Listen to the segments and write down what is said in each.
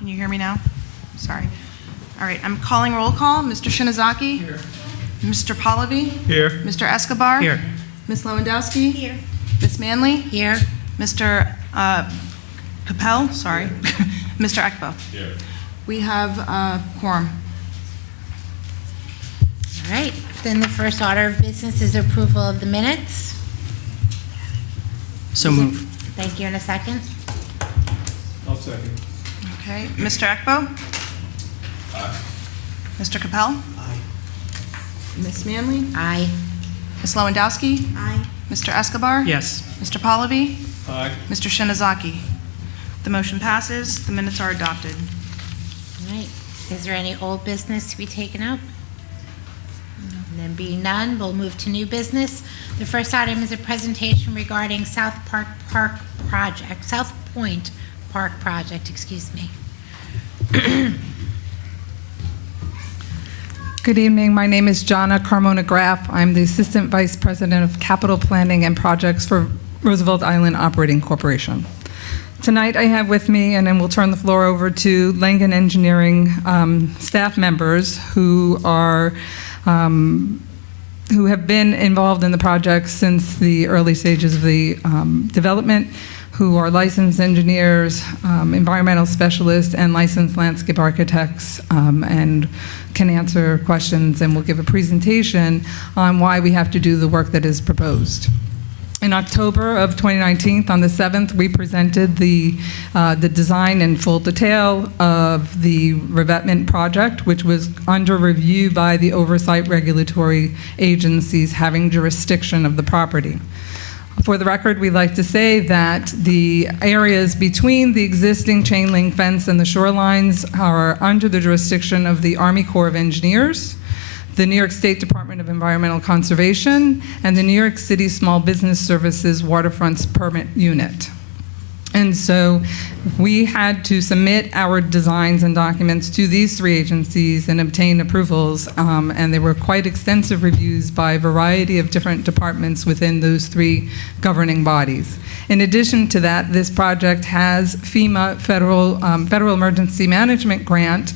Can you hear me now? Sorry. All right, I'm calling roll call. Mr. Shinazaki? Here. Mr. Pallavi? Here. Mr. Escobar? Here. Ms. Lewandowski? Here. Ms. Manley? Here. Mr. Capel? Sorry. Mr. Ekbo? Here. We have quorum. All right, then the first order of business is approval of the minutes. So move. Thank you. In a second. I'll second. Okay, Mr. Ekbo? Aye. Mr. Capel? Aye. Ms. Manley? Aye. Ms. Lewandowski? Aye. Mr. Escobar? Yes. Mr. Pallavi? Aye. Mr. Shinazaki? The motion passes. The minutes are adopted. All right, is there any old business to be taken up? And then being none, we'll move to new business. The first item is a presentation regarding South Point Park project, excuse me. Good evening. My name is Jana Carmona Graff. I'm the Assistant Vice President of Capital Planning and Projects for Roosevelt Island Operating Corporation. Tonight I have with me, and then we'll turn the floor over to Langen Engineering staff members who have been involved in the project since the early stages of the development, who are licensed engineers, environmental specialists, and licensed landscape architects, and can answer questions and will give a presentation on why we have to do the work that is proposed. In October of 2019, on the 7th, we presented the design in full detail of the revetment project, which was under review by the oversight regulatory agencies having jurisdiction of the property. For the record, we'd like to say that the areas between the existing chain link fence and the shorelines are under the jurisdiction of the Army Corps of Engineers, the New York State Department of Environmental Conservation, and the New York City Small Business Services Waterfronts Permit Unit. And so we had to submit our designs and documents to these three agencies and obtain approvals, and there were quite extensive reviews by a variety of different departments within those three governing bodies. In addition to that, this project has FEMA Federal Emergency Management Grant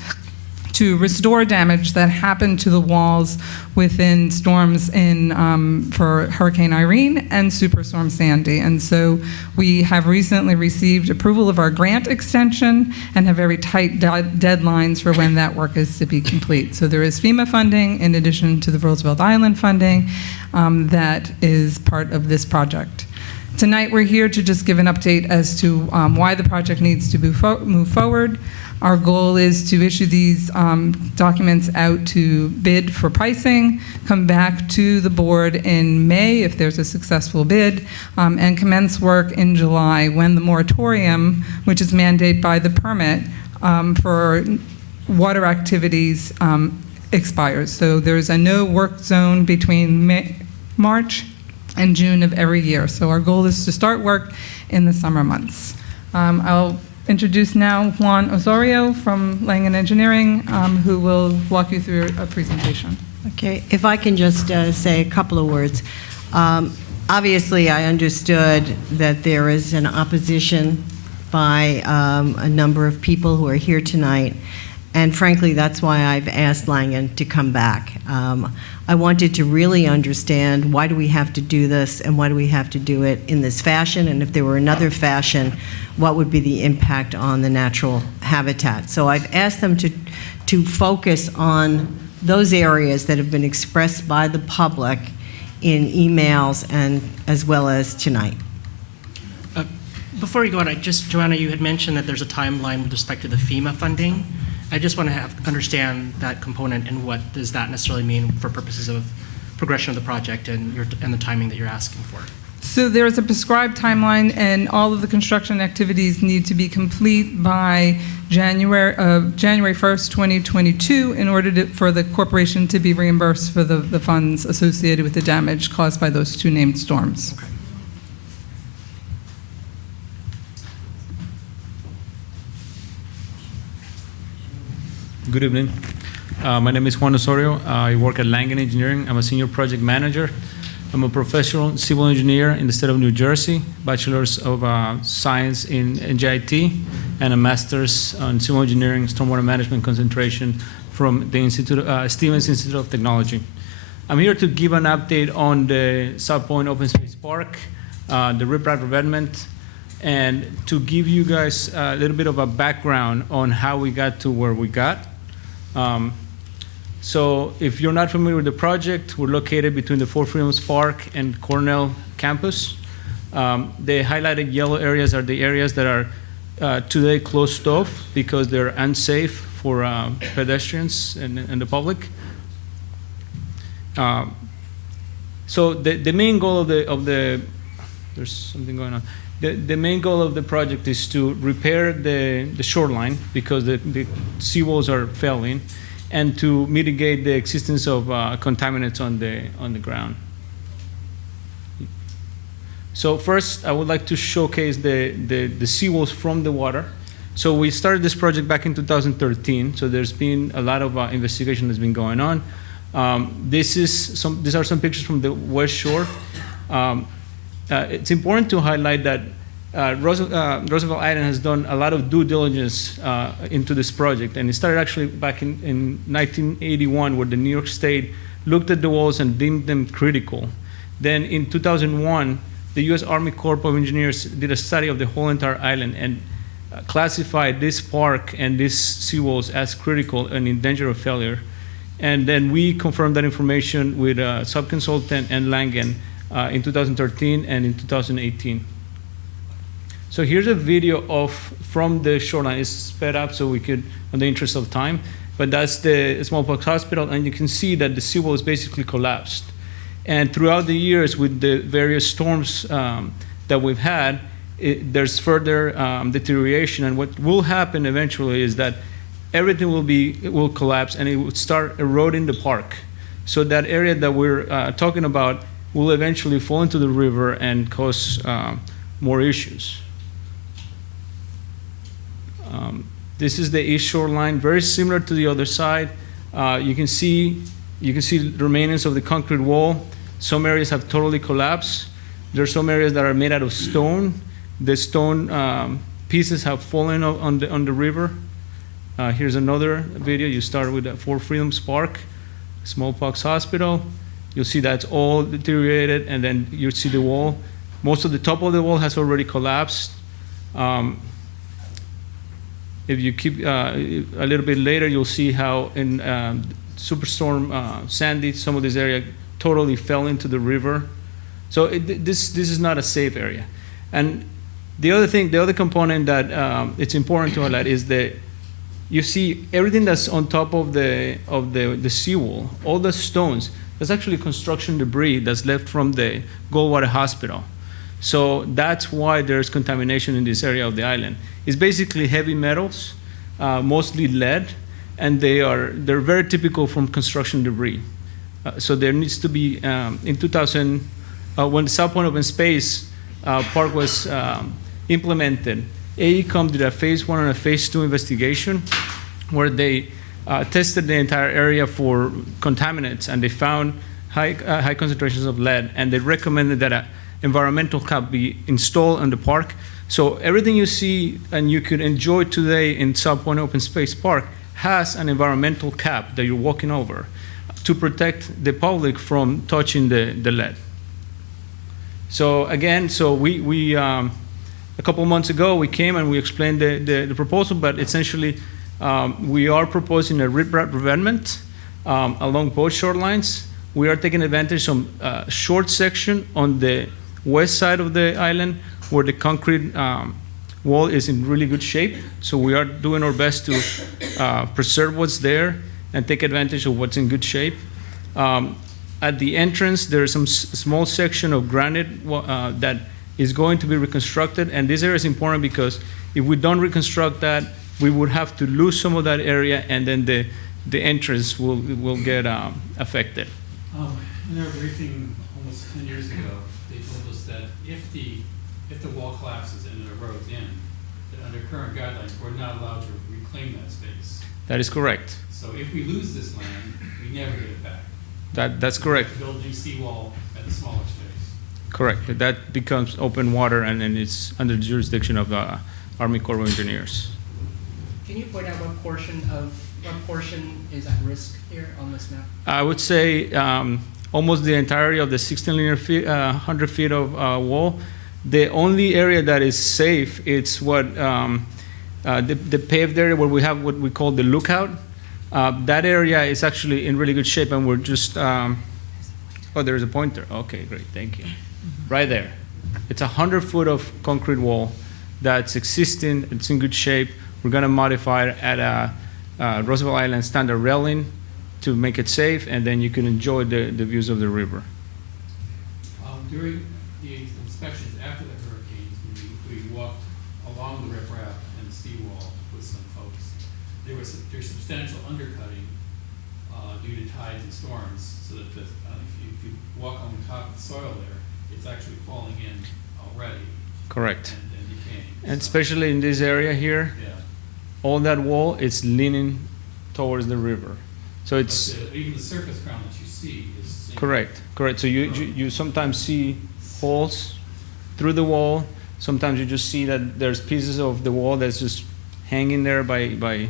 to restore damage that happened to the walls within storms for Hurricane Irene and Superstorm Sandy. And so we have recently received approval of our grant extension and have very tight deadlines for when that work is to be complete. So there is FEMA funding in addition to the Roosevelt Island funding that is part of this project. Tonight we're here to just give an update as to why the project needs to move forward. Our goal is to issue these documents out to bid for pricing, come back to the board in May if there's a successful bid, and commence work in July when the moratorium, which is mandated by the permit for water activities, expires. So there's a no work zone between March and June of every year. So our goal is to start work in the summer months. I'll introduce now Juan Osorio from Langen Engineering, who will walk you through a presentation. Okay, if I can just say a couple of words. Obviously, I understood that there is an opposition by a number of people who are here tonight, and frankly, that's why I've asked Langen to come back. I wanted to really understand why do we have to do this and why do we have to do it in this fashion, and if there were another fashion, what would be the impact on the natural habitat. So I've asked them to focus on those areas that have been expressed by the public in emails and as well as tonight. Before we go on, Joanna, you had mentioned that there's a timeline with respect to the FEMA funding. I just want to understand that component and what does that necessarily mean for purposes of progression of the project and the timing that you're asking for. So there's a prescribed timeline, and all of the construction activities need to be complete by January 1st, 2022, in order for the corporation to be reimbursed for the funds associated with the damage caused by those two named storms. Okay. Good evening. My name is Juan Osorio. I work at Langen Engineering. I'm a senior project manager. I'm a professional civil engineer in the state of New Jersey, bachelor's of science in NJIT, and a master's on civil engineering, stormwater management concentration from the Stevens Institute of Technology. I'm here to give an update on the South Point Open Space Park, the riprap revetment, and to give you guys a little bit of a background on how we got to where we got. So if you're not familiar with the project, we're located between the Fort Freedoms Park and Cornell campus. The highlighted yellow areas are the areas that are today closed off because they're unsafe for pedestrians and the public. So the main goal of the there's something going on. The main goal of the project is to repair the shoreline because the seawalls are failing, and to mitigate the existence of contaminants on the ground. So first, I would like to showcase the seawalls from the water. So we started this project back in 2013. So there's been a lot of investigation that's been going on. These are some pictures from the West Shore. It's important to highlight that Roosevelt Island has done a lot of due diligence into this project, and it started actually back in 1981, where the New York State looked at the walls and deemed them critical. Then in 2001, the U.S. Army Corps of Engineers did a study of the whole entire island and classified this park and these seawalls as critical and in danger of failure. And then we confirmed that information with a sub-consultant and Langen in 2013 and in 2018. So here's a video from the shoreline. It's sped up so we could, in the interest of time, but that's the smallpox hospital, and you can see that the seawall is basically collapsed. And throughout the years, with the various storms that we've had, there's further deterioration, and what will happen eventually is that everything will collapse and it will start eroding the park. So that area that we're talking about will eventually fall into the river and cause more issues. This is the east shoreline, very similar to the other side. You can see the remains of the concrete wall. Some areas have totally collapsed. There are some areas that are made out of stone. The stone pieces have fallen on the river. Here's another video. You start with Fort Freedoms Park, smallpox hospital. You'll see that's all deteriorated, and then you see the wall. Most of the top of the wall has already collapsed. If you keep a little bit later, you'll see how in Superstorm Sandy, some of this area totally fell into the river. So this is not a safe area. And the other component that it's important to highlight is that you see everything that's on top of the seawall, all the stones. That's actually construction debris that's left from the Goldwater Hospital. So that's why there's contamination in this area of the island. It's basically heavy metals, mostly lead, and they're very typical from construction debris. So there needs to be, in 2000, when the South Point Open Space Park was implemented, AECOM did a phase 1 and a phase 2 investigation where they tested the entire area for contaminants, and they found high concentrations of lead, and they recommended that an environmental cap be installed in the park. So everything you see and you could enjoy today in South Point Open Space Park has an environmental cap that you're walking over to protect the public from touching the lead. So again, we a couple months ago, we came and we explained the proposal, but essentially we are proposing a riprap revetment along both shorelines. We are taking advantage of a short section on the west side of the island where the concrete wall is in really good shape. So we are doing our best to preserve what's there and take advantage of what's in good shape. At the entrance, there is some small section of granite that is going to be reconstructed, and this area is important because if we don't reconstruct that, we would have to lose some of that area, and then the entrance will get affected. In our briefing almost 10 years ago, they told us that if the wall collapses and it erodes in, that under current guidelines, we're not allowed to reclaim that space. That is correct. So if we lose this land, we never get it back. That's correct. Build new seawall at that smaller space. Correct. That becomes open water, and then it's under the jurisdiction of the Army Corps of Engineers. Can you point out what portion is at risk here on this map? I would say almost the entirety of the 16 linear feet, 100 feet of wall. The only area that is safe, it's what the paved area where we have what we call the lookout. That area is actually in really good shape, and we're just, oh, there's a pointer. Okay, great, thank you. Right there. It's 100 foot of concrete wall that's existing, it's in good shape. We're gonna modify it at a Roosevelt Island standard railing to make it safe, and then you can enjoy the views of the river. During the inspections after the hurricanes, we walked along the riprap and the seawall with some folks. There's substantial undercutting due to tides and storms, so that if you walk on top of the soil there, it's actually falling in already. Correct. And decaying. And So, especially in this area here, yeah. all that wall is leaning towards the river. So it's, Even the surface ground that you see is sinking. correct. So you sometimes see holes through the wall. Sometimes you just see that there's pieces of the wall that's just hanging there by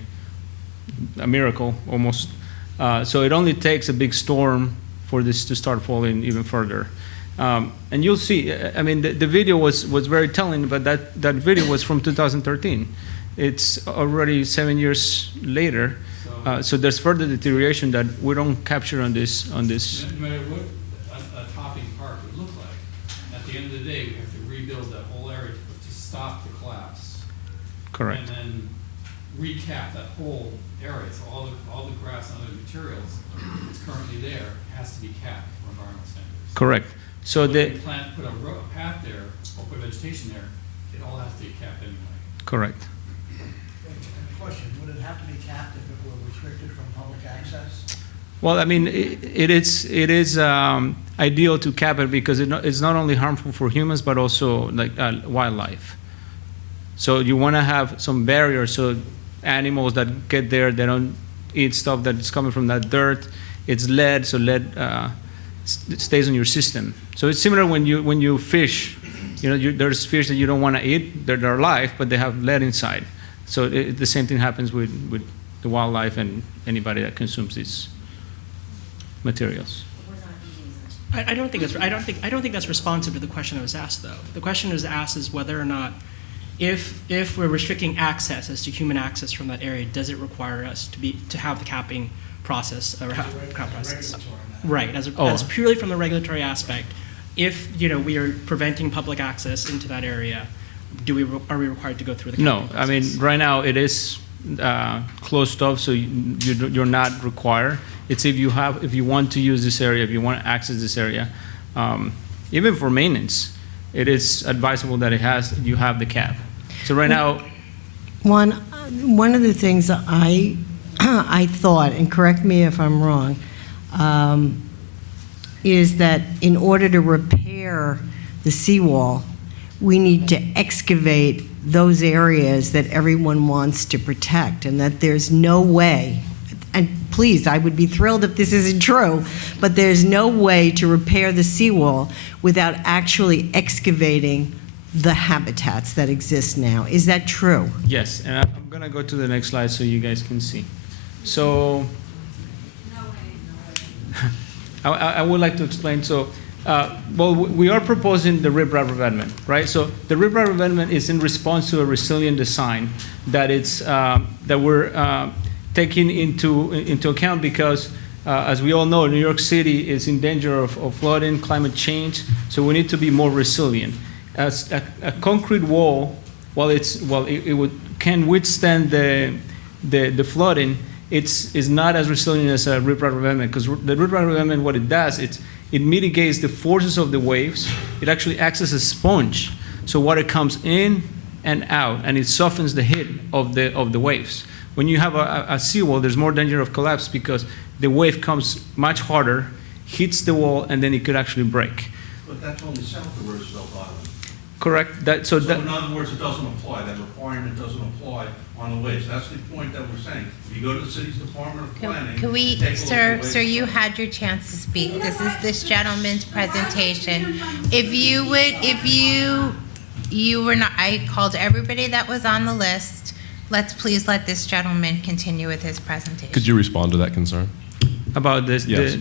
a miracle almost. So it only takes a big storm for this to start falling even further. And you'll see, I mean, the video was very telling, but that video was from 2013. It's already 7 years later. So there's further deterioration that we don't capture on this. No matter what a topping park would look like, at the end of the day, we have to rebuild that whole area to stop the collapse. Correct. And then recap that whole area, so all the grass and other materials that's currently there has to be capped for environmental standards. Correct. So When the we put a path there, or put vegetation there, it all has to be capped anyway. correct. Question, would it have to be capped if it were restricted from public access? Well, I mean, it is ideal to cap it because it's not only harmful for humans but also like wildlife. So you want to have some barriers so animals that get there, they don't eat stuff that's coming from that dirt. It's lead, so lead it stays on your system. So it's similar when you fish. You know, there's fish that you don't want to eat. They're alive, but they have lead inside. So the same thing happens with the wildlife and anybody that consumes these materials. I don't think that's responsive to the question that was asked, though. The question that was asked is whether or not, if we're restricting access as to human access from that area, does it require us to have the capping process or cap process? Right, as purely from the regulatory aspect. If we are preventing public access into that area, are we required to go through the capping process? No, I mean right now it is closed off, so you're not required. It's if you want to use this area, if you want to access this area, even for maintenance, it is advisable that you have the cap. So right now, One of the things that I thought, and correct me if I'm wrong, is that in order to repair the seawall, we need to excavate those areas that everyone wants to protect, and that there's no way, and please, I would be thrilled if this isn't true, but there's no way to repair the seawall without actually excavating the habitats that exist now. Is that true? yes, and I'm gonna go to the next slide so you guys can see. So, I would like to explain. So, well, we are proposing the riprap revetment, right? So the riprap revetment is in response to a resilient design that we're taking into account because, as we all know, New York City is in danger of flooding, climate change. So we need to be more resilient. As a concrete wall, while it can withstand the flooding, it's not as resilient as a riprap revetment, because the riprap revetment, what it does, it mitigates the forces of the waves. It actually acts as a sponge, so water comes in and out, and it softens the hit of the waves. When you have a seawall, there's more danger of collapse because the wave comes much harder, hits the wall, and then it could actually break. But that's on the south of Roosevelt Island. Correct? So in other words, it doesn't apply, that requirement doesn't apply on the waves. That's the point that we're saying. If you go to the city's Department of Planning. Could we, take a look sir, at the sir, wave- you had your chance to speak. This is this gentleman's presentation. If you would, if you were not, I called everybody that was on the list. Let's please let this gentleman continue with his presentation. Could you respond to that concern? About this, Yes.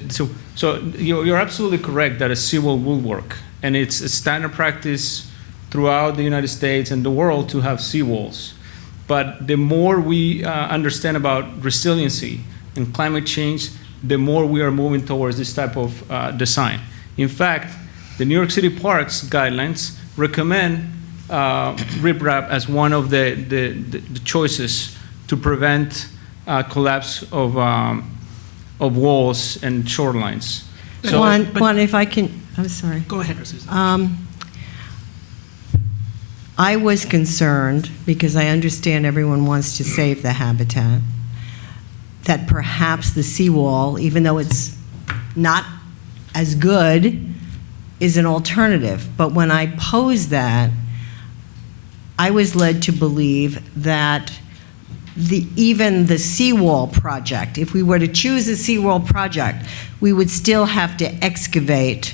so you're absolutely correct that a seawall will work, and it's a standard practice throughout the United States and the world to have seawalls. But the more we understand about resiliency and climate change, the more we are moving towards this type of design. In fact, the New York City Parks guidelines recommend riprap as one of the choices to prevent collapse of walls and shorelines. So, Juan, if I can, I'm sorry. Go ahead, Susan. I was concerned, because I understand everyone wants to save the habitat, that perhaps the seawall, even though it's not as good, is an alternative. But when I posed that, I was led to believe that even the seawall project, if we were to choose a seawall project, we would still have to excavate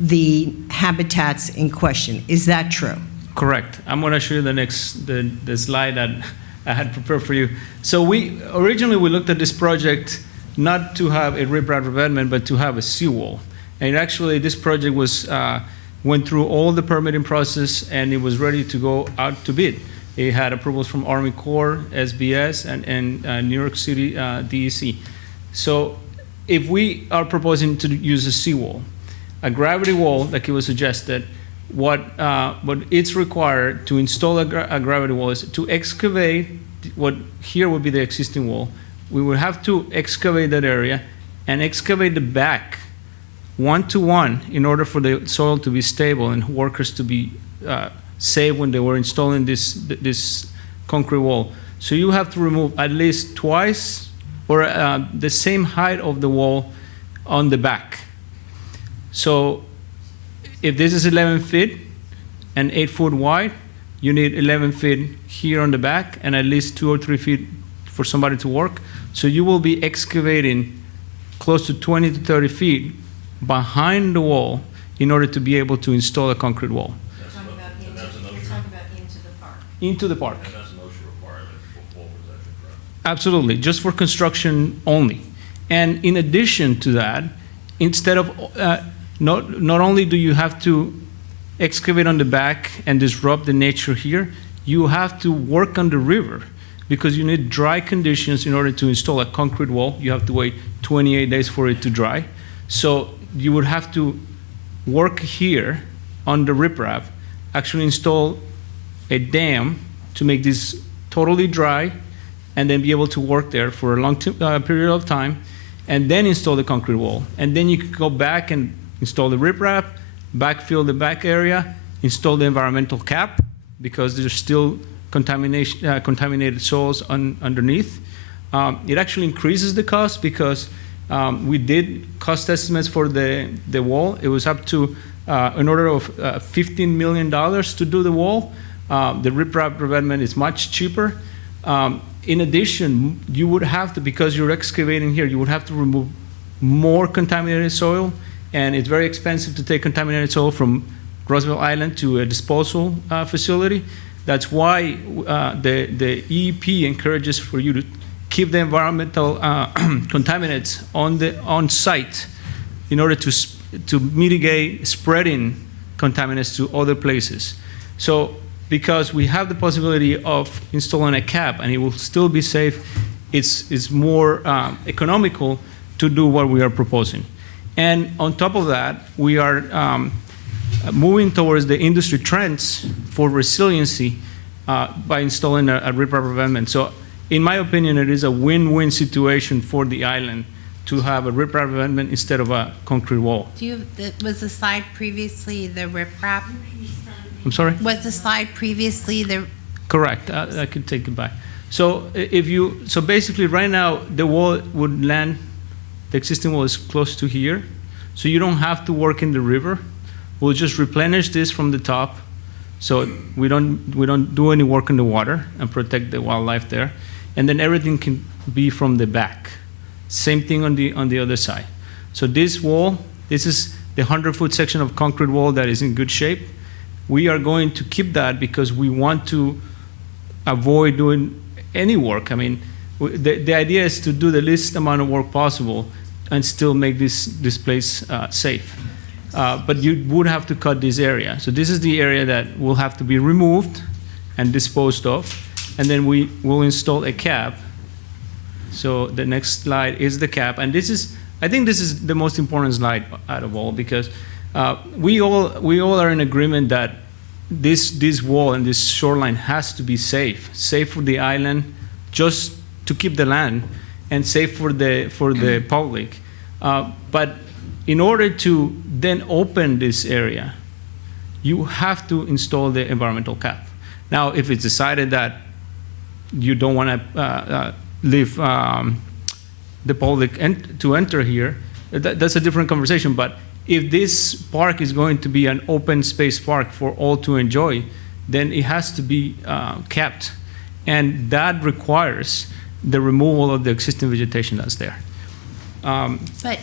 the habitats in question. Is that true? correct. I'm going to show you the slide that I had prepared for you. So we originally looked at this project not to have a riprap revetment, but to have a seawall. And actually, this project went through all the permitting process, and it was ready to go out to bid. It had approvals from Army Corps, SBS, and New York City DEC. So if we are proposing to use a seawall, a gravity wall, like it was suggested, what it's required to install a gravity wall is to excavate what here would be the existing wall. We would have to excavate that area and excavate the back 1-to-1 in order for the soil to be stable and workers to be safe when they were installing this concrete wall. So you have to remove at least twice or the same height of the wall on the back. So if this is 11 feet and 8 foot wide, you need 11 feet here on the back and at least 2 or 3 feet for somebody to work. So you will be excavating close to 20 to 30 feet behind the wall in order to be able to install a concrete wall. You're talking about into the park. Into the park. And that's an OSHA requirement for full protection, correct? Absolutely, just for construction only. And in addition to that, instead of, not only do you have to excavate on the back and disrupt the nature here, you have to work on the river because you need dry conditions in order to install a concrete wall. You have to wait 28 days for it to dry. So you would have to work here on the riprap, actually install a dam to make this totally dry, and then be able to work there for a long period of time, and then install the concrete wall. And then you could go back and install the riprap, backfill the back area, install the environmental cap, because there's still contaminated soils underneath. It actually increases the cost because we did cost estimates for the wall. It was up to an order of $15 million to do the wall. The riprap revetment is much cheaper. In addition, you would have to, because you're excavating here, you would have to remove more contaminated soil, and it's very expensive to take contaminated soil from Roosevelt Island to a disposal facility. That's why the EEP encourages for you to keep the environmental contaminants on site in order to mitigate spreading contaminants to other places. So because we have the possibility of installing a cap and it will still be safe, it's more economical to do what we are proposing. And on top of that, we are moving towards the industry trends for resiliency by installing a riprap revetment. So in my opinion, it is a win-win situation for the island to have a riprap revetment instead of a concrete wall. Was the slide previously the riprap? I'm sorry? Was the slide previously the? Correct. I could take it back. So so basically right now the wall would land, the existing wall is close to here. So you don't have to work in the river. We'll just replenish this from the top, So we don't do any work in the water and protect the wildlife there. And then everything can be from the back. Same thing on the other side. So this wall, this is the 100-foot section of concrete wall that is in good shape. We are going to keep that because we want to avoid doing any work. I mean, the idea is to do the least amount of work possible and still make this place safe. But you would have to cut this area. So this is the area that will have to be removed and disposed of. And then we will install a cap. So the next slide is the cap. And I think this is the most important slide out of all, because we all are in agreement that this wall and this shoreline has to be safe for the island, just to keep the land, and safe for the public. But in order to then open this area, you have to install the environmental cap. Now, if it's decided that you don't want to leave the public to enter here, that's a different conversation. But if this park is going to be an open space park for all to enjoy, then it has to be kept. And that requires the removal of the existing vegetation that's there. But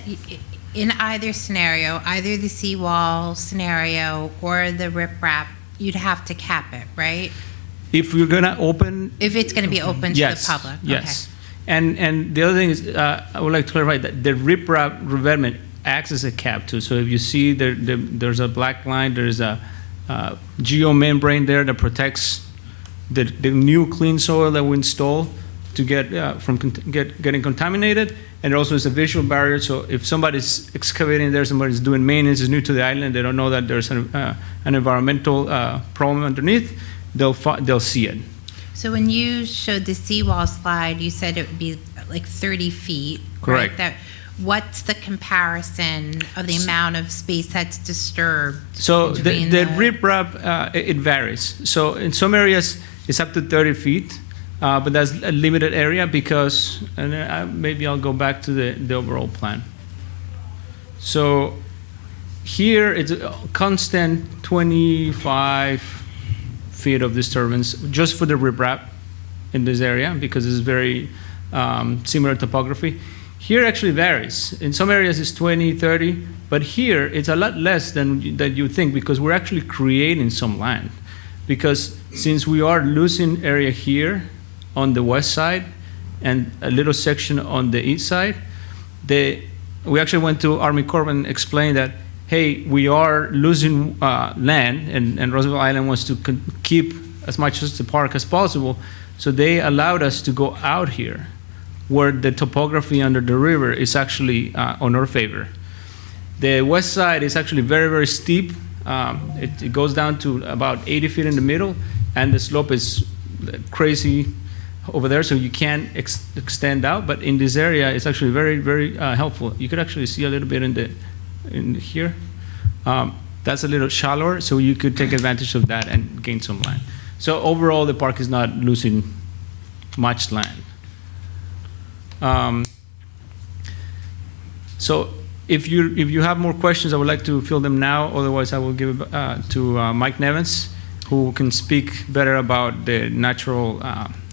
in either scenario, either the seawall scenario or the riprap, you'd have to cap it, right? If we're going to open... If it's going to be open to the public. Yes. Okay. And the other thing is, I would like to clarify that the riprap revetment acts as a cap too. So if you see there's a black line, there's a geomembrane there that protects the new clean soil that we install to get from getting contaminated. And it also is a visual barrier, so if somebody's excavating there, somebody's doing maintenance, is new to the island, they don't know that there's an environmental problem underneath, they'll see it. So when you showed the seawall slide, you said it would be like 30 feet. Correct. Right? What's the comparison of the amount of space that's disturbed? So the riprap, it varies. So in some areas, it's up to 30 feet. But that's a limited area because, and maybe I'll go back to the overall plan. So here it's a constant 25 feet of disturbance just for the riprap in this area because it's very similar topography. Here actually varies. In some areas it's 20, 30, but here it's a lot less than you think because we're actually creating some land. Because since we are losing area here, on the west side and a little section on the east side, we actually went to Army Corps and explained that, hey, we are losing land and Roosevelt Island wants to keep as much as the park as possible. So they allowed us to go out here where the topography under the river is actually on our favor. The west side is actually very, very steep. It goes down to about 80 feet in the middle and the slope is crazy over there, so you can't extend out, but in this area, it's actually very, very helpful. You could actually see a little bit in here. That's a little shallower, so you could take advantage of that and gain some land. So overall, the park is not losing much land. So if you have more questions, I would like to field them now. Otherwise, I will give it to Mike Nevins, who can speak better about the natural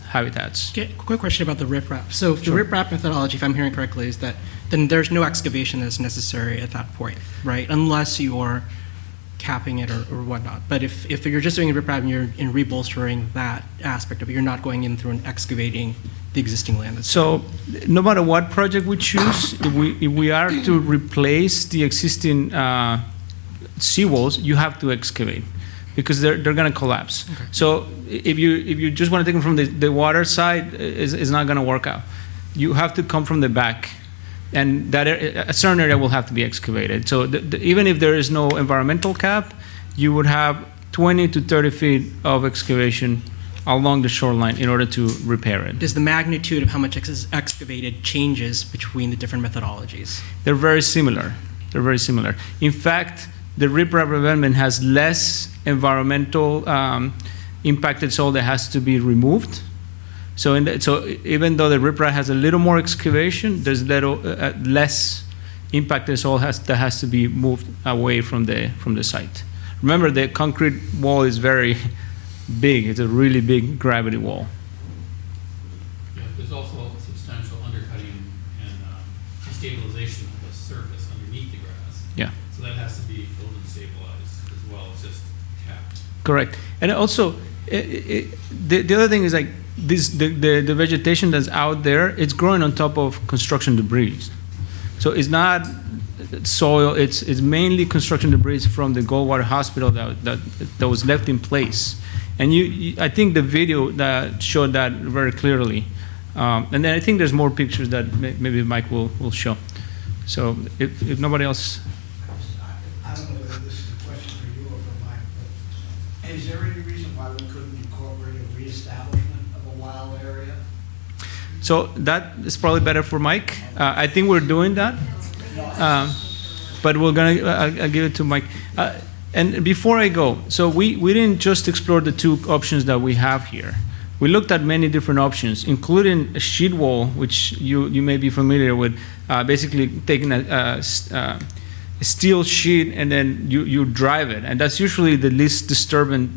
habitats. Okay, quick question about the riprap. So the riprap methodology, if I'm hearing correctly, is that then there's no excavation that's necessary at that point, right? Unless you're capping it or whatnot. But if you're just doing a riprap and you're in rebolstering that aspect of it, you're not going in through and excavating the existing land. So no matter what project we choose, if we are to replace the existing seawalls, you have to excavate, because they're going to collapse. Okay. So if you just want to take them from the water side, it's not going to work out. You have to come from the back, and that a certain area will have to be excavated. So even if there is no environmental cap, you would have 20 to 30 feet of excavation along the shoreline in order to repair it. Does the magnitude of how much is excavated changes between the different methodologies? They're very similar. They're very similar. In fact, the riprap revetment has less environmental impacted soil that has to be removed. So even though the riprap has a little more excavation, there's less impacted soil that has to be moved away from the site. Remember, the concrete wall is very big. It's a really big gravity wall. Yeah, there's also substantial undercutting and destabilization of the surface underneath the grass. Yeah. So that has to be filled and stabilized as well as just capped. Correct. And also, the other thing is like the vegetation that's out there, it's growing on top of construction debris. So it's not soil, it's mainly construction debris from the Goldwater Hospital that was left in place. And I think the video that showed that very clearly. And then I think there's more pictures that maybe Mike will show. So if nobody else. I don't know whether this is a question for you or for Mike, but is there any reason why we couldn't incorporate a reestablishment of a wild area? So that is probably better for Mike. I think we're doing that. But I'll give it to Mike. And before I go, so we didn't just explore the two options that we have here. We looked at many different options, including a sheet wall, which you may be familiar with, basically taking a steel sheet and then you drive it. And that's usually the least disturbing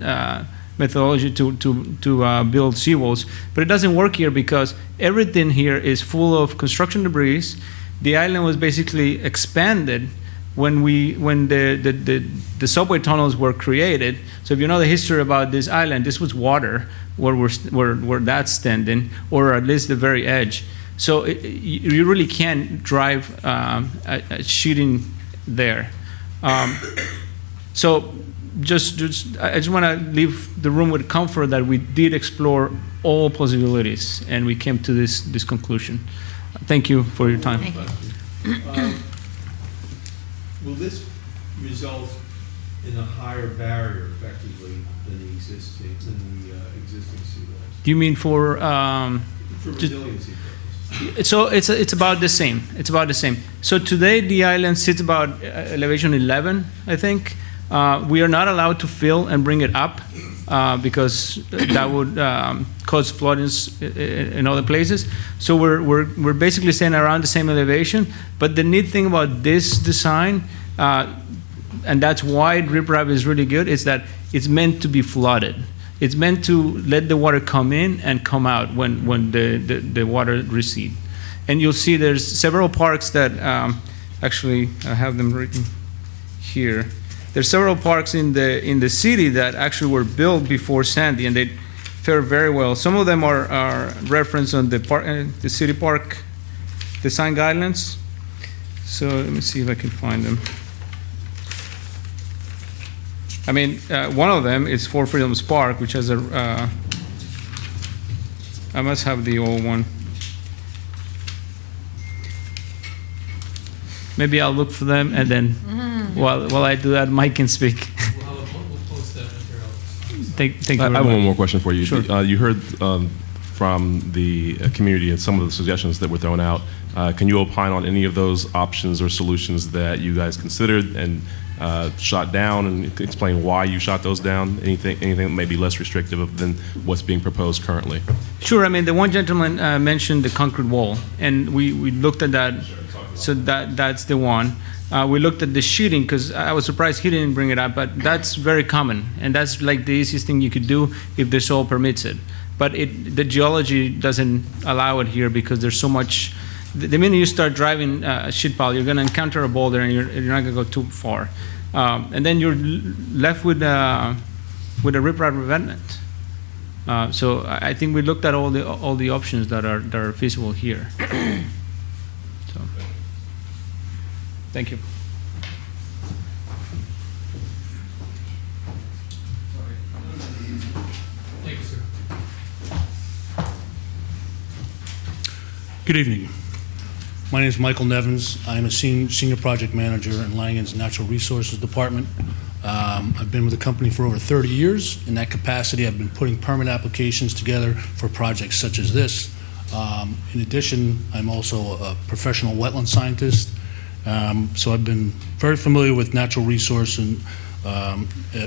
methodology to build seawalls. But it doesn't work here because everything here is full of construction debris. The island was basically expanded when the subway tunnels were created. So if you know the history about this island, this was water where that's standing, or at least the very edge. So you really can't drive a sheeting there. So I just want to leave the room with comfort that we did explore all possibilities and we came to this conclusion. Thank you for your time. Will this result in a higher barrier effectively than the existing seawalls? Do you mean for resiliency purposes? So it's about the same. It's about the same. So today the island sits about elevation 11, I think. We are not allowed to fill and bring it up because that would cause floodings in other places. So we're basically staying around the same elevation. But the neat thing about this design, and that's why riprap is really good, is that it's meant to be flooded. It's meant to let the water come in and come out when the water recedes. And you'll see there's several parks that actually I have them written here. There's several parks in the city that actually were built before Sandy, and they fare very well. Some of them are referenced on the city park design guidelines. So let me see if I can find them. I mean, one of them is Four Freedoms Park, which has a. I must have the old one. Maybe I'll look for them, and then while I do that, Mike can speak. We'll post that material. Thank you very I much. have one more question for you. Sure. You heard from the community and some of the suggestions that were thrown out. Can you opine on any of those options or solutions that you guys considered and shot down, and explain why you shot those down? Anything that may be less restrictive than what's being proposed currently? Sure. I mean, the one gentleman mentioned the concrete wall, and we looked at that. So that's the one. We looked at the sheeting because I was surprised he didn't bring it up, but that's very common, and that's like the easiest thing you could do if the soil permits it. But the geology doesn't allow it here because there's so much. The minute you start driving a sheet pile, you're going to encounter a boulder, and you're not going to go too far. And then you're left with a riprap revetment. So I think we looked at all the options that are feasible here. So, thank you. Thank you, sir. Good evening. My name is Michael Nevins. I'm a senior project manager in Langen's Natural Resources Department. I've been with the company for over 30 years. In that capacity, I've been putting permit applications together for projects such as this. In addition, I'm also a professional wetland scientist. So I've been very familiar with natural resource and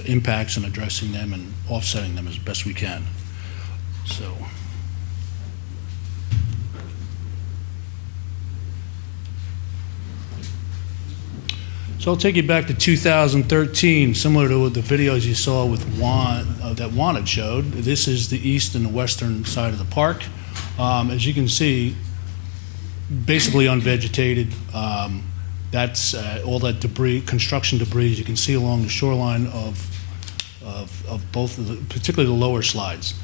impacts and addressing them and offsetting them as best we can. So. So I'll take you back to 2013, similar to the videos you saw with Juan, that Juan had showed. This is the east and the western side of the park. As you can see, basically unvegetated. That's all that debris, construction debris, you can see along the shoreline of both of the, particularly the lower slides.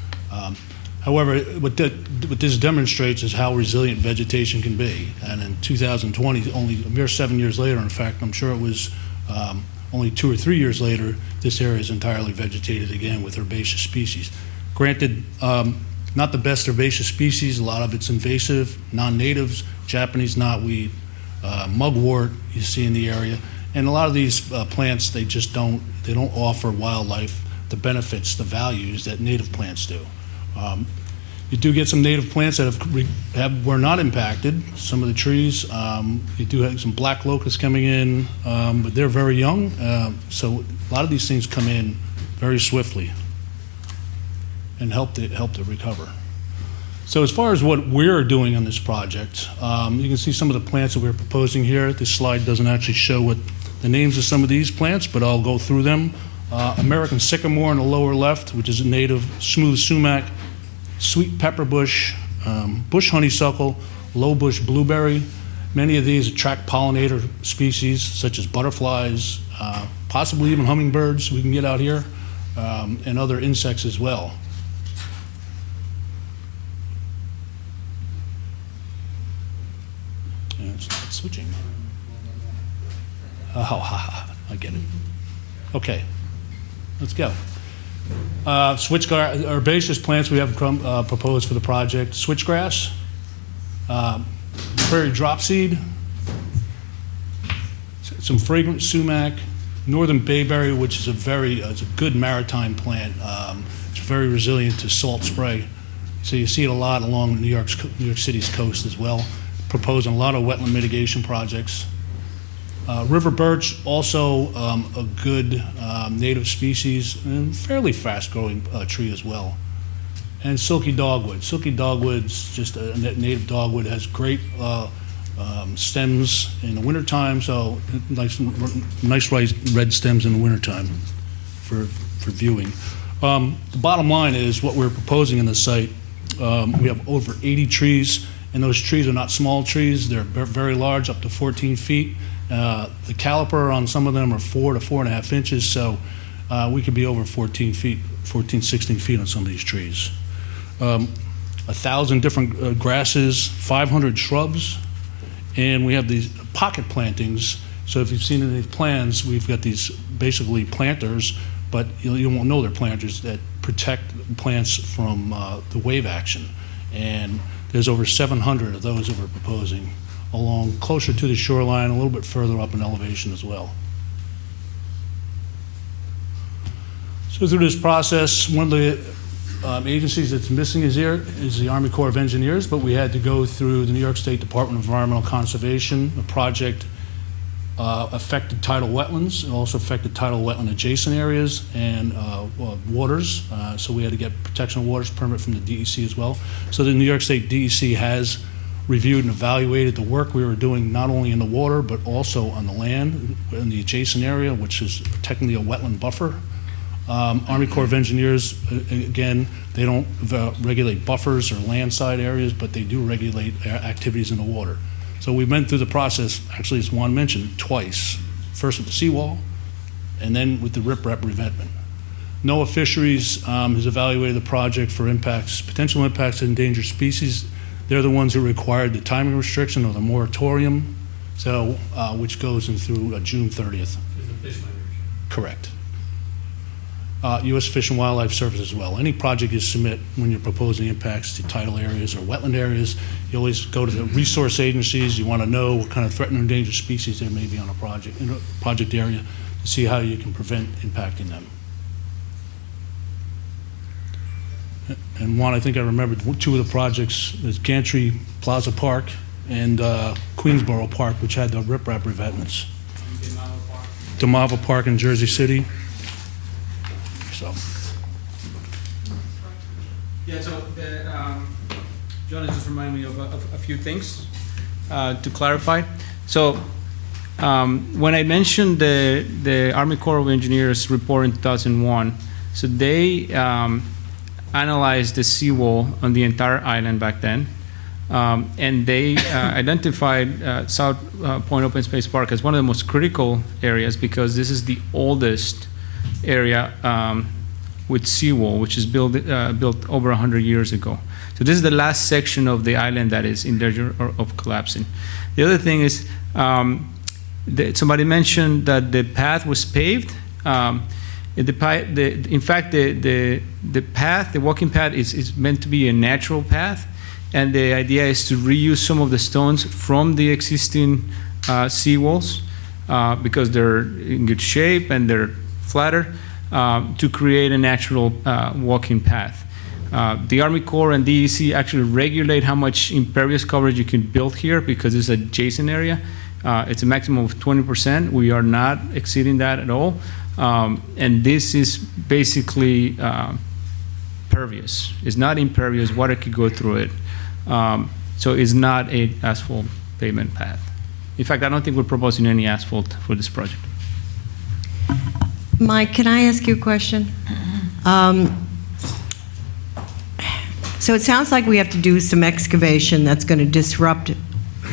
However, what this demonstrates is how resilient vegetation can be. And in 2020, only a mere 7 years later, in fact, I'm sure it was only 2 or 3 years later, this area is entirely vegetated again with herbaceous species. Granted, not the best herbaceous species, a lot of it's invasive, non-natives, Japanese knotweed, mugwort you see in the area. And a lot of these plants, they don't offer wildlife the benefits, the values that native plants do. You do get some native plants that were not impacted. Some of the trees, you do have some black locusts coming in, but they're very young. So a lot of these things come in very swiftly and help to recover. So as far as what we're doing on this project, you can see some of the plants that we're proposing here. This slide doesn't actually show what the names of some of these plants, but I'll go through them. American sycamore in the lower left, which is a native smooth sumac, sweet pepper bush, bush honeysuckle, low bush blueberry. Many of these attract pollinator species such as butterflies, possibly even hummingbirds we can get out here, and other insects as well. And it's not switching. Oh, I get it. Okay, let's go. Switchgrass, herbaceous plants we have proposed for the project. Switchgrass, prairie dropseed, some fragrant sumac, northern bayberry, which is it's a good maritime plant. It's very resilient to salt spray. So you see it a lot along New York City's coast as well. Proposing a lot of wetland mitigation projects. River birch, also a good native species and fairly fast-growing tree as well. And silky dogwood. Silky dogwood's just a native dogwood, has great stems in the wintertime, so nice red stems in the wintertime for viewing. The bottom line is what we're proposing in the site. We have over 80 trees, and those trees are not small trees. They're very large, up to 14 feet. The caliper on some of them are 4 to 4.5 inches, so we could be over 16 feet on some of these trees. 1,000 different grasses, 500 shrubs, and we have these pocket plantings. So if you've seen any plans, we've got these basically planters, but you won't know they're planters that protect plants from the wave action. And there's over 700 of those that we're proposing along closer to the shoreline, a little bit further up in elevation as well. So through this process, one of the agencies that's missing is the Army Corps of Engineers, but we had to go through the New York State Department of Environmental Conservation. The project affected tidal wetlands. It also affected tidal wetland adjacent areas and waters. So we had to get protection of waters permit from the DEC as well. So the New York State DEC has reviewed and evaluated the work we were doing not only in the water but also on the land in the adjacent area, which is technically a wetland buffer. Army Corps of Engineers, again, they don't regulate buffers or landside areas, but they do regulate activities in the water. So we went through the process, actually, as Juan mentioned, twice. First with the seawall, and then with the riprap revetment. NOAA Fisheries has evaluated the project for impacts, potential impacts to endangered species. They're the ones who required the timing restriction or the moratorium, so which goes in through June 30th. There's a fish migration. Correct. U.S. Fish and Wildlife Service as well. Any project you submit when you're proposing impacts to tidal areas or wetland areas, you always go to the resource agencies. You want to know what kind of threatened or endangered species there may be on a project, in a project area, to see how you can prevent impacting them. And one, I think I remembered two of the projects is Gantry Plaza Park and Queensboro Park, which had the riprap revetments. DeMava Park in Jersey City. So. Yeah, so John has just reminded me of a few things to clarify. So When I mentioned the Army Corps of Engineers report in 2001, so they analyzed the seawall on the entire island back then, and they identified South Point Open Space Park as one of the most critical areas because this is the oldest area with seawall, which is built over 100 years ago. So this is the last section of the island that is in danger of collapsing. The other thing is, somebody mentioned that the path was paved. In fact, the path, the walking path, is meant to be a natural path, and the idea is to reuse some of the stones from the existing seawalls because they're in good shape and they're flatter to create a natural walking path. The Army Corps and DEC actually regulate how much impervious coverage you can build here because it's an adjacent area. It's a maximum of 20%. We are not exceeding that at all. And this is basically pervious. It's not impervious. Water could go through it. So it's not an asphalt pavement path. In fact, I don't think we're proposing any asphalt for this project. Mike, can I ask you a question? So it sounds like we have to do some excavation that's going to disrupt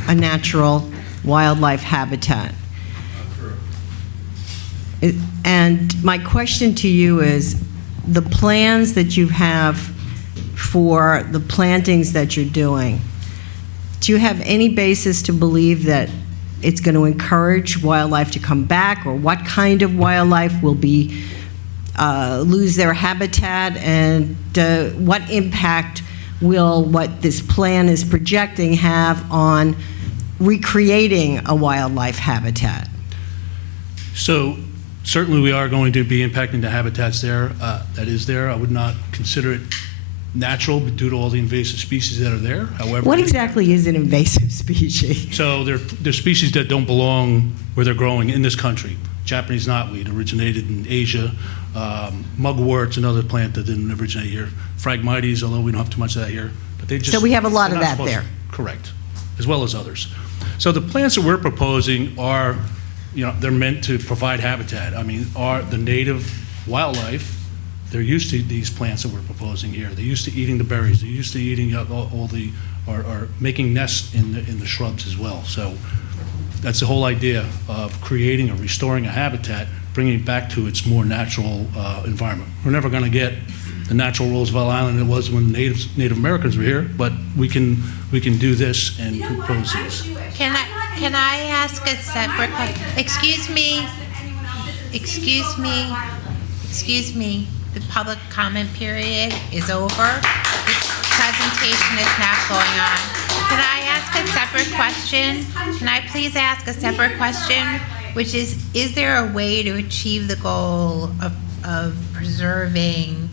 a natural wildlife habitat. And my question to you is, the plans that you have for the plantings that you're doing, do you have any basis to believe that it's going to encourage wildlife to come back, or what kind of wildlife will be lose their habitat, and what impact will what this plan is projecting have on recreating a wildlife habitat? So certainly we are going to be impacting the habitats there, that is there. I would not consider it natural due to all the invasive species that are there. However, What exactly is an invasive species? so they're species that don't belong where they're growing in this country. Japanese knotweed originated in Asia. Mugwort's another plant that didn't originate here. Phragmites, although we don't have too much of that here. But they just, So we have a lot they're of not that supposed there. to- Correct, as well as others. So the plants that we're proposing are, they're meant to provide habitat. I mean, are the native wildlife, they're used to these plants that we're proposing here. They're used to eating the berries. They're used to eating all the, or making nests in the shrubs as well. So that's the whole idea of creating or restoring a habitat, bringing it back to its more natural environment. We're never going to get the natural Roosevelt Island it was when Native Americans were here, but we can do this and propose this. Can I ask a separate question? Excuse me. The public comment period is over. This presentation is not going on. Can I ask a separate question? Can I please ask a separate question? Which is there a way to achieve the goal of preserving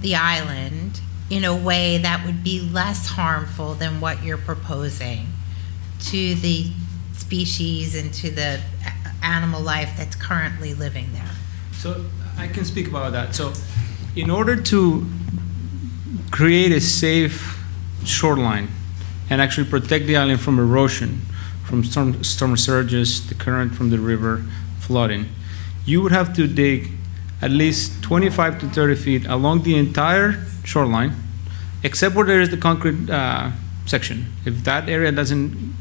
the island in a way that would be less harmful than what you're proposing to the species and to the animal life that's currently living there? So I can speak about that. So in order to create a safe shoreline and actually protect the island from erosion, from storm surges, the current from the river, flooding, you would have to dig at least 25 to 30 feet along the entire shoreline, except where there is the concrete section. If that area doesn't,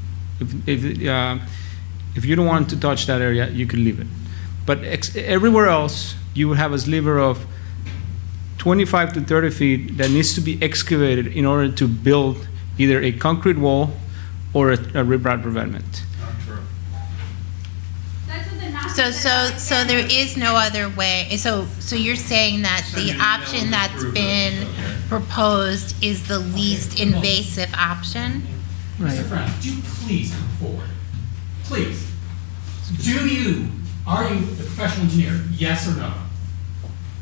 if you don't want to touch that area, you can leave it. But everywhere else, you would have a sliver of 25 to 30 feet that needs to be excavated in order to build either a concrete wall or a riprap revetment. So there is no other way. So you're saying that the option that's been proposed is the least invasive option? Mr. Brown, do you please come forward? Please. Are you a professional engineer? Yes or no?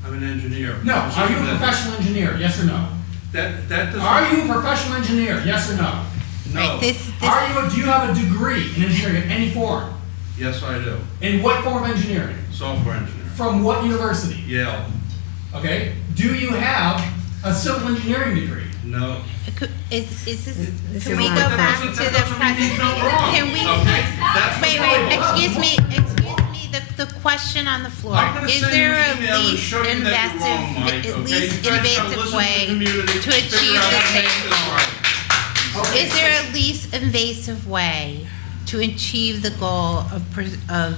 I'm an engineer. No. Are you a professional engineer? Yes or no? That doesn't. Are you a professional engineer? Yes or no? No. Right, Do you have a degree in engineering in any form? Yes, I do. In what form of engineering? Software engineer. From what university? Yale. Okay. Do you have a civil engineering degree? No. Is this, can is we go not- back to the present? Can we, wait, excuse me, the question on the floor. I'm gonna Is send you there an a email and least show you that you're wrong, Mike, invasive, okay? least You guys gotta invasive listen to the way community to figure achieve out the how to make same this goal? right. Is there a least invasive way to achieve the goal of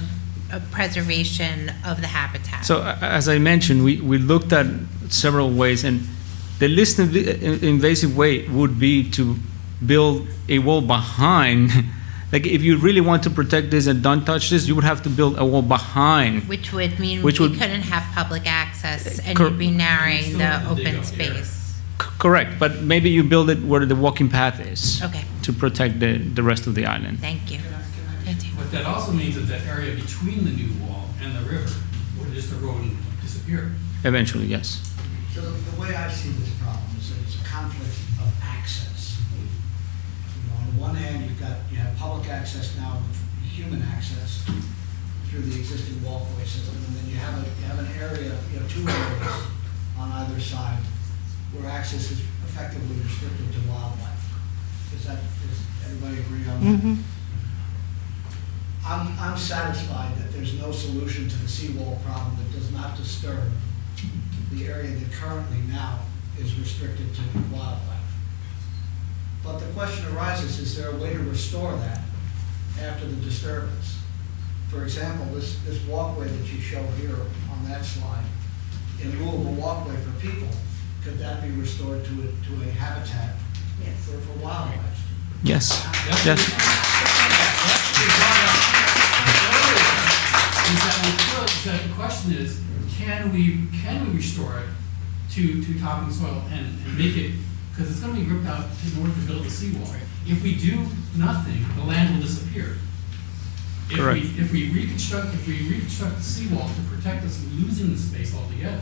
preservation of the habitat? So as I mentioned, we looked at several ways, and the least invasive way would be to build a wall behind. Like if you really want to protect this and don't touch this, you would have to build a wall behind. Which would mean we Which would- couldn't have public access and Cor- you'd be narrowing Still the have to dig open up the area. space. Correct, but maybe you build it where the walking path is. Okay, To protect the rest of the island. thank you. What that also means is that area between the new wall and the river would just erode and disappear. Eventually, yes. So the way I see this problem is that it's a conflict of access. You know, on the one hand, you have public access now, human access through the existing walkway system, and then you have an area, two areas on either side where access is effectively restricted to wildlife. Does everybody agree on that? Mhm. I'm satisfied that there's no solution to the seawall problem that does not disturb the area that currently now is restricted to wildlife. But the question arises, is there a way to restore that after the disturbance? For example, this walkway that you show here on that slide, in lieu of a walkway for people, could that be restored to a habitat for wildlife? Yes, That's yes. The question is, can we restore it to topping soil and make it, because it's gonna be ripped out in order to build a seawall. If we do nothing, the land will disappear. Correct. If we reconstruct the seawall to protect us from losing the space altogether,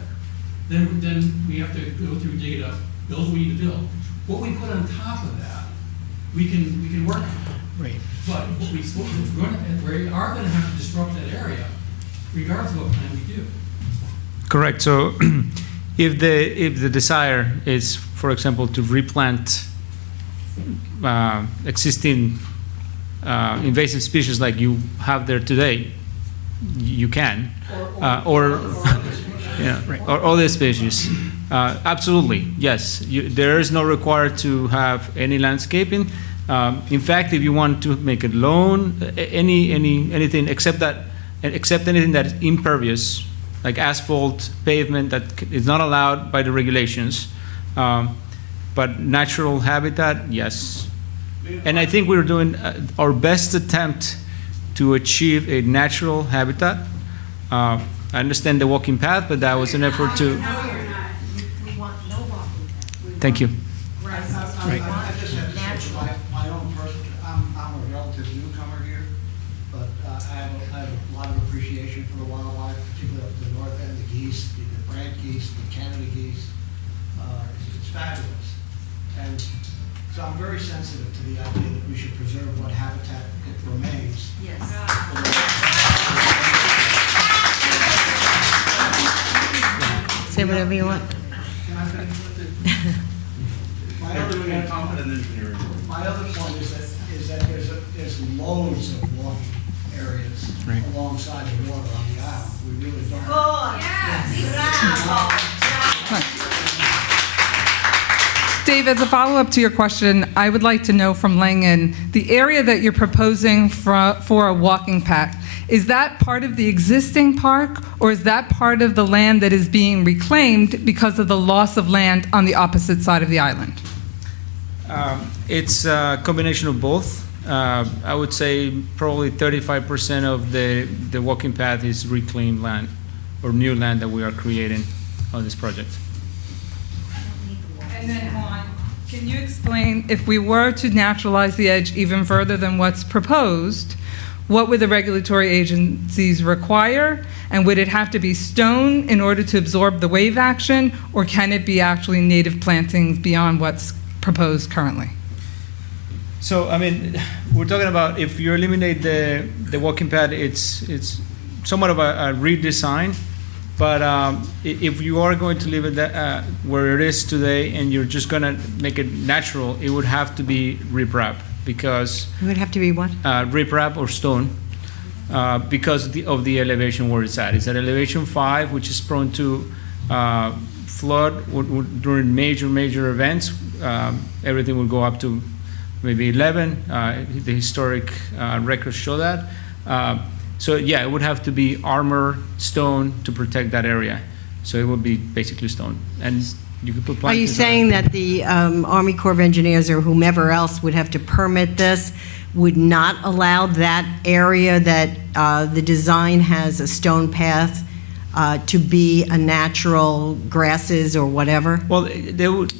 then we have to go through, dig it up, build what we need to build. What we put on top of that, we can work on. Right. But we are gonna have to disrupt that area regardless of what plan we do. Correct. So if the desire is, for example, to replant existing invasive species like you have there today, you can. Or other species. Absolutely, yes. There is no required to have any landscaping. In fact, if you want to make a lawn, anything except anything that is impervious, like asphalt, pavement, that is not allowed by the regulations. But natural habitat, yes. And I think we're doing our best attempt to achieve a natural habitat. I understand the walking path, but that was an effort to. No, you're not. We want no walking path. Thank you. I just have to say, my own person, I'm a relative newcomer here, but I have a lot of appreciation for the wildlife, particularly up to the north end, the geese, the brant geese, the Canada geese. It's fabulous. And so I'm very sensitive to the idea that we should preserve what habitat it remains. Yes. Say whatever you want. Can I finish with it? My They're other doing point- incompetent engineering. My other point is that there's loads of walking areas Right. alongside the water on the island. We really don't. Dave, as a follow-up to your question, I would like to know from Langen, the area that you're proposing for a walking path, is that part of the existing park, or is that part of the land that is being reclaimed because of the loss of land on the opposite side of the island? It's a combination of both. I would say probably 35% of the walking path is reclaimed land or new land that we are creating on this project. And then, Juan, can you explain, if we were to naturalize the edge even further than what's proposed, what would the regulatory agencies require? And would it have to be stone in order to absorb the wave action, or can it be actually native plantings beyond what's proposed currently? So, I mean, we're talking about if you eliminate the walking path, it's somewhat of a redesign. But if you are going to leave it where it is today and you're just going to make it natural, it would have to be riprap because It would have to be what? riprap or stone because of the elevation where it's at. It's at elevation 5, which is prone to flood during major events. Everything will go up to maybe 11. The historic records show that. So yeah, it would have to be armor stone to protect that area. So it would be basically stone, and you could put Are you plantings on it. saying that the Army Corps of Engineers or whomever else would have to permit this would not allow that area that the design has a stone path to be a natural grasses or whatever? Well, they would.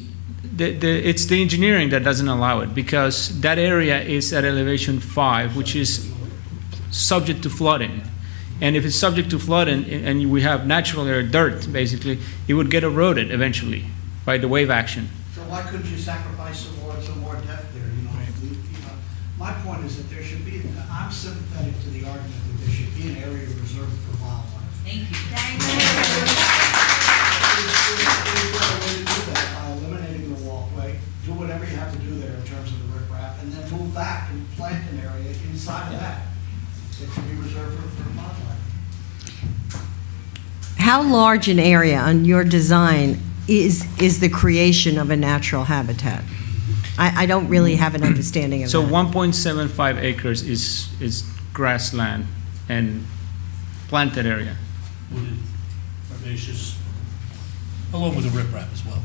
It's the engineering that doesn't allow it because that area is at elevation 5, which is subject to flooding. And if it's subject to flooding and we have natural air, dirt basically, it would get eroded eventually by the wave action. So why couldn't you sacrifice some more depth there, you know? My point is that there should be, I'm sympathetic to the argument that there should be an area reserved for wildlife. Thank you. There's a way to do that by eliminating the walkway, do whatever you have to do there in terms of the riprap, and then move back and plant an area inside of that. It should be reserved for wildlife. How large an area on your design is the creation of a natural habitat? I don't really have an understanding of So that. 1.75 acres is grassland and planted area. Wooded, herbaceous, along with the riprap as well.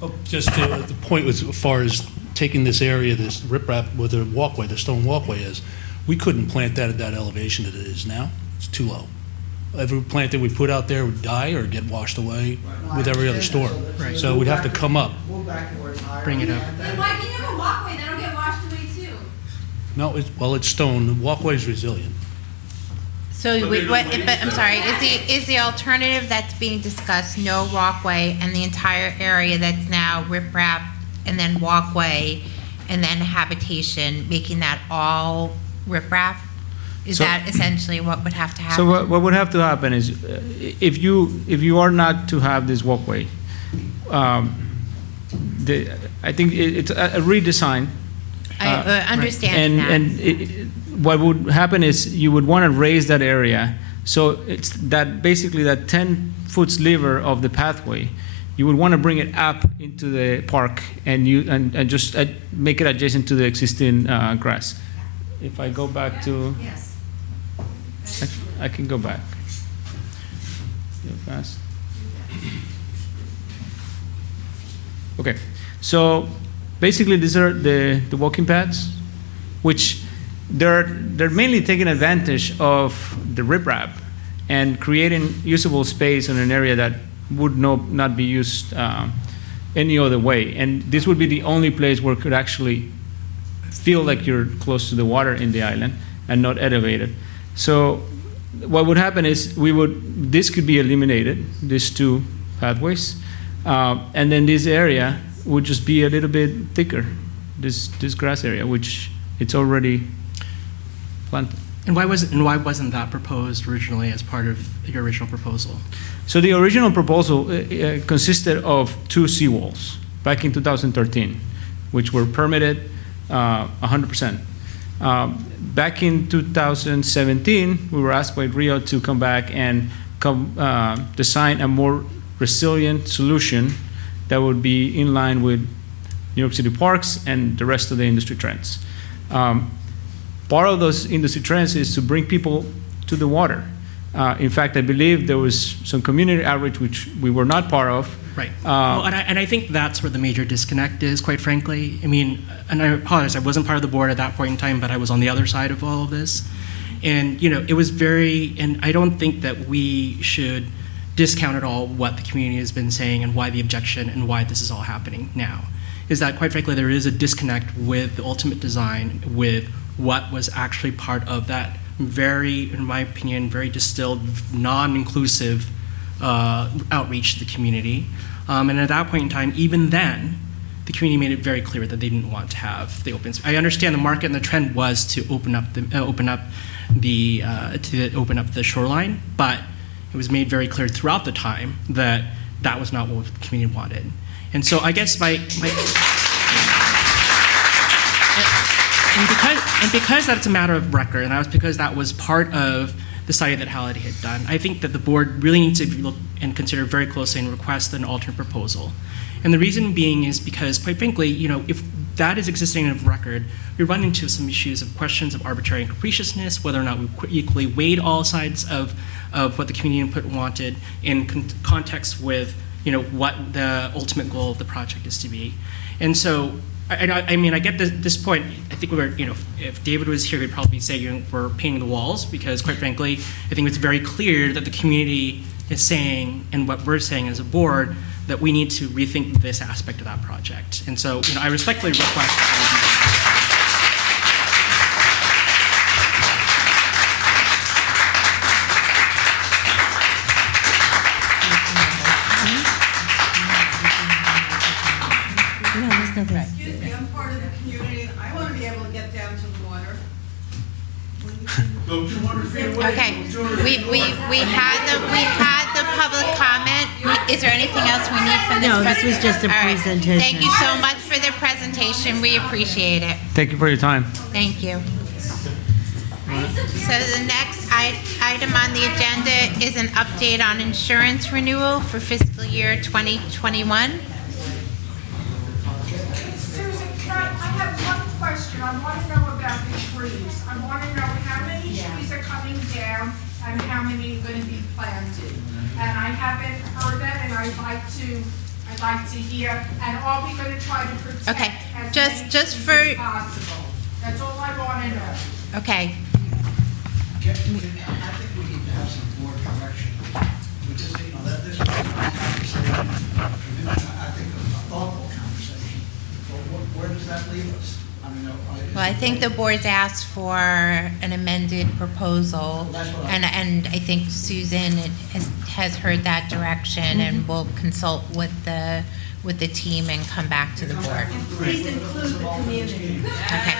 Oh, just to the point as far as taking this area, this riprap, where the walkway, the stone walkway is, we couldn't plant that at that elevation that it is now. It's too low. Every plant that we put out there would die or get washed away with every other storm. Right. So we'd have to come up. Move back to where it's higher. Bring it up. Then why can you have a walkway that'll get washed away too? No, it's stone. The walkway's resilient. So, but I'm sorry, is the alternative that's being discussed no walkway and the entire area that's now riprap and then walkway and then habitation, making that all riprap? Is So- that essentially what would have to happen? So what would have to happen is, if you are not to have this walkway, I think it's a redesign. I understand that. And what would happen is you would want to raise that area. So it's that basically that 10-foot sliver of the pathway, you would want to bring it up into the park and just make it adjacent to the existing grass. If I go back to, Yes. I can go back. Real fast. Okay, so basically these are the walking paths, which they're mainly taking advantage of the riprap and creating usable space in an area that would not be used any other way. And this would be the only place where it could actually feel like you're close to the water in the island and not elevated. So what would happen is this could be eliminated, these two pathways, and then this area would just be a little bit thicker, this grass area, which it's already planted. And why wasn't that proposed originally as part of your original proposal? So the original proposal consisted of 2 seawalls back in 2013, which were permitted 100%. Back in 2017, we were asked by RIOC to come back and design a more resilient solution that would be in line with New York City parks and the rest of the industry trends. Part of those industry trends is to bring people to the water. In fact, I believe there was some community outreach which we were not part of. Right. Well, and I think that's where the major disconnect is, quite frankly. I mean, and I apologize, I wasn't part of the board at that point in time, but I was on the other side of all of this. And, it was and I don't think that we should discount at all what the community has been saying and why the objection and why this is all happening now. Is that, quite frankly, there is a disconnect with the ultimate design, with what was actually part of that very, in my opinion, very distilled, non-inclusive outreach to the community. And at that point in time, even then, the community made it very clear that they didn't want to have the open space. I understand the market and the trend was to open up the shoreline, but it was made very clear throughout the time that that was not what the community wanted. And so I guess and because that's a matter of record, and that was because that was part of the study that Halliday had done, I think that the board really needs to look and consider very closely and request an alternate proposal. And the reason being is because, quite frankly, if that is existing in record, we run into some issues of questions of arbitrary and capriciousness, whether or not we equally weighed all sides of what the community input wanted in context with what the ultimate goal of the project is to be. And so, I mean, I get this point. I think if David was here, he'd probably say we're painting the walls, because quite frankly, I think it's very clear that the community is saying, and what we're saying as a board, that we need to rethink this aspect of that project. And so, I respectfully request Excuse me, I'm part of the community, I want to be able to get down to the water. Go 200 feet away. Okay, we had the public comment. Is there anything else we need from this? No, this was just a All right. presentation. Thank you so much for the presentation. We appreciate it. Thank you for your time. Thank you. So the next item on the agenda is an update on insurance renewal for fiscal year 2021. Susan, I have one question. I want to know about the trees. I want to know how many trees are coming down and how many are going to be planted. And I haven't heard that, and I'd like to hear, and are we going to try to protect Okay, as just many for- trees as possible? That's all I want to know. Okay. I think we need to have some board direction. We just, let this be a conversation. I think a thoughtful conversation. But where does that leave us? I mean, Well, I think the board's asked for an amended proposal, That's what and I think Susan has heard that direction, and will consult with the team and come back to the board. Please include the community. Okay.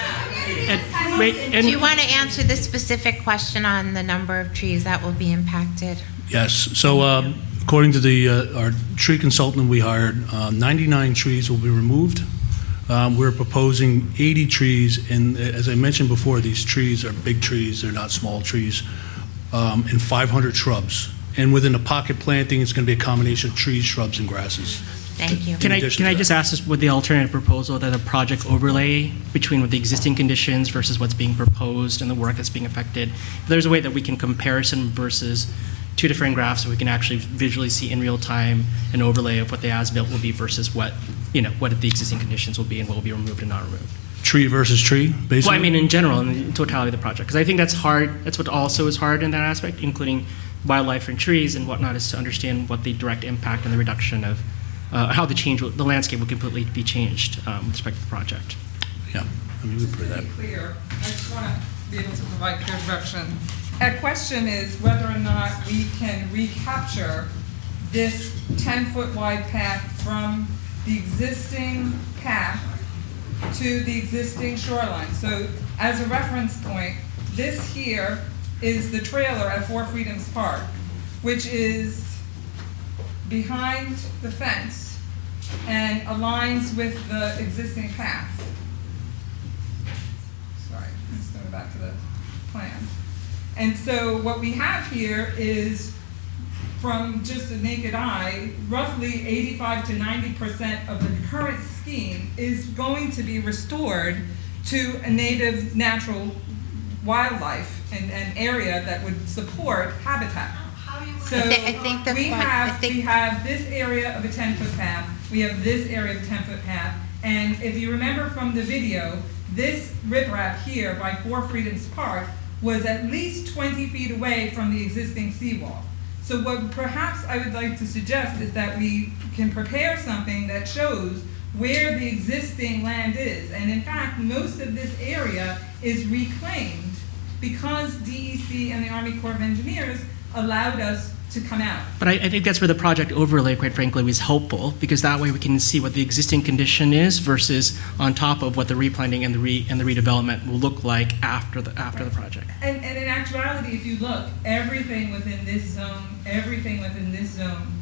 Do you want to answer the specific question on the number of trees that will be impacted? Yes, so according to our tree consultant we hired, 99 trees will be removed. We're proposing 80 trees, and as I mentioned before, these trees are big trees, they're not small trees, and 500 shrubs. And within the pocket planting, it's going to be a combination of trees, shrubs, and grasses. Thank you. Can I just ask this with the alternative proposal, that a project overlay between what the existing conditions versus what's being proposed and the work that's being affected? If there's a way that we can comparison versus two different graphs, so we can actually visually see in real time an overlay of what the as-built will be versus what the existing conditions will be and what will be removed and not removed. Tree versus tree, basically? Well, I mean, in general, in the totality of the project, because I think that's hard. That's what also is hard in that aspect, including wildlife and trees and whatnot, is to understand what the direct impact and the reduction of how the landscape will completely be changed with respect to the project. Yeah, I mean, we put that. To be clear, I just want to be able to provide clear direction. Our question is whether or not we can recapture this 10-foot wide path from the existing path to the existing shoreline. So as a reference point, this here is the trailer at 4 Freedoms Park, which is behind the fence and aligns with the existing path. Sorry, let's go back to the plan. And so what we have here is, from just a naked eye, roughly 85 to 90% of the current scheme is going to be restored to a native natural wildlife and an area that would support habitat. So I think the we point- have this area of a 10-foot path, we have this area of a 10-foot path, and if you remember from the video, this riprap here by 4 Freedoms Park was at least 20 feet away from the existing seawall. So what perhaps I would like to suggest is that we can prepare something that shows where the existing land is. And in fact, most of this area is reclaimed because DEC and the Army Corps of Engineers allowed us to come out. But I think that's where the project overlay, quite frankly, was helpful, because that way we can see what the existing condition is versus on top of what the replanting and the redevelopment will look like after the project. And in actuality, if you look, everything within this zone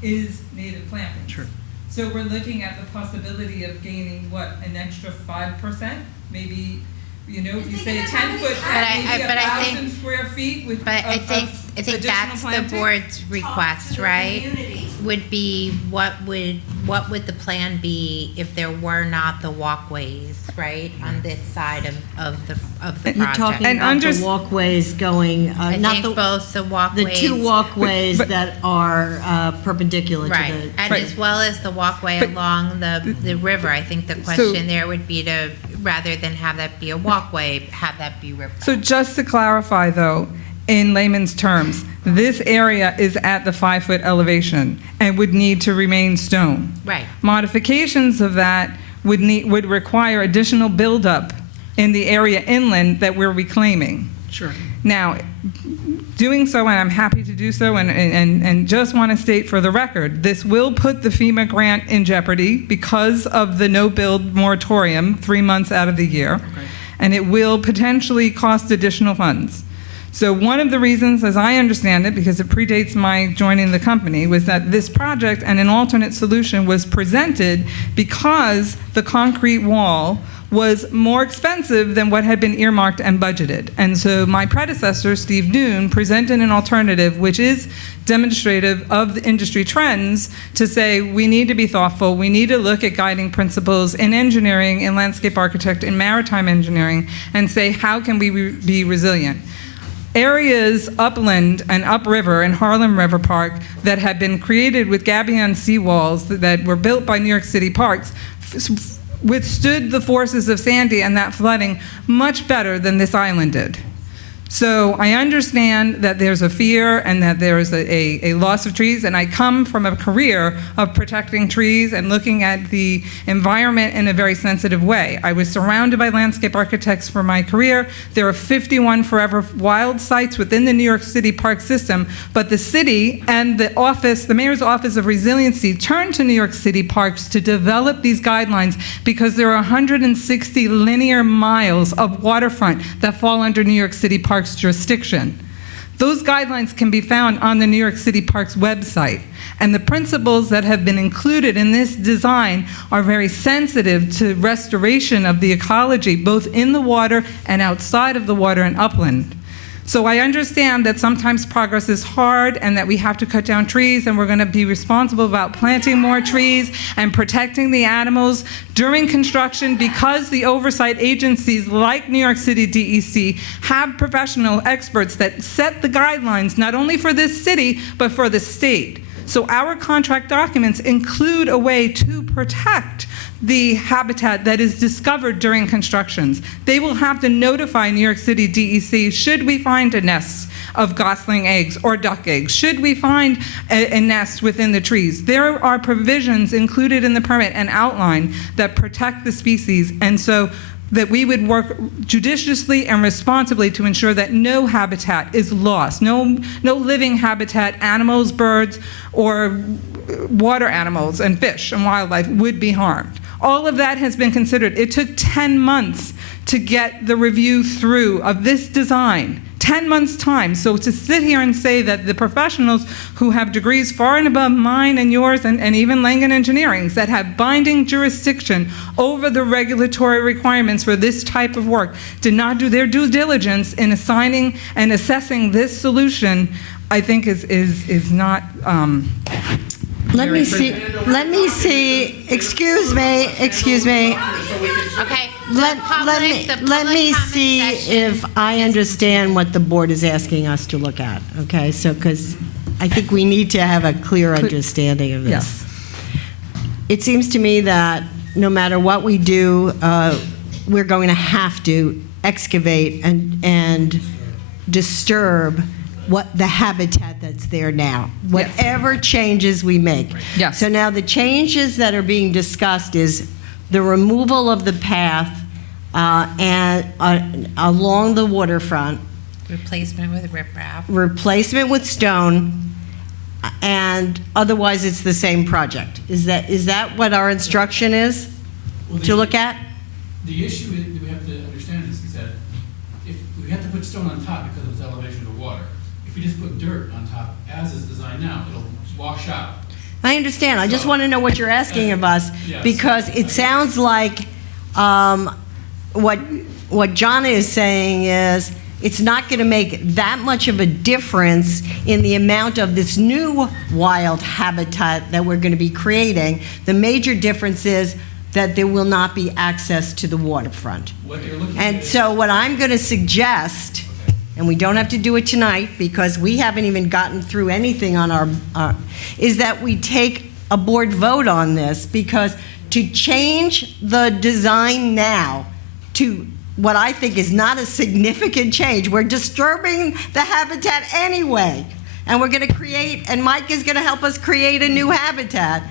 is native plantings. Sure. So we're looking at the possibility of gaining, what, an extra 5%? Maybe, you know, if you say 10-foot, maybe 1,000 square feet with But I think additional that's the planting? board's request, right? Would be, what would the plan be if there were not the walkways, right, on this side of the project? You're talking And about under- the walkways going, I not think the, both the the walkways. two walkways But- that are perpendicular to Right, the. and Right. as well as the walkway But- along the river. I think the question there would be to, rather than have that be a walkway, have that be river. So just to clarify, though, in layman's terms, this area is at the 5-foot elevation and would need to remain stone. Right. Modifications of that would require additional buildup in the area inland that we're reclaiming. Sure. Now, doing so, and I'm happy to do so, and just want to state for the record, this will put the FEMA grant in jeopardy because of the no-build moratorium 3 months out of the year, and it will potentially cost additional funds. So one of the reasons, as I understand it, because it predates my joining the company, was that this project and an alternate solution was presented because the concrete wall was more expensive than what had been earmarked and budgeted. And so my predecessor, Steve Noon, presented an alternative which is demonstrative of the industry trends to say we need to be thoughtful, we need to look at guiding principles in engineering, in landscape architect, in maritime engineering, and say how can we be resilient. Areas upland and upriver in Harlem River Park that had been created with gabion seawalls that were built by New York City Parks withstood the forces of Sandy and that flooding much better than this island did. So I understand that there's a fear and that there is a loss of trees, and I come from a career of protecting trees and looking at the environment in a very sensitive way. I was surrounded by landscape architects for my career. There are 51 forever wild sites within the New York City park system, but the city and the Mayor's Office of Resiliency turned to New York City parks to develop these guidelines because there are 160 linear miles of waterfront that fall under New York City Parks jurisdiction. Those guidelines can be found on the New York City Parks website, and the principles that have been included in this design are very sensitive to restoration of the ecology, both in the water and outside of the water and upland. So I understand that sometimes progress is hard and that we have to cut down trees, and we're going to be responsible about planting more trees and protecting the animals during construction because the oversight agencies like New York City DEC have professional experts that set the guidelines not only for this city but for the state. So our contract documents include a way to protect the habitat that is discovered during constructions. They will have to notify New York City DEC should we find a nest of gosling eggs or duck eggs, should we find a nest within the trees. There are provisions included in the permit and outline that protect the species, and so that we would work judiciously and responsibly to ensure that no habitat is lost, no living habitat, animals, birds, or water animals and fish and wildlife would be harmed. All of that has been considered. It took 10 months to get the review through of this design. 10 months' time. So to sit here and say that the professionals who have degrees far and above mine and yours and even Langen Engineering's that have binding jurisdiction over the regulatory requirements for this type of work did not do their due diligence in assigning and assessing this solution, I think is not Let me see, excuse me. Okay. Let me see if I understand what the board is asking us to look at, okay? So, because I think we need to have a clear understanding of this. Yes. It seems to me that no matter what we do, we're going to have to excavate and disturb the habitat that's there now, whatever changes we make. Yes. So now the changes that are being discussed is the removal of the path and along the waterfront, Replacement with riprap. replacement with stone, and otherwise it's the same project. Is that what our instruction is to look at? The issue that we have to understand is that if we have to put stone on top because of its elevation of the water, if we just put dirt on top, as is designed now, it'll wash out. I understand. I just want to know what you're asking of us, Yes. because it sounds like what John is saying is it's not going to make that much of a difference in the amount of this new wild habitat that we're going to be creating. The major difference is that there will not be access to the waterfront. What you're looking And at is- so what I'm going to suggest, and we don't have to do it tonight because we haven't even gotten through anything on our, is that we take a board vote on this, because to change the design now to what I think is not a significant change, we're disturbing the habitat anyway, and we're going to create, and Mike is going to help us create a new habitat.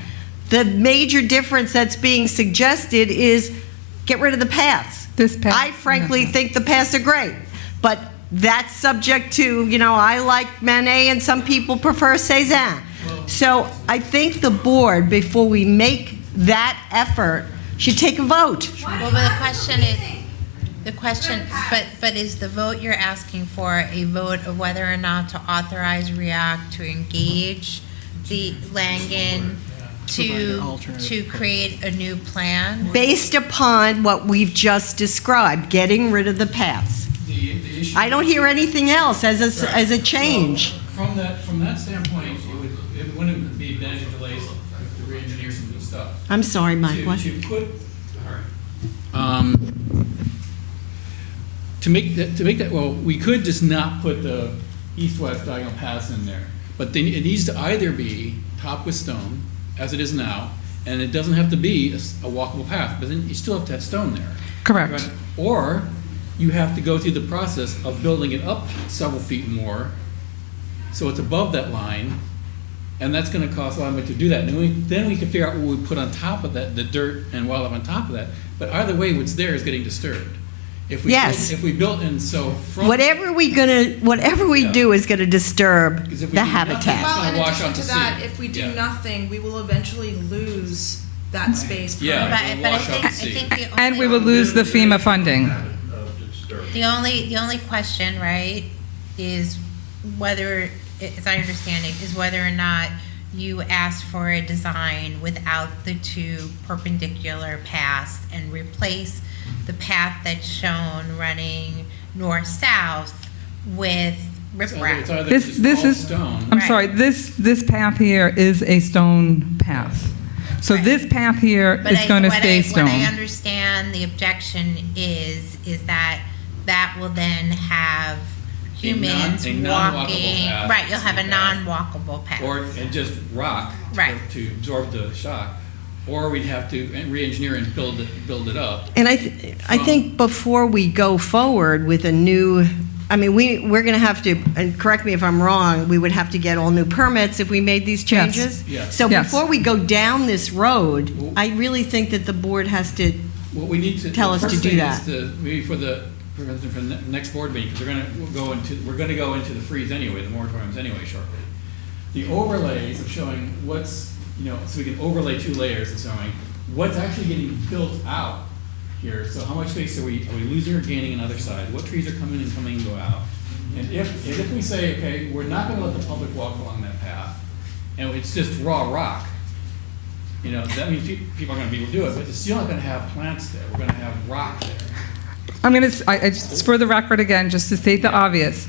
The major difference that's being suggested is get rid of the paths. This path- I frankly think the paths are great, but that's subject to, I like Manet and some people prefer Cézanne. So I think the board, before we make that effort, should take a vote. Well, but the question, but is the vote you're asking for a vote of whether or not to authorize RIOC to engage the Langen to create a new plan? Based upon what we've just described, getting rid of the paths. The issue. I don't hear anything else as a change. So, from that standpoint, it wouldn't be advantage of delays to re-engineer some of the stuff. I'm sorry, Mike, what? To put, all right. To make that, well, we could just not put the east-west diagonal paths in there, but then it needs to either be topped with stone, as it is now, and it doesn't have to be a walkable path, but then you still have to have stone there. Correct. Right? Or you have to go through the process of building it up several feet more, so it's above that line, and that's gonna cost a lot of money to do that. And then we can figure out what we put on top of that, the dirt and wildlife on top of that, but either way, what's there is getting disturbed. Yes. If we built in, so from. Whatever we Yeah. do is gonna disturb Because if we the do nothing, habitat. it's Well, gonna in wash addition out to to that, sea. if we do Yeah. nothing, we will eventually lose that space. Yeah. permanently. But I wash out think, I to sea. think the only. And we will lose the FEMA funding. The only question, right, is whether, as I understand it, is whether or not you ask for a design without the two perpendicular paths and replace the path that's shown running north-south with It's riprap. either This just all is, stone. I'm Right. sorry, this path here is a stone path. So Right. this path here But is going to what stay What I stone. understand the objection is that that will then have humans a non-walkable walking. path. Right, you'll have a Path. non-walkable path. And just rock. Right. To absorb the shock, or we'd have to re-engineer and build it up. And I think before we go forward with a new, I mean, we're going to have to, and correct me if I'm wrong, we would have to get all new permits if we made these changes? Yes. So Yes. before we go down this road, I really think that the board has to, What we need to. Tell us the to first do thing that. is to, maybe for the next board meeting, because we're gonna go into the freeze anyway, the moratoriums anyway shortly. The overlays of showing what's, so we can overlay 2 layers of showing what's actually getting built out here. So how much space are we losing or gaining on either side? What trees are coming and go out? And if we say, okay, we're not gonna let the public walk along that path, and it's just raw rock, that means people are gonna be able to do it, but it's still not gonna have plants there. We're gonna have rock there. I'm going to, just for the record again, just to state the obvious,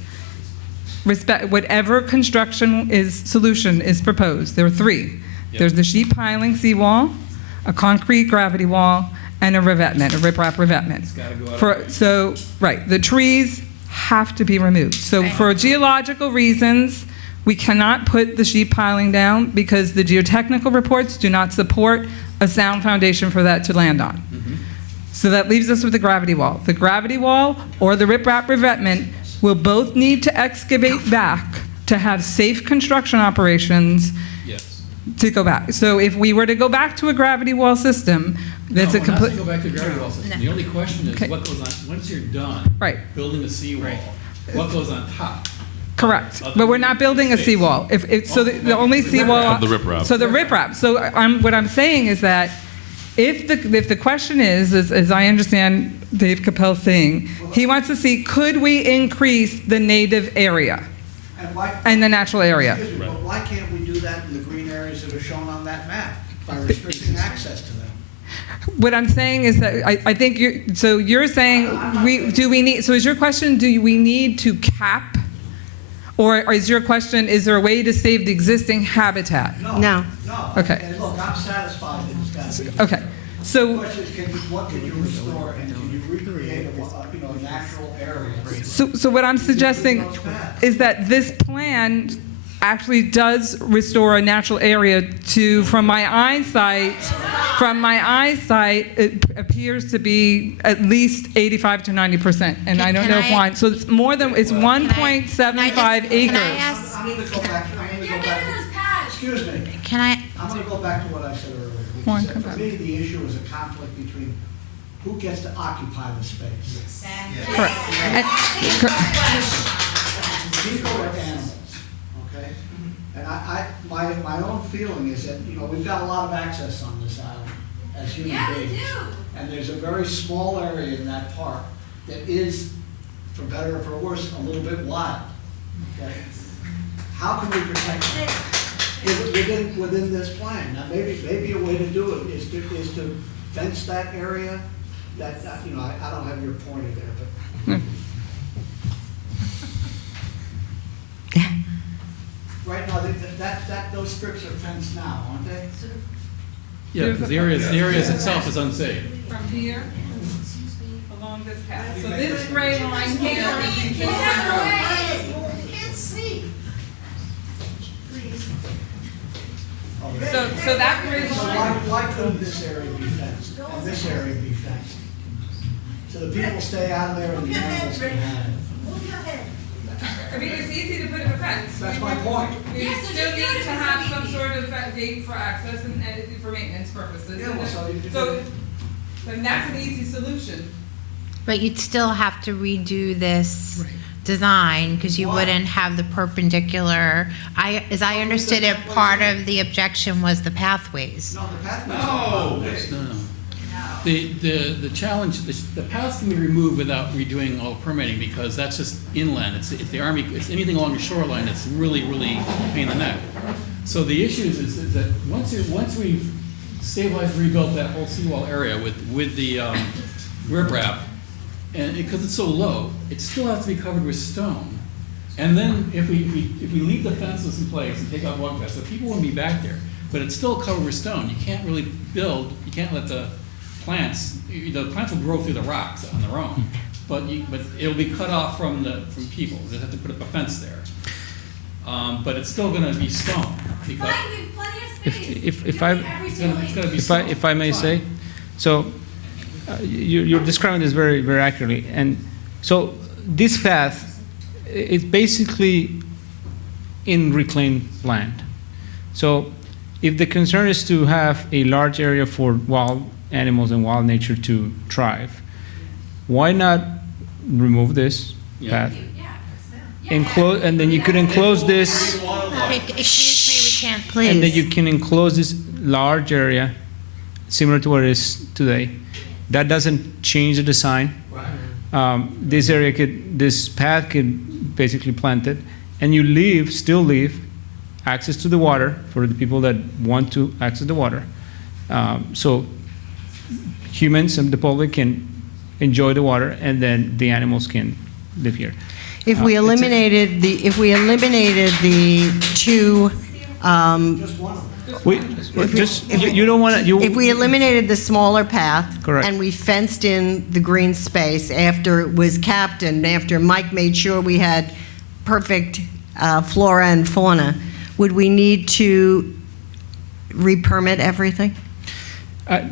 whatever solution is proposed, there are 3. Yep. There's the sheet piling seawall, a concrete gravity wall, and a revetment, a riprap revetment. It's gotta go out of the way. So, right, the trees have to be removed. So for geological reasons, we cannot put the sheet piling down because the geotechnical reports do not support a sound foundation for that to land on. So that leaves us with the gravity wall. The gravity wall or the riprap revetment will both need to excavate back to have safe construction operations Yes. to go back. So if we were to go back to a gravity wall system, that's a No, we're not complete. saying go back to the gravity wall system. The only question is Okay. what goes on, once you're done. Right. Building the seawall, what goes on top. Correct, but we're not building a seawall. So the only seawall. Of the riprap. So the riprap. So what I'm saying is that if the question is, as I understand Dave Capel saying, he wants to see, could we increase the native area And why, and the natural area? excuse me, but why can't we do that in the green areas that are shown on that map by restricting access to them? What I'm saying is that I think you're saying, so is your question, do we need to cap? Or is your question, is there a way to save the existing habitat? No. No. Okay. And look, I'm satisfied that it's got to be. Okay, The so, question is, what can you restore and can you recreate a natural area? so what I'm suggesting is that this plan actually does restore a natural area to, from my eyesight, it appears to be at least 85 to 90%, and I don't know if why. So it's more than, it's 1.75 acres. Can I ask, I'm going to go back, excuse me, can I, I'm going to go back to what I said earlier. which One, is that come For back. me, the issue is a conflict between who gets to occupy the space. Correct. People or animals, okay? And my own feeling is that, we've got a lot of access on this island as human beings. And there's a very small area in that park that is, for better or for worse, a little bit wild, okay? How can we protect it within this plan? Now, maybe a way to do it is to fence that area. I don't have your pointer there, but. Right now, those strips are fenced now, aren't they? Yeah, because the areas itself is unsafe. From here, along this path. So this gray line here is the Can't see. So that gray So line. why couldn't this area be fenced and this area be fenced? So the people stay out of there and the animals can have it. I mean, it's easy to put up a fence. That's my point. We Yeah, so still just do need it to if have it's some easy. sort of gate for access and for maintenance purposes. Yeah, well, So, then that's an easy solution. but you'd still have to redo this design, because you Why? wouldn't have the perpendicular, as I understood it, part of the objection was the pathways. No, the pathways. No. The challenge, the paths can be removed without redoing all permitting, because that's just inland. It's the Army, it's anything along the shoreline that's really, really a pain in the neck. So the issue is that once we've stabilized, rebuilt that whole seawall area with the riprap, and because it's so low, it still has to be covered with stone. And then if we leave the fences in place and take out walk paths, so people won't be back there, but it's still covered with stone. You can't really build, you can't let the plants will grow through the rocks on their own, but it'll be cut off from people. They have to put up a fence there. But it's still gonna be stone, because If I may say, so you're describing this very, very accurately. And so this path is basically in reclaimed land. So if the concern is to have a large area for wild animals and wild nature to thrive, why not remove this path? Enclose, and then you could enclose this, Excuse me, we can't, and then please. you can enclose this large area, similar to what it is today. That doesn't change the design. This path could basically plant it, and you still leave access to the water for the people that want to access the water. So humans and the public can enjoy the water, and then the animals can live here. If we eliminated the two, You don't want to. if we eliminated the smaller path. Correct. And we fenced in the green space after it was capped and after Mike made sure we had perfect flora and fauna, would we need to re-permit everything?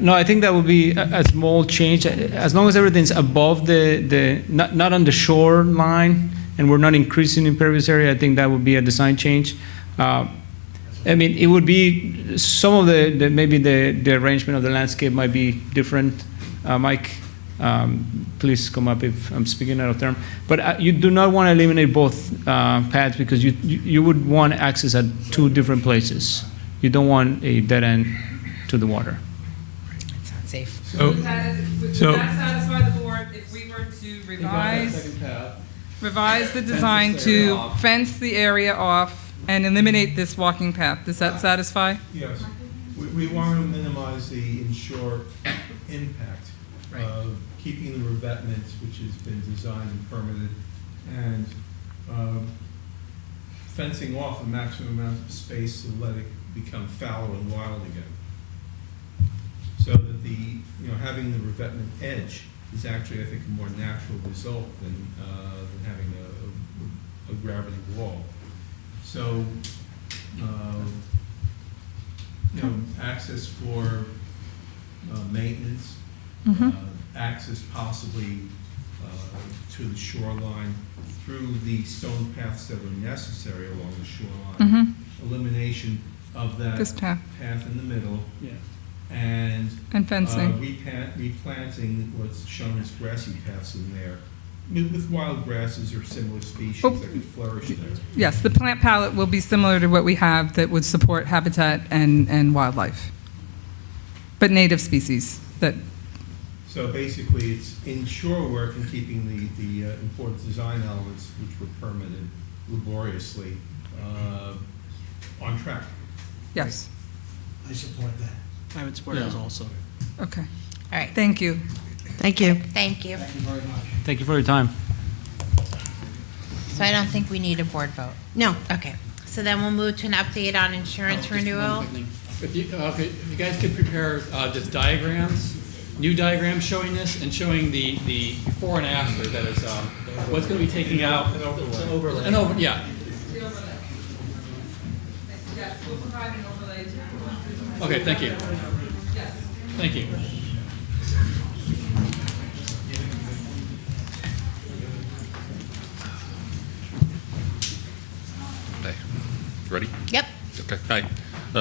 No, I think that would be a small change, as long as everything's above not on the shoreline, and we're not increasing impervious area. I think that would be a design change. I mean, it would be some of maybe the arrangement of the landscape might be different. Mike Please come up if I'm speaking out of term. But you do not want to eliminate both paths because you would want access at two different places. You don't want a dead end to the water. It's not safe. So, Would that satisfy the board if we were to revise the design to fence the area off and eliminate this walking path? Does that satisfy? yes, we want to minimize the inshore impact of keeping the revetment, which has been designed and permitted, and fencing off a maximum amount of space to let it become fallow and wild again. So that having the revetment edge is actually, I think, a more natural result than having a gravity wall. So, access for maintenance, access possibly to the shoreline through the stone paths that are necessary along the shoreline, elimination of that This path. in the middle, Yeah. and fencing. replanting what's shown as grassy paths in there, with wild grasses or similar species Oh. that could flourish there. Yes, the plant palette will be similar to what we have that would support habitat and wildlife, but native species that. So basically, it's inshore work and keeping the important design elements, which were permitted laboriously, on track. Yes. I support that. I would support it also. Okay. All right. Thank you. Thank you. Thank you. Thank you very much. Thank you for your time. So I don't think we need a board vote. No. Okay. So then we'll move to an update on insurance renewal. If you guys could prepare just diagrams, new diagrams showing this and showing the before and after, that is what's going to be taking out. An overlay. Yeah. Yes, we'll provide an overlay. Okay, thank you. Thank you. Hey, ready? Yep. Okay. Hi,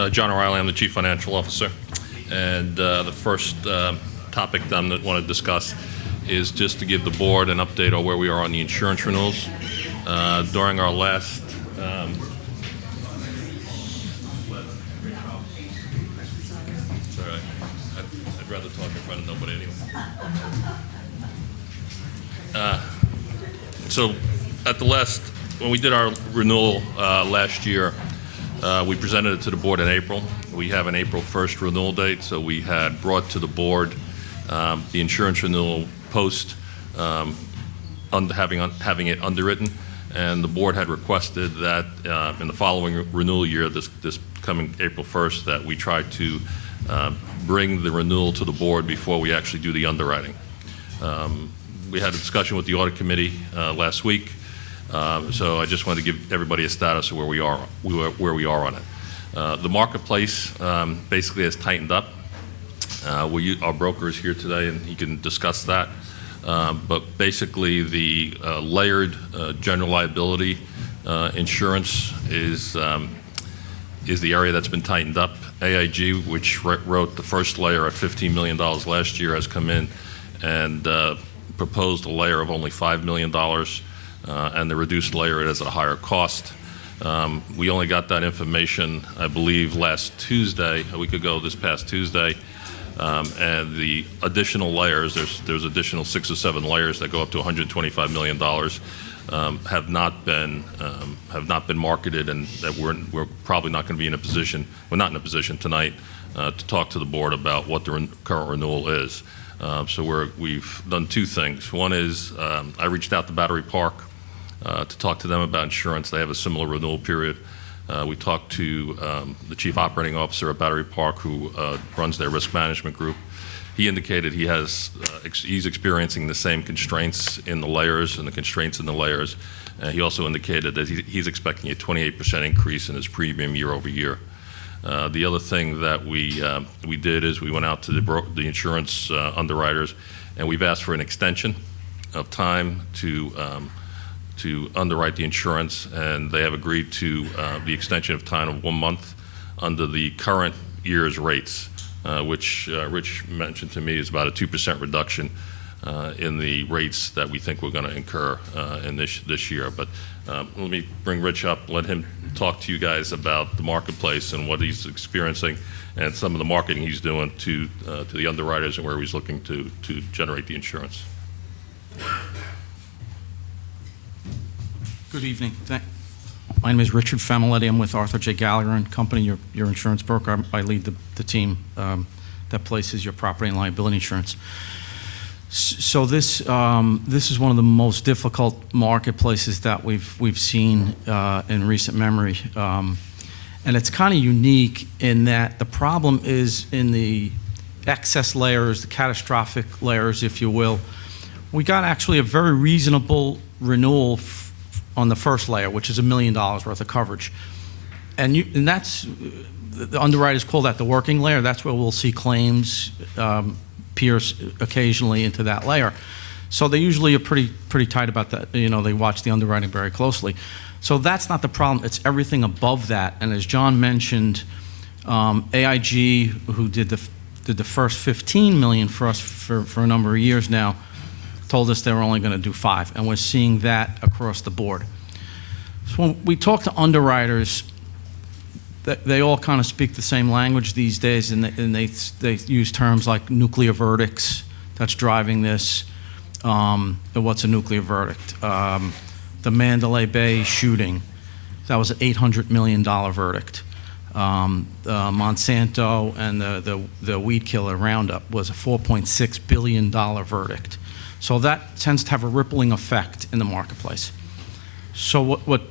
John O'Reilly. I'm the Chief Financial Officer. And the first topic that I want to discuss is just to give the board an update on where we are on the insurance renewals. During our last it's all right. I'd rather talk in front of nobody anyway. So at the last, when we did our renewal last year, we presented it to the board in April. We have an April 1st renewal date, so we had brought to the board the insurance renewal post having it underwritten, and the board had requested that in the following renewal year, this coming April 1st, that we try to bring the renewal to the board before we actually do the underwriting. We had a discussion with the audit committee last week, so I just wanted to give everybody a status of where we are on it. The marketplace basically has tightened up. Our broker is here today, and he can discuss that. But basically, the layered general liability insurance is the area that's been tightened up. AIG, which wrote the first layer at $15 million last year, has come in and proposed a layer of only $5 million, and the reduced layer is at a higher cost. We only got that information, I believe, last Tuesday, a week ago, this past Tuesday. And the additional layers, there's additional 6 or 7 layers that go up to $125 million, have not been marketed, and that we're probably not going to be in a position. We're not in a position tonight to talk to the board about what the current renewal is. So we've done 2 things. One is I reached out to Battery Park to talk to them about insurance. They have a similar renewal period. We talked to the chief operating officer at Battery Park, who runs their risk management group. He indicated he's experiencing the same constraints in the layers and the constraints in the layers. He also indicated that he's expecting a 28% increase in his premium year over year. The other thing that we did is we went out to the insurance underwriters, and we've asked for an extension of time to underwrite the insurance, and they have agreed to the extension of time of 1 month under the current year's rates, which Rich mentioned to me is about a 2% reduction in the rates that we think we're going to incur in this year. But let me bring Rich up, let him talk to you guys about the marketplace and what he's experiencing and some of the marketing he's doing to the underwriters and where he's looking to generate the insurance. Good evening. My name is Richard Familetti. I'm with Arthur J. Gallagher and Company, your insurance broker. I lead the team that places your property and liability insurance. So this is one of the most difficult marketplaces that we've seen in recent memory, and it's kind of unique in that the problem is in the excess layers, the catastrophic layers, if you will. We got actually a very reasonable renewal on the first layer, which is $1 million worth of coverage, and that's the underwriters call that the working layer. That's where we'll see claims pierce occasionally into that layer. So they usually are pretty tight about that. You know, they watch the underwriting very closely. So that's not the problem. It's everything above that. And as John mentioned, AIG, who did the first $15 million for us for a number of years now, told us they were only going to do 5, and we're seeing that across the board. So when we talk to underwriters, they all kind of speak the same language these days, and they use terms like nuclear verdicts. That's driving this. What's a nuclear verdict? The Mandalay Bay shooting, that was an $800 million verdict. Monsanto and the weed killer Roundup was a $4.6 billion verdict. So that tends to have a rippling effect in the marketplace. So what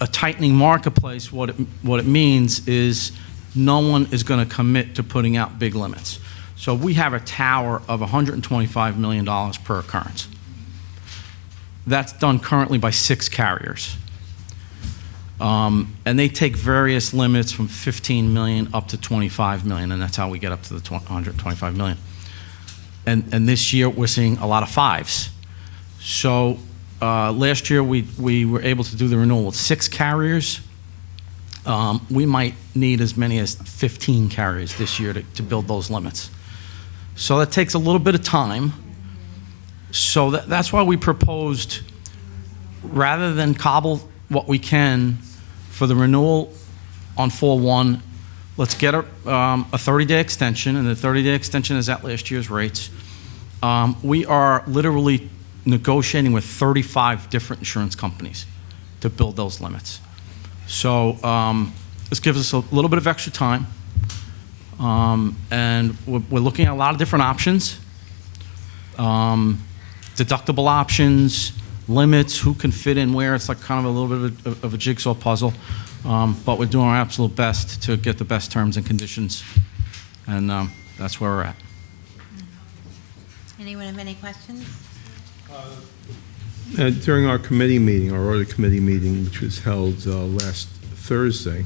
a tightening marketplace, what it means is no one is going to commit to putting out big limits. So we have a tower of $125 million per occurrence. That's done currently by 6 carriers. And they take various limits from 15 million up to 25 million, and that's how we get up to the 125 million. And this year we're seeing a lot of 5s. So last year we were able to do the renewal with 6 carriers. We might need as many as 15 carriers this year to build those limits. So that takes a little bit of time. So that's why we proposed, rather than cobble what we can for the renewal on 4/1, let's get a 30-day extension, and the 30-day extension is at last year's rates. We are literally negotiating with 35 different insurance companies to build those limits. So this gives us a little bit of extra time, and we're looking at a lot of different options, deductible options, limits, who can fit in where. It's like kind of a little bit of a jigsaw puzzle. But we're doing our absolute best to get the best terms and conditions, and that's where we're at. Anyone have any questions? During our committee meeting, our audit committee meeting, which was held last Thursday,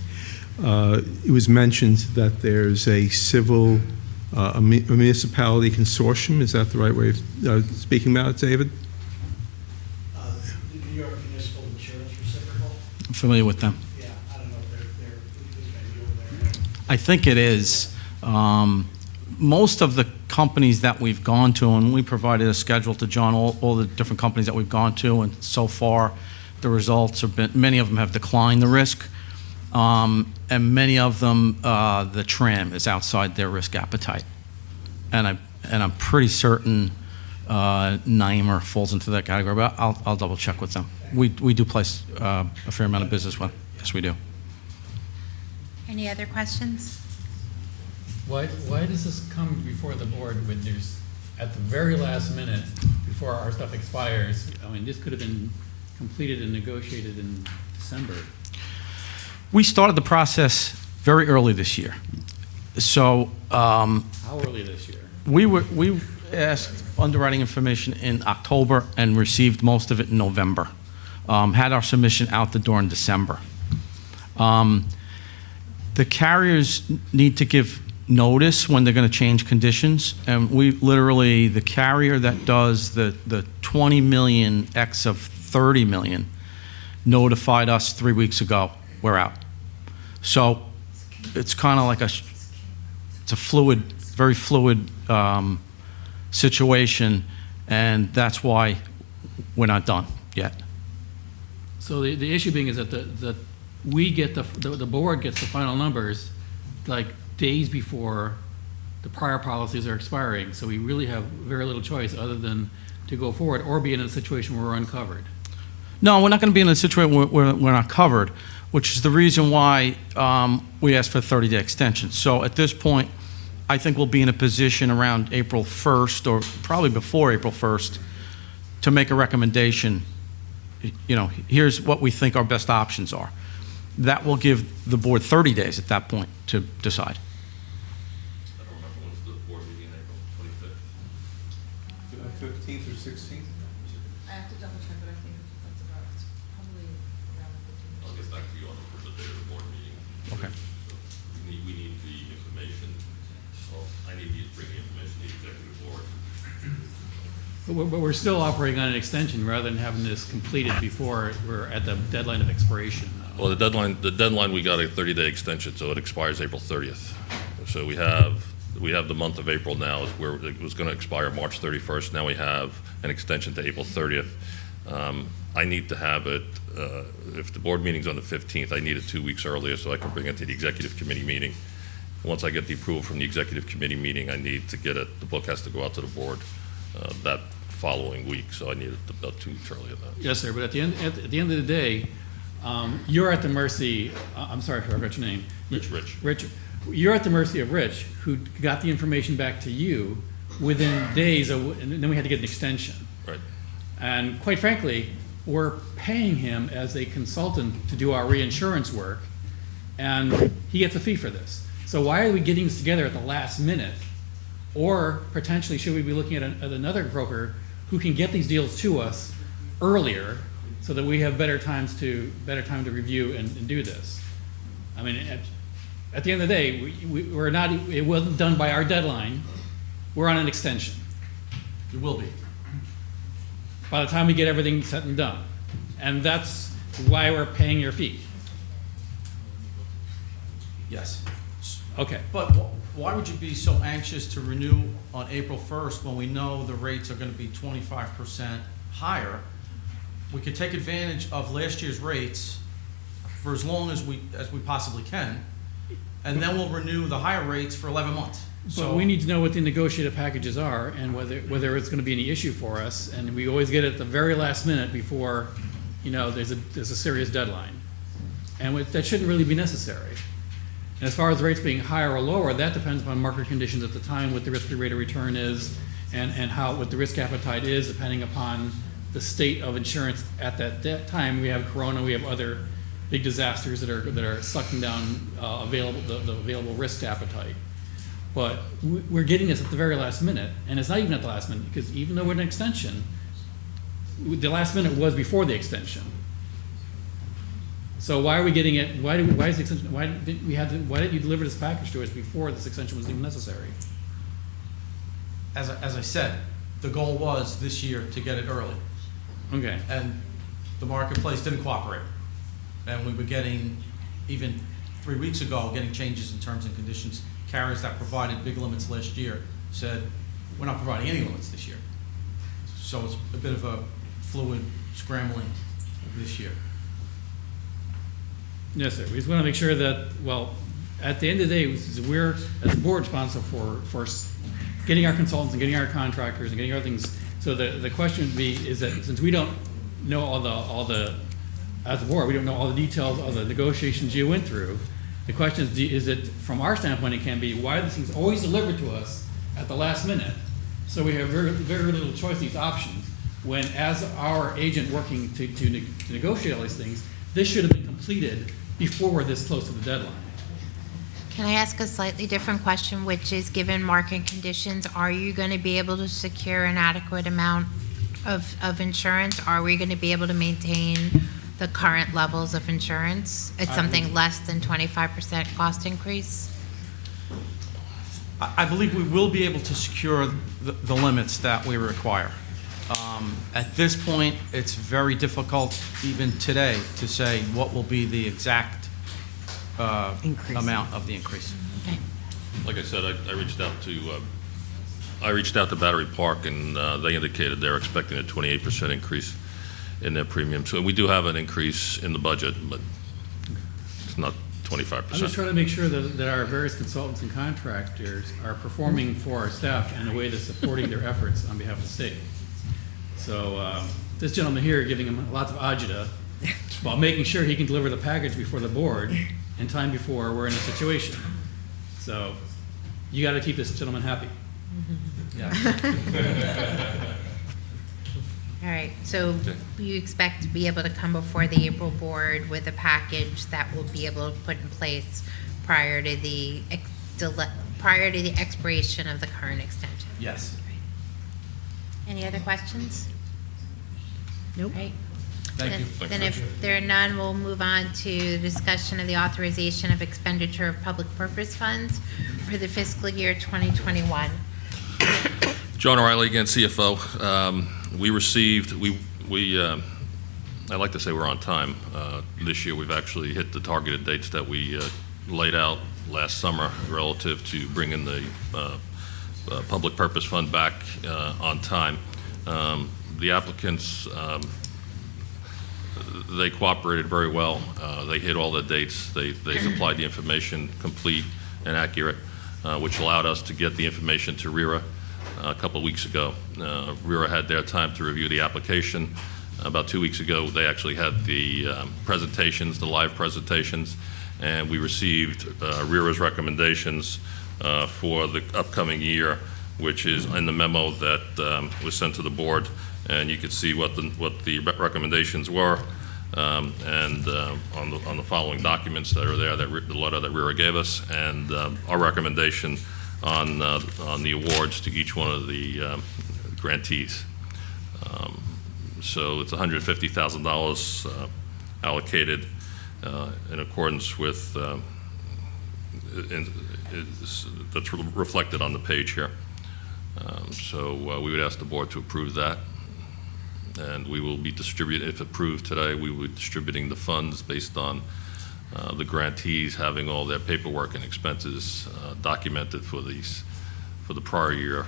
it was mentioned that there's a a municipality consortium. Is that the right way of speaking about it, David? The New York Municipal Insurance Reciprocal. I'm familiar with them. Yeah, I don't know if they're maybe over there. I think it is. Most of the companies that we've gone to, and we provided a schedule to John, all the different companies that we've gone to, and so far the results have been, many of them have declined the risk, and many of them, the tram is outside their risk appetite. And I'm pretty certain Neimer falls into that category, but I'll double check with them. We do place a fair amount of business with. Yes, we do. Any other questions? Why does this come before the board when there's, at the very last minute, before our stuff expires? I mean, this could have been completed and negotiated in December. We started the process very early this year. So How early this year? we asked underwriting information in October and received most of it in November. Had our submission out the door in December. The carriers need to give notice when they're going to change conditions, and we literally, the carrier that does the 20 million X of 30 million notified us 3 weeks ago, we're out. So it's kind of like it's a fluid, very fluid situation, and that's why we're not done yet. So the issue being is that we get the board gets the final numbers like days before the prior policies are expiring. So we really have very little choice other than to go forward or be in a situation where we're uncovered. No, we're not going to be in a situation where we're not covered, which is the reason why we asked for a 30-day extension. So at this point, I think we'll be in a position around April 1st or probably before April 1st to make a recommendation. You know, here's what we think our best options are. That will give the board 30 days at that point to decide. I don't remember what's the board meeting in April, 25th? 15th or 16th? I have to double check, but I think that's about, it's probably around the 15th. I'll get back to you on the day of the board meeting. Okay. So we need the information, well, I need to bring the information to the executive board. But we're still operating on an extension rather than having this completed before we're at the deadline of expiration. Well, the deadline, we got a 30-day extension, so it expires April 30th. So we have the month of April now, is where it was going to expire March 31st. Now we have an extension to April 30th. I need to have it, if the board meeting's on the 15th, I need it 2 weeks earlier so I can bring it to the executive committee meeting. Once I get the approval from the executive committee meeting, I need to get it, the book has to go out to the board that following week, so I need it about 2 weeks earlier than that. Yes, sir, but at the end of the day, you're at the mercy, I'm sorry if I forgot your name. Rich. You're at the mercy of Rich, who got the information back to you within days, and then we had to get an extension. Right. And quite frankly, we're paying him as a consultant to do our reinsurance work, and he gets a fee for this. So why are we getting this together at the last minute? Or potentially, should we be looking at another broker who can get these deals to us earlier so that we have better time to review and do this? I mean, at the end of the day, we're not, it wasn't done by our deadline. We're on an extension. It will be. By the time we get everything set and done. And that's why we're paying your fee. Yes. Okay. But why would you be so anxious to renew on April 1st when we know the rates are going to be 25% higher? We could take advantage of last year's rates for as long as we possibly can, and then we'll renew the higher rates for 11 months. So we need to know what the negotiated packages are and whether it's going to be any issue for us. And we always get it at the very last minute before, you know, there's a serious deadline. And that shouldn't really be necessary. And as far as the rates being higher or lower, that depends upon market conditions at the time, what the risk-free rate of return is, and what the risk appetite is, depending upon the state of insurance at that time. We have Corona, we have other big disasters that are sucking down the available risk appetite. But we're getting this at the very last minute, and it's not even at the last minute, because even though we're in an extension, the last minute was before the extension. So why are we getting it? Why is the extension? Why didn't you deliver this package to us before this extension was even necessary? As I said, the goal was this year to get it early. Okay. And the marketplace didn't cooperate. And we were getting, even 3 weeks ago, getting changes in terms and conditions. Carriers that provided big limits last year said, we're not providing any limits this year. So it's a bit of a fluid scrambling this year. Yes, sir. We just want to make sure that, well, at the end of the day, we're, as a board, responsible for getting our consultants and getting our contractors and getting our things. So the question would be, is that since we don't know all the as a board, we don't know all the details of the negotiations you went through. The question is it, from our standpoint, it can be, why are these things always delivered to us at the last minute? So we have very, very little choice of these options, when as our agent working to negotiate all these things, this should have been completed before we're this close to the deadline. Can I ask a slightly different question, which is, given market conditions, are you going to be able to secure an adequate amount of insurance? Are we going to be able to maintain the current levels of insurance? It's something less than 25% cost increase? I believe we will be able to secure the limits that we require. At this point, it's very difficult, even today, to say what will be the exact amount of the increase. Okay. Like I said, I reached out to I reached out to Battery Park, and they indicated they're expecting a 28% increase in their premium. So we do have an increase in the budget, but it's not 25%. I'm just trying to make sure that our various consultants and contractors are performing for our staff in a way that's supporting their efforts on behalf of the state. So this gentleman here giving him lots of agita while making sure he can deliver the package before the board in time before we're in a situation. So you got to keep this gentleman happy. Yeah. All right, so you expect to be able to come before the April board with a package that will be able to put in place prior to the expiration of the current extension? Yes. Any other questions? Nope. Right. Thank you. Then if there are none, we'll move on to the discussion of the authorization of expenditure of public purpose funds for the fiscal year 2021. John O'Reilly again, CFO. We received, I'd like to say we're on time. This year we've actually hit the targeted dates that we laid out last summer relative to bringing the public purpose fund back on time. The applicants, they cooperated very well. They hit all the dates. They supplied the information complete and accurate, which allowed us to get the information to RIRA a couple of weeks ago. RIRA had their time to review the application. About 2 weeks ago, they actually had the presentations, the live presentations, and we received RIRA's recommendations for the upcoming year, which is in the memo that was sent to the board. And you could see what the recommendations were, and on the following documents that are there, the letter that RIRA gave us, and our recommendation on the awards to each one of the grantees. So it's $150,000 allocated in accordance with that's reflected on the page here. So we would ask the board to approve that, and we will be distributing, if approved today, we will be distributing the funds based on the grantees having all their paperwork and expenses documented for the prior year.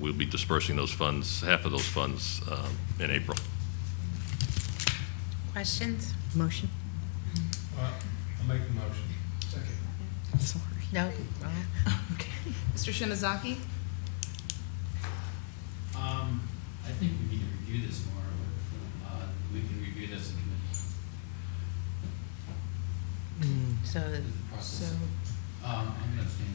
We'll be dispersing those funds, half of those funds, in April. Questions? Motion? I'll make the motion. Second. No? Wrong. Mr. Shinazaki? I think we need to review this more. We can review this in committee. So, I'm going to abstain.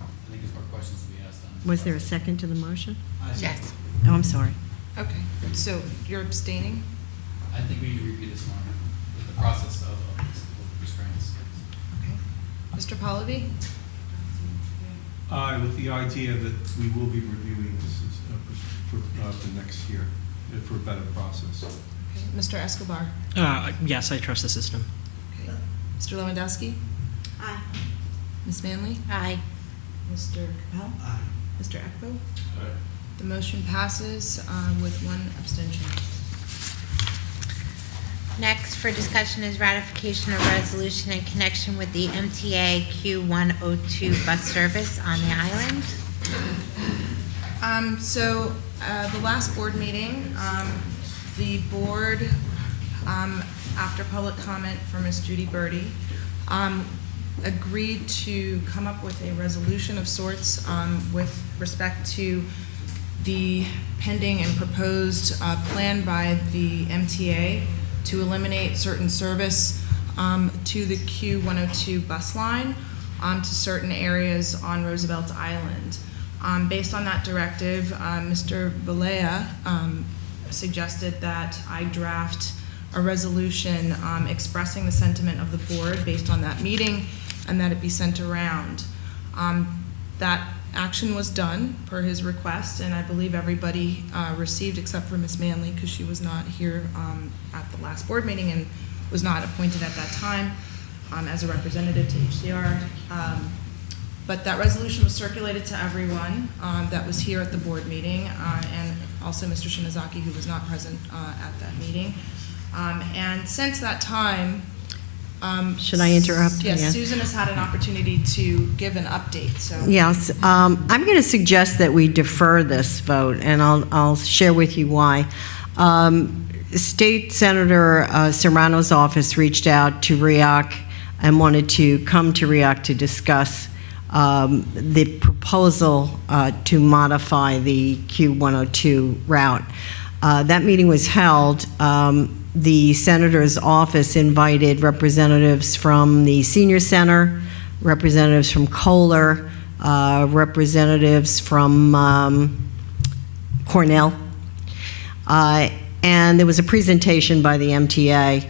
I think there's more questions to be asked on. Was there a second to the motion? yes. Oh, I'm sorry. Okay, so you're abstaining? I think we need to review this more with the process of restraints. Okay. Mr. Pallavi? With the idea that we will be reviewing this for next year, for a better process. Okay. Mr. Escobar? Yes, I trust the system. Okay. Mr. Lewandowski? Aye. Ms. Manley? Aye. Mr. Capel? Aye. Mr. Ekbo? The motion passes with one abstention. Next for discussion is ratification of resolution in connection with the MTA Q102 bus service on the island. The last board meeting, the board, after public comment from Ms. Judy Birdie, agreed to come up with a resolution of sorts with respect to the pending and proposed plan by the MTA to eliminate certain service to the Q102 bus line to certain areas on Roosevelt Island. Based on that directive, Mr. Balea suggested that I draft a resolution expressing the sentiment of the board based on that meeting and that it be sent around. That action was done per his request, and I believe everybody received except for Ms. Manley because she was not here at the last board meeting and was not appointed at that time as a representative to HCR. But that resolution was circulated to everyone that was here at the board meeting, and also Mr. Shinazaki, who was not present at that meeting. And since that time, Should I interrupt? Yes, Yeah. Susan has had an opportunity to give an update, so. Yes, I'm going to suggest that we defer this vote, and I'll share with you why. State Senator Serrano's office reached out to RIOC and wanted to come to RIOC to discuss the proposal to modify the Q102 route. That meeting was held. The senator's office invited representatives from the senior center, representatives from Kohler, representatives from Cornell, and there was a presentation by the MTA.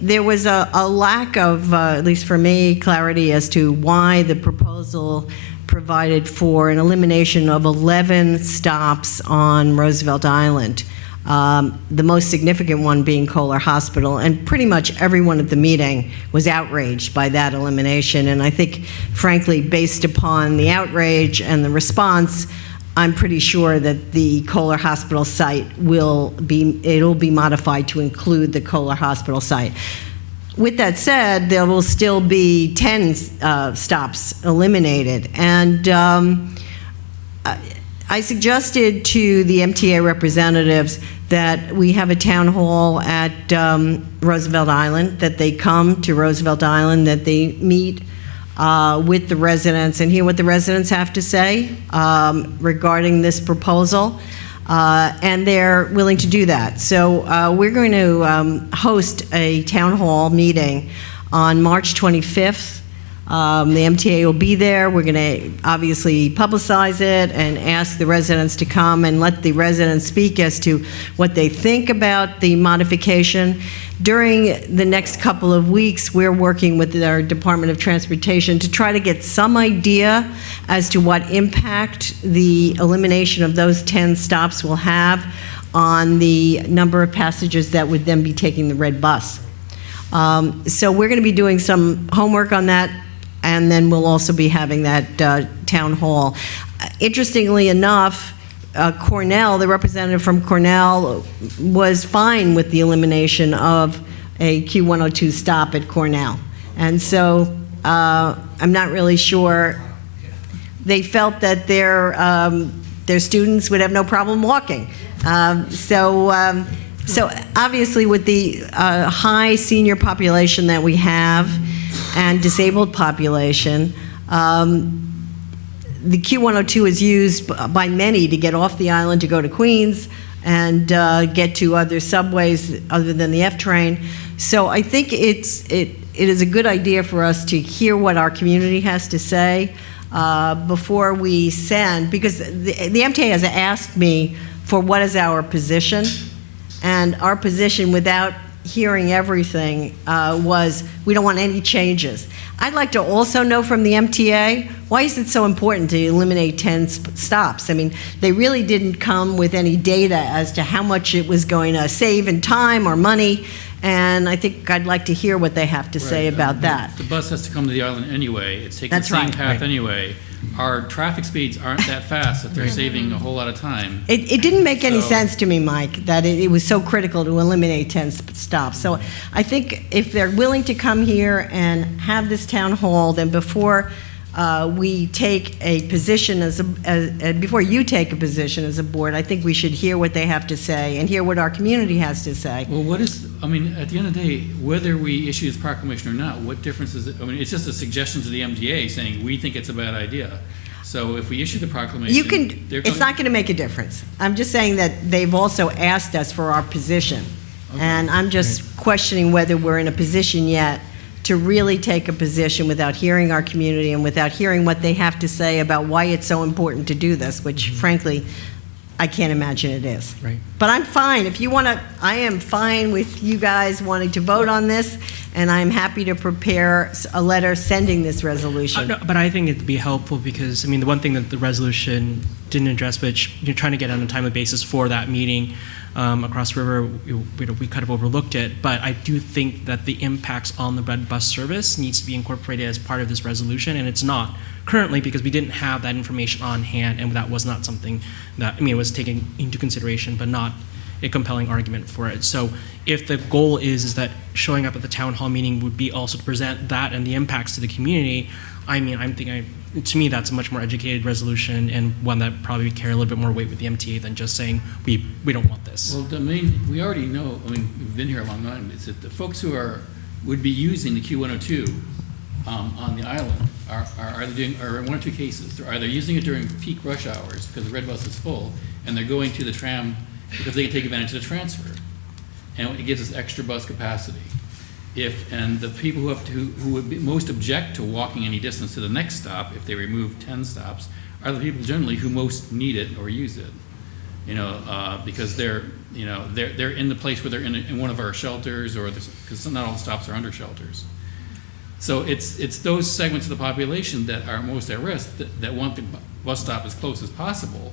There was a lack of, at least for me, clarity as to why the proposal provided for an elimination of 11 stops on Roosevelt Island. The most significant one being Kohler Hospital, and pretty much everyone at the meeting was outraged by that elimination. And I think, frankly, based upon the outrage and the response, I'm pretty sure that the Kohler Hospital site it'll be modified to include the Kohler Hospital site. With that said, there will still be 10 stops eliminated. And I suggested to the MTA representatives that we have a town hall at Roosevelt Island, that they come to Roosevelt Island, that they meet with the residents and hear what the residents have to say regarding this proposal, and they're willing to do that. So we're going to host a town hall meeting on March 25th. The MTA will be there. We're going to obviously publicize it and ask the residents to come and let the residents speak as to what they think about the modification. During the next couple of weeks, we're working with our Department of Transportation to try to get some idea as to what impact the elimination of those 10 stops will have on the number of passengers that would then be taking the red bus. So we're going to be doing some homework on that, and then we'll also be having that town hall. Interestingly enough, Cornell, the representative from Cornell, was fine with the elimination of a Q102 stop at Cornell. And so I'm not really sure. They felt that their students would have no problem walking. So obviously with the high senior population that we have and disabled population, the Q102 is used by many to get off the island to go to Queens and get to other subways other than the F train. So I think it is a good idea for us to hear what our community has to say before we send, because the MTA has asked me for what is our position, and our position without hearing everything was we don't want any changes. I'd like to also know from the MTA, why is it so important to eliminate 10 stops? I mean, they really didn't come with any data as to how much it was going to save in time or money, and I think I'd like to hear what they have to say about that. The bus has to come to the island anyway. It's taking the That's same right. path anyway. Our traffic speeds aren't that fast that they're saving a whole lot of time. It didn't make any So- sense to me, Mike, that it was so critical to eliminate 10 stops. So I think if they're willing to come here and have this town hall, then before we take a position before you take a position as a board, I think we should hear what they have to say and hear what our community has to say. Well, at the end of the day, whether we issue this proclamation or not, what difference is it? I mean, it's just a suggestion to the MTA saying, we think it's a bad idea. So if we issue the proclamation, It's not going to make a difference. I'm just saying that they've also asked us for our position. Okay. And I'm just questioning whether we're in a position yet to really take a position without hearing our community and without hearing what they have to say about why it's so important to do this, which frankly, I can't imagine it is. Right. But I'm fine. If you want to, I am fine with you guys wanting to vote on this, and I'm happy to prepare a letter sending this resolution. No, but I think it'd be helpful because, I mean, the one thing that the resolution didn't address, which you're trying to get on a timely basis for that meeting across the river, we kind of overlooked it, but I do think that the impacts on the red bus service needs to be incorporated as part of this resolution, and it's not currently because we didn't have that information on hand, and that was not something that, I mean, it was taken into consideration, but not a compelling argument for it. So if the goal is that showing up at the town hall meeting would be also to present that and the impacts to the community, I mean, to me, that's a much more educated resolution and one that probably would carry a little bit more weight with the MTA than just saying, we don't want this. Well, we already know, I mean, we've been here a long time, is that the folks who would be using the Q102 on the island are in one or two cases. They're either using it during peak rush hours because the red bus is full, and they're going to the tram because they can take advantage of the transfer. And it gives us extra bus capacity. And the people who would be most object to walking any distance to the next stop, if they remove 10 stops, are the people generally who most need it or use it. Because they're in the place where they're in one of our shelters, or because not all stops are under shelters. So it's those segments of the population that are most at risk, that want the bus stop as close as possible,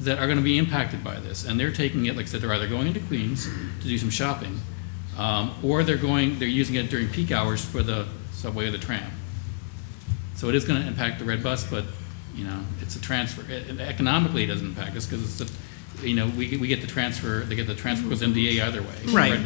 that are going to be impacted by this. And they're taking it, like I said, they're either going into Queens to do some shopping, or they're using it during peak hours for the subway or the tram. So it is going to impact the red bus, but it's a transfer. Economically, it doesn't impact us because it's we get the transfer. They get the transfer with MDA either way. Right,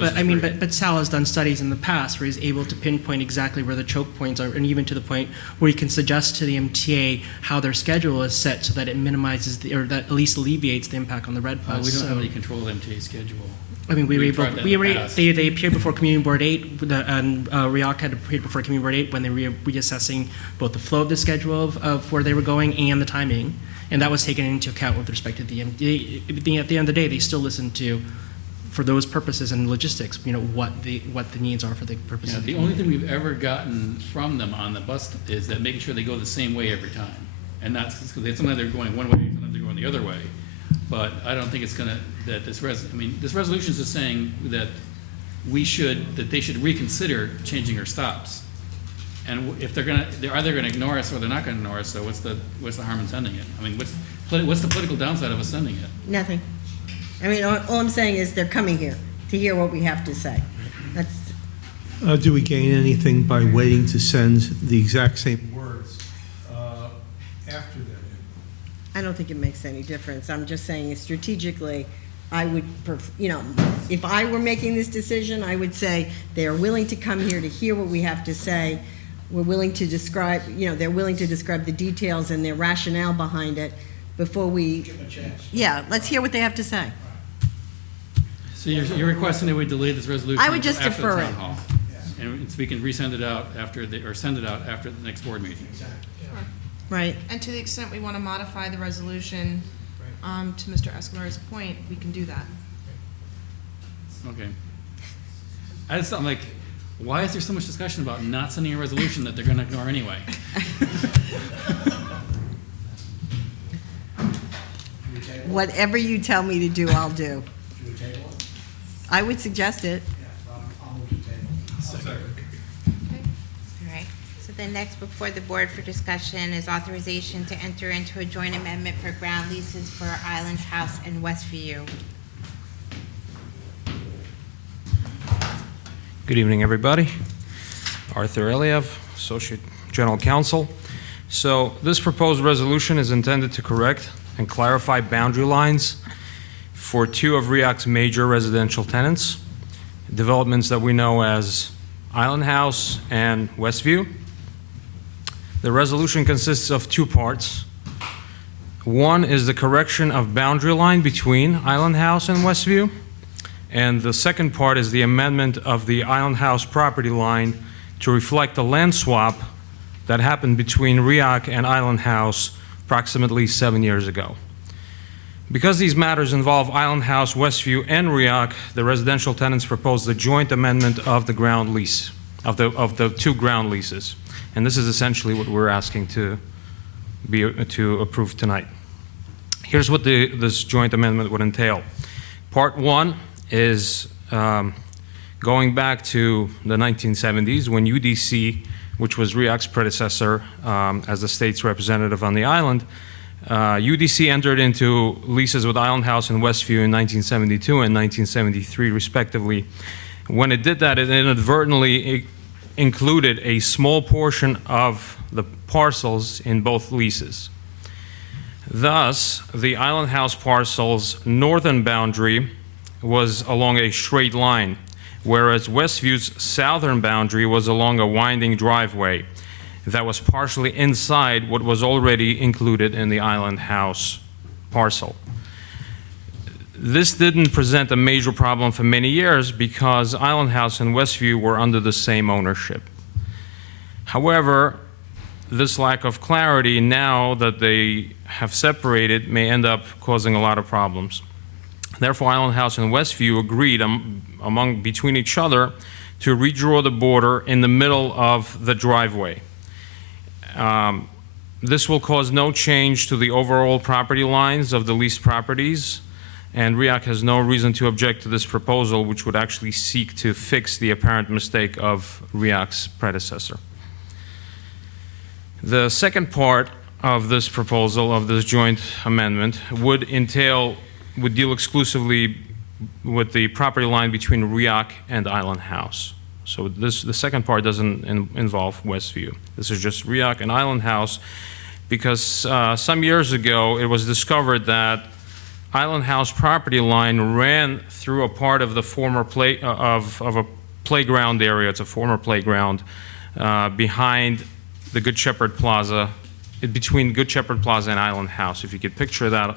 but Sal has done studies in the past where he's able to pinpoint exactly where the choke points are, and even to the point where he can suggest to the MTA how their schedule is set so that it minimizes or that at least alleviates the impact on the red bus. We don't have any control of the MTA schedule. I mean, they appeared before Community Board 8, and RIOC had appeared before Community Board 8 when they were reassessing both the flow of the schedule of where they were going and the timing, and that was taken into account with respect to the MTA. At the end of the day, they still listen to, for those purposes and logistics, what the needs are for the purposes. The only thing we've ever gotten from them on the bus is that making sure they go the same way every time, and that's because sometimes they're going one way, sometimes they're going the other way. But I don't think it's going to, this resolution is just saying that they should reconsider changing our stops. And if they're either going to ignore us or they're not going to ignore us, so what's the harm in sending it? I mean, what's the political downside of us sending it? Nothing. I mean, all I'm saying is they're coming here to hear what we have to say. That's. Do we gain anything by waiting to send the exact same words after that? I don't think it makes any difference. I'm just saying strategically, I would, if I were making this decision, I would say they are willing to come here to hear what we have to say. We're willing to describe, they're willing to describe the details and their rationale behind it before we. Give them a chance. Yeah, let's hear what they have to say. So you're requesting that we delay this resolution I would just after defer the town it. hall, and so we can resend it out send it out after the next board meeting. Exactly. Right. And to the extent we want to modify the resolution, to Mr. Escobar's point, we can do that. Okay. I'm like, why is there so much discussion about not sending a resolution that they're going to ignore anyway? Whatever you tell me to do, I'll do. Should we table it? I would suggest it. Yeah, I'll move to table. All right. So the next before the board for discussion is authorization to enter into a joint amendment for ground leases for Island House and Westview. Good evening, everybody. Arthur Eliev, Associate General Counsel. So this proposed resolution is intended to correct and clarify boundary lines for two of RIOC's major residential tenants, developments that we know as Island House and Westview. The resolution consists of two parts. One is the correction of boundary line between Island House and Westview, and the second part is the amendment of the Island House property line to reflect the land swap that happened between RIOC and Island House approximately 7 years ago. Because these matters involve Island House, Westview, and RIOC, the residential tenants proposed a joint amendment of the ground lease, of the two ground leases. And this is essentially what we're asking to approve tonight. Here's what this joint amendment would entail. Part one is going back to the 1970s when UDC, which was RIOC's predecessor as the state's representative on the island, UDC entered into leases with Island House and Westview in 1972 and 1973, respectively. When it did that, it inadvertently included a small portion of the parcels in both leases. Thus, the Island House parcel's northern boundary was along a straight line, whereas Westview's southern boundary was along a winding driveway that was partially inside what was already included in the Island House parcel. This didn't present a major problem for many years because Island House and Westview were under the same ownership. However, this lack of clarity now that they have separated may end up causing a lot of problems. Therefore, Island House and Westview agreed between each other to redraw the border in the middle of the driveway. This will cause no change to the overall property lines of the leased properties, and RIOC has no reason to object to this proposal, which would actually seek to fix the apparent mistake of RIOC's predecessor. The second part of this proposal, of this joint amendment, would deal exclusively with the property line between RIOC and Island House. So the second part doesn't involve Westview. This is just RIOC and Island House, because some years ago it was discovered that Island House property line ran through a part of the former of a playground area. It's a former playground behind the Good Shepherd Plaza, between Good Shepherd Plaza and Island House. If you could picture that,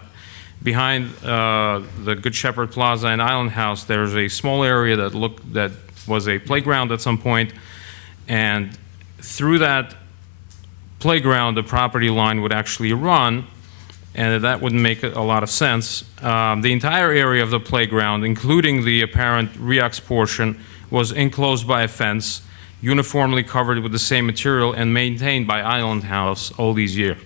behind the Good Shepherd Plaza and Island House, there's a small area that was a playground at some point, and through that playground, the property line would actually run, and that wouldn't make a lot of sense. The entire area of the playground, including the apparent RIOC's portion, was enclosed by a fence, uniformly covered with the same material, and maintained by Island House all these years.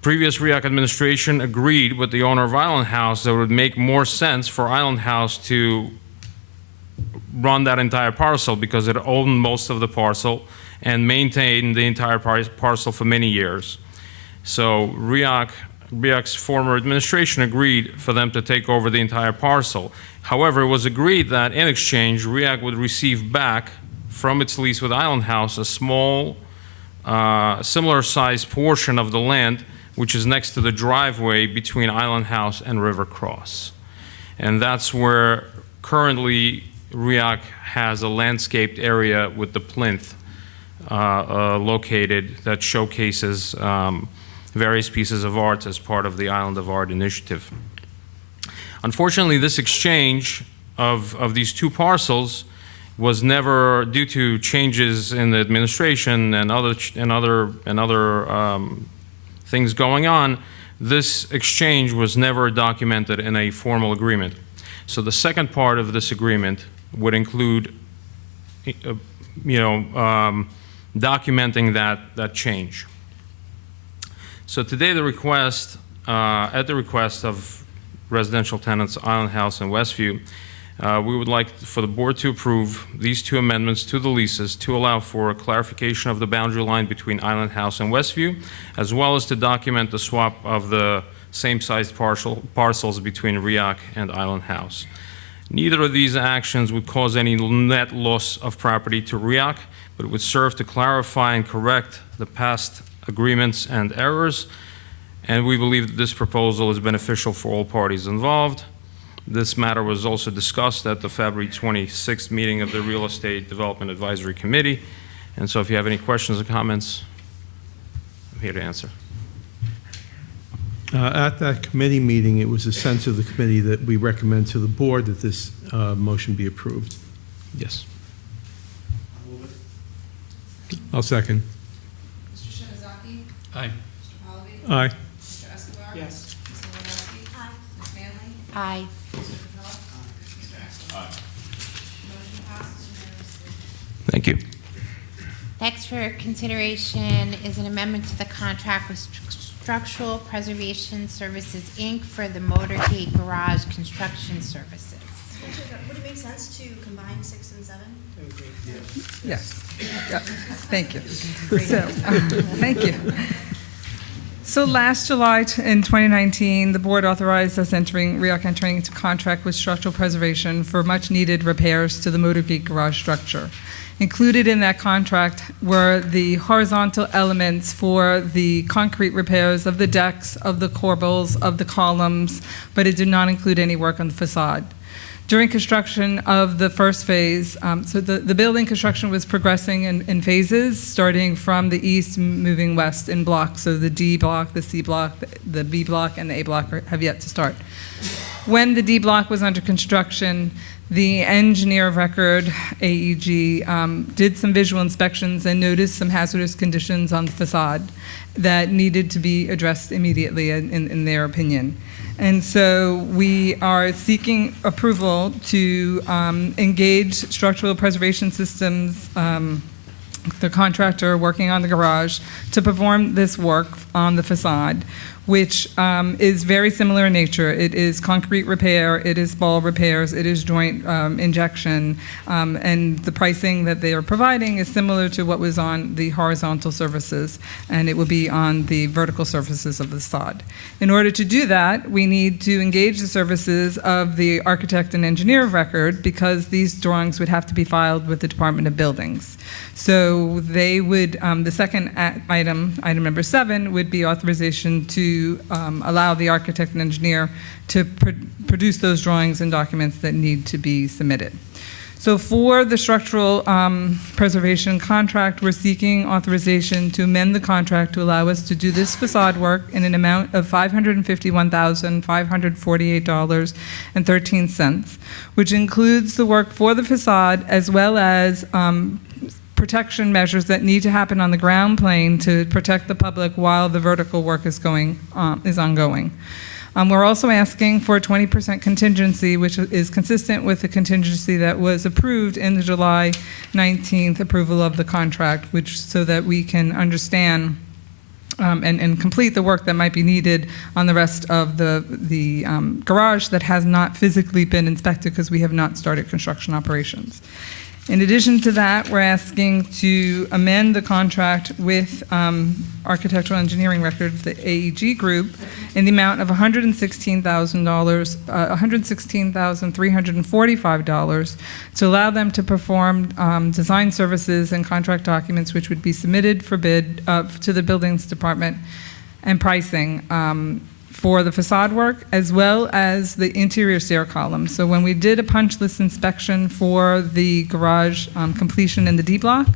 Previous RIOC administration agreed with the owner of Island House that it would make more sense for Island House to run that entire parcel because it owned most of the parcel and maintained the entire parcel for many years. So RIOC's former administration agreed for them to take over the entire parcel. However, it was agreed that in exchange, RIOC would receive back from its lease with Island House a small, similar-sized portion of the land which is next to the driveway between Island House and River Cross. And that's where currently RIOC has a landscaped area with the plinth located that showcases various pieces of art as part of the Island of Art initiative. Unfortunately, this exchange of these two parcels was never, due to changes in the administration and other things going on, this exchange was never documented in a formal agreement. So the second part of this agreement would include, documenting that change. So today the request, at the request of residential tenants Island House and Westview, we would like for the board to approve these two amendments to the leases to allow for a clarification of the boundary line between Island House and Westview, as well as to document the swap of the same-sized parcels between RIOC and Island House. Neither of these actions would cause any net loss of property to RIOC, but it would serve to clarify and correct the past agreements and errors, and we believe that this proposal is beneficial for all parties involved. This matter was also discussed at the February 26th meeting of the Real Estate Development Advisory Committee, and so if you have any questions or comments, I'm here to answer. At that committee meeting, it was a sense of the committee that we recommend to the board that this motion be approved. Yes. I'll second. Mr. Shinazaki? Aye. Mr. Pallavi? Aye. Mr. Escobar? Yes. Ms. Milanowski? Aye. Ms. Manley? Aye. Mr. Capella? Mr. Axel? Motion passes unanimously. Thank you. Next for consideration is an amendment to the contract with Structural Preservation Services, Inc. for the Motorgate Garage Construction Services. Would it make sense to combine 6 and 7? Yes. Yeah. Thank you. Thank you. So last July in 2019, the board authorized us RIOC entering into contract with Structural Preservation for much-needed repairs to the Motorgate garage structure. Included in that contract were the horizontal elements for the concrete repairs of the decks, of the corbels, of the columns, but it did not include any work on the facade. During construction of the first phase, so the building construction was progressing in phases, starting from the east, moving west in blocks. So the D block, the C block, the B block, and the A block have yet to start. When the D block was under construction, the engineer of record, AEG, did some visual inspections and noticed some hazardous conditions on the facade that needed to be addressed immediately in their opinion. And so we are seeking approval to engage Structural Preservation Systems, the contractor working on the garage, to perform this work on the facade, which is very similar in nature. It is concrete repair, it is ball repairs, it is joint injection, and the pricing that they are providing is similar to what was on the horizontal surfaces, and it will be on the vertical surfaces of the facade. In order to do that, we need to engage the services of the architect and engineer of record, because these drawings would have to be filed with the Department of Buildings. So they would, the second item number 7, would be authorization to allow the architect and engineer to produce those drawings and documents that need to be submitted. So for the structural preservation contract, we're seeking authorization to amend the contract to allow us to do this facade work in an amount of $551,548.13, which includes the work for the facade as well as protection measures that need to happen on the ground plane to protect the public while the vertical work is ongoing. We're also asking for a 20% contingency, which is consistent with the contingency that was approved in the July 19th approval of the contract, so that we can understand and complete the work that might be needed on the rest of the garage that has not physically been inspected because we have not started construction operations. In addition to that, we're asking to amend the contract with Architectural Engineering Record, the AEG Group, in the amount of $116,345 to allow them to perform design services and contract documents, which would be submitted for bid to the Buildings Department, and pricing for the facade work, as well as the interior stair columns. So when we did a punch list inspection for the garage completion in the D block,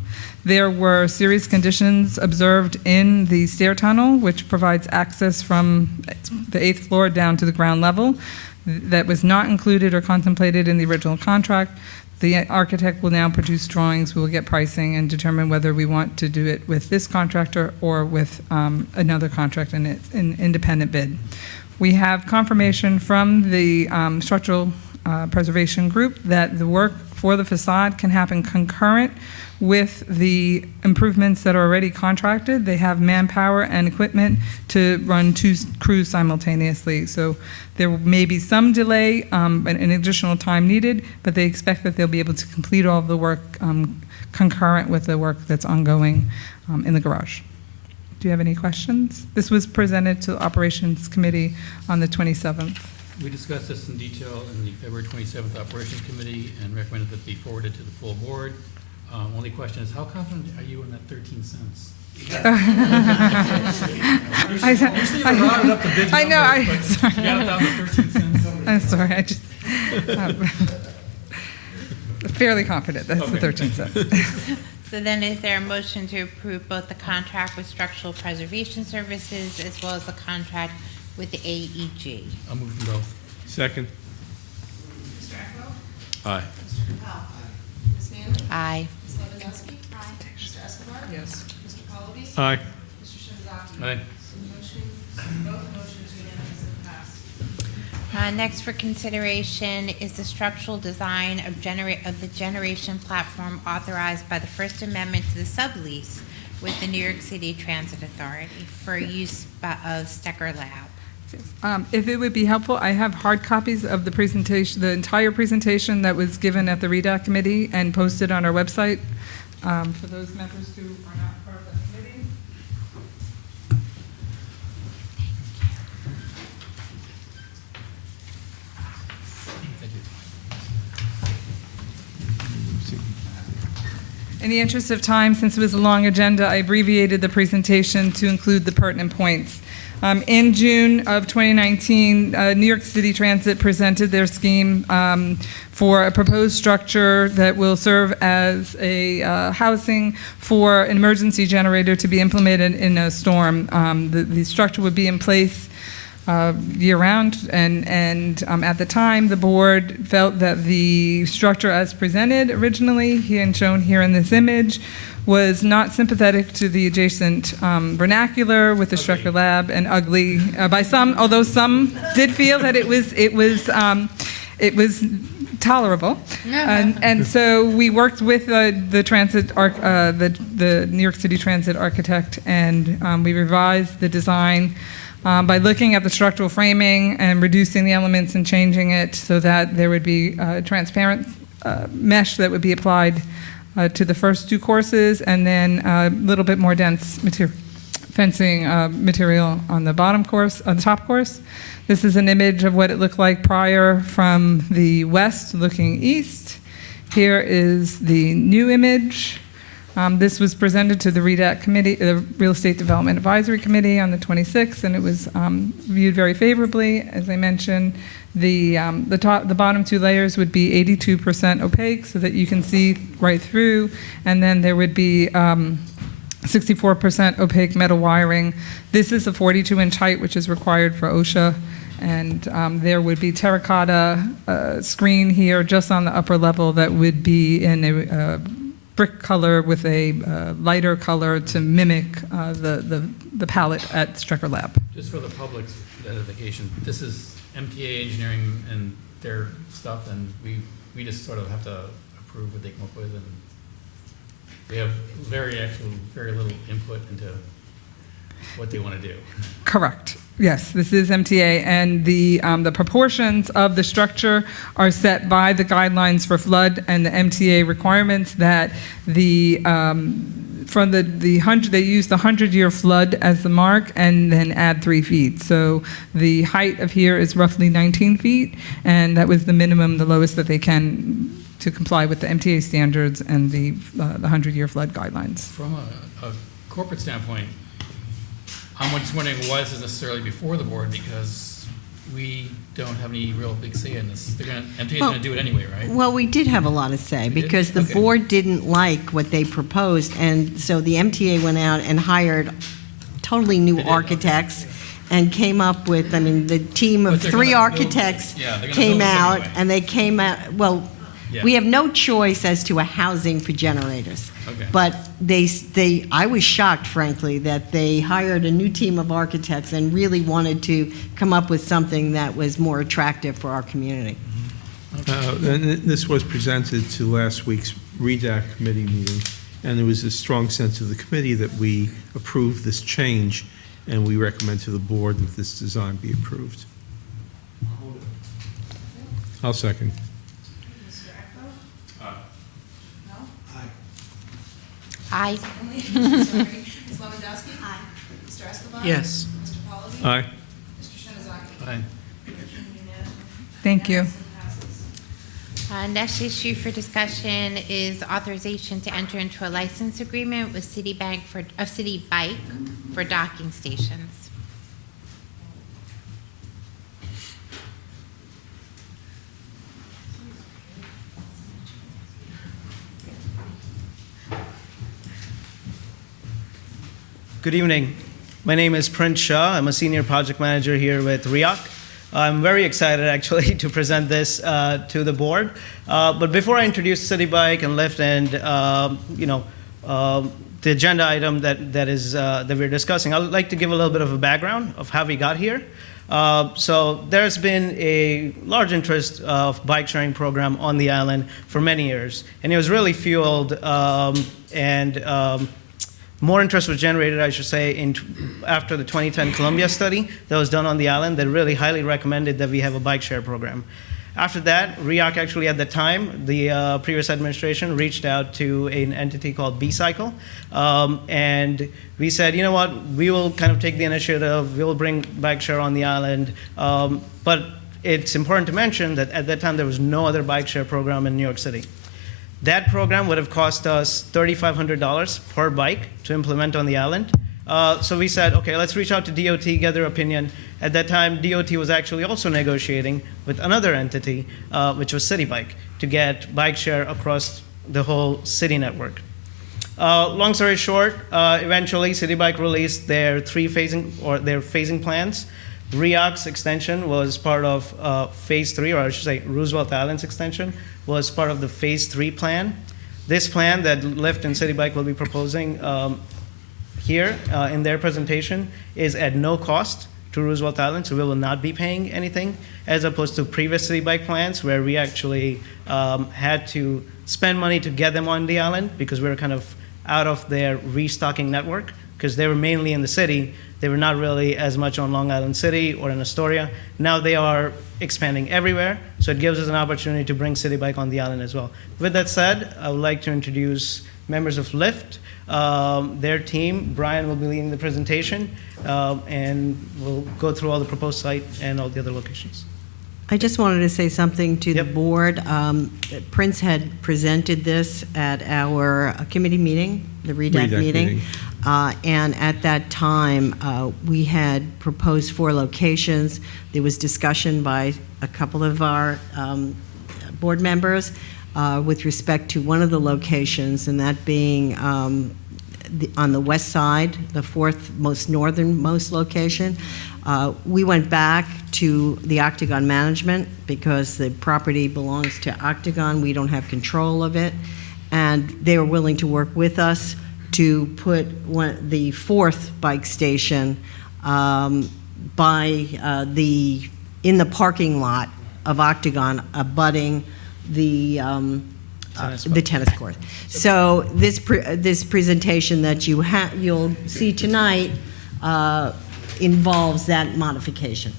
there were serious conditions observed in the stair tunnel, which provides access from the 8th floor down to the ground level. That was not included or contemplated in the original contract. The architect will now produce drawings, we will get pricing, and determine whether we want to do it with this contractor or with another contractor, and it's an independent bid. We have confirmation from the Structural Preservation Group that the work for the facade can happen concurrent with the improvements that are already contracted. They have manpower and equipment to run 2 crews simultaneously. So there may be some delay and additional time needed, but they expect that they'll be able to complete all of the work concurrent with the work that's ongoing in the garage. Do you have any questions? This was presented to the Operations Committee on the 27th. We discussed this in detail in the February 27th Operations Committee and recommended that it be forwarded to the full board. Only question is, how confident are you in that 13 cents? I know. I'm sorry. I just fairly confident that's the 13 cents. So then is there a motion to approve both the contract with Structural Preservation Services as well as the contract with the AEG? I'll move them both. Second. Mr. Echo? Aye. Mr. Capel? Ms. Manley? Aye. Ms. Lewandowski? Aye. Mr. Escobar? Yes. Mr. Palovey? Aye. Mr. Shinzaki? Aye. Both motions unanimously passed. Next for consideration is the structural design of the generation platform authorized by the First Amendment to the sublease with the New York City Transit Authority for use of Stecker Lab. If it would be helpful, I have hard copies of the presentation, the entire presentation that was given at the RIOC committee and posted on our website for those members who are not part of the committee. Thank you. In the interest of time, since it was a long agenda, I abbreviated the presentation to include the pertinent points. In June of 2019, New York City Transit presented their scheme for a proposed structure that will serve as a housing for an emergency generator to be implemented in a storm. The structure would be in place year-round, and at the time, the board felt that the structure as presented originally, and shown here in this image, was not sympathetic to the adjacent vernacular with the Strecker Lab, and ugly by some, although some did feel that it was tolerable. And so we worked with the transit, the New York City Transit architect, and we revised the design by looking at the structural framing and reducing the elements and changing it so that there would be a transparent mesh that would be applied to the first two courses, and then a little bit more dense fencing material on the top course. This is an image of what it looked like prior from the west looking east. Here is the new image. This was presented to the RIDAC committee, the Real Estate Development Advisory Committee, on the 26th, and it was viewed very favorably. As I mentioned, the bottom two layers would be 82% opaque, so that you can see right through, and then there would be 64% opaque metal wiring. This is a 42-inch height, which is required for OSHA, and there would be terracotta screen here just on the upper level that would be in a brick color with a lighter color to mimic the palette at Strecker Lab. Just for the public's edification, this is MTA engineering and their stuff, and we just sort of have to approve what they come up with, and we have very little input into what they want to do. Correct. Yes, this is MTA, and the proportions of the structure are set by the guidelines for flood and the MTA requirements that from the 100, they use the 100-year flood as the mark and then add 3 feet. So the height of here is roughly 19 feet, and that was the minimum, the lowest that they can to comply with the MTA standards and the 100-year flood guidelines. From a corporate standpoint, I'm just wondering why this is necessarily before the board, because we don't have any real big say in this. MTA's going to do it anyway, right? Well, we did have a lot of say because the board didn't like what they proposed, and so the MTA went out and hired totally new architects and came up with, I mean, the team of 3 architects came out, and they came out, well, we have no choice as to a housing for generators. Okay. But I was shocked, frankly, that they hired a new team of architects and really wanted to come up with something that was more attractive for our community. And this was presented to last week's RIDAC committee meeting, and there was a strong sense of the committee that we approve this change, and we recommend to the board that this design be approved. I'll second. Aye. Ms. Lewandowski? Aye. Mr. Escobar? Yes. Mr. Palovey? Aye. Mr. Shinazaki? Aye. Thank you. Next issue for discussion is authorization to enter into a license agreement with Citibank City Bike for docking stations. Good evening. My name is Prince Shah. I'm a senior project manager here with RIOC. I'm very excited actually to present this to the board. But before I introduce City Bike and Lyft and the agenda item that we're discussing, I would like to give a little bit of a background of how we got here. So there's been a large interest of bike sharing program on the island for many years, and it was really fueled more interest was generated, I should say, after the 2010 Columbia study that was done on the island that really highly recommended that we have a bike share program. After that, RIOC actually at the time, the previous administration reached out to an entity called B-Cycle, and we said, you know what, we will kind of take the initiative, we'll bring bike share on the island, but it's important to mention that at that time there was no other bike share program in New York City. That program would have cost us $3,500 per bike to implement on the island. So we said, okay, let's reach out to DOT, get their opinion. At that time, DOT was actually also negotiating with another entity, which was City Bike, to get bike share across the whole city network. Long story short, eventually City Bike released their phasing plans. RIOC's extension was part of phase 3, or I should say Roosevelt Island's extension was part of the phase 3 plan. This plan that Lyft and City Bike will be proposing here in their presentation is at no cost to Roosevelt Island, so we will not be paying anything, as opposed to previous City Bike plans where we actually had to spend money to get them on the island because we were kind of out of their restocking network, because they were mainly in the city. They were not really as much on Long Island City or in Astoria. Now they are expanding everywhere, so it gives us an opportunity to bring City Bike on the island as well. With that said, I would like to introduce members of Lyft, their team. Brian will be leading the presentation, and we'll go through all the proposed site and all the other locations. I just wanted to say something to the board. Prince had presented this at our committee meeting, the REDAC meeting. And at that time, we had proposed 4 locations. There was discussion by a couple of our board members with respect to one of the locations, and that being on the west side, the 4th most northernmost location. We went back to the Octagon management because the property belongs to Octagon. We don't have control of it. And they were willing to work with us to put the 4th bike station in the parking lot of Octagon, abutting the tennis court. So this presentation that you'll see tonight involves that modification.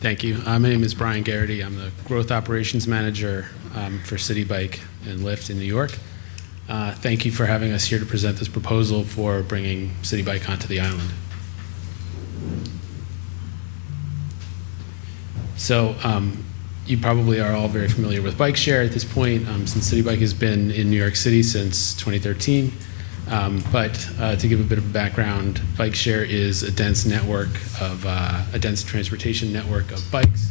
Thank you. My name is Brian Garrity. I'm the Growth Operations Manager for City Bike and Lyft in New York. Thank you for having us here to present this proposal for bringing City Bike onto the island. So you probably are all very familiar with bike share at this point, since City Bike has been in New York City since 2013. But to give a bit of a background, bike share is a dense network of a dense transportation network of bikes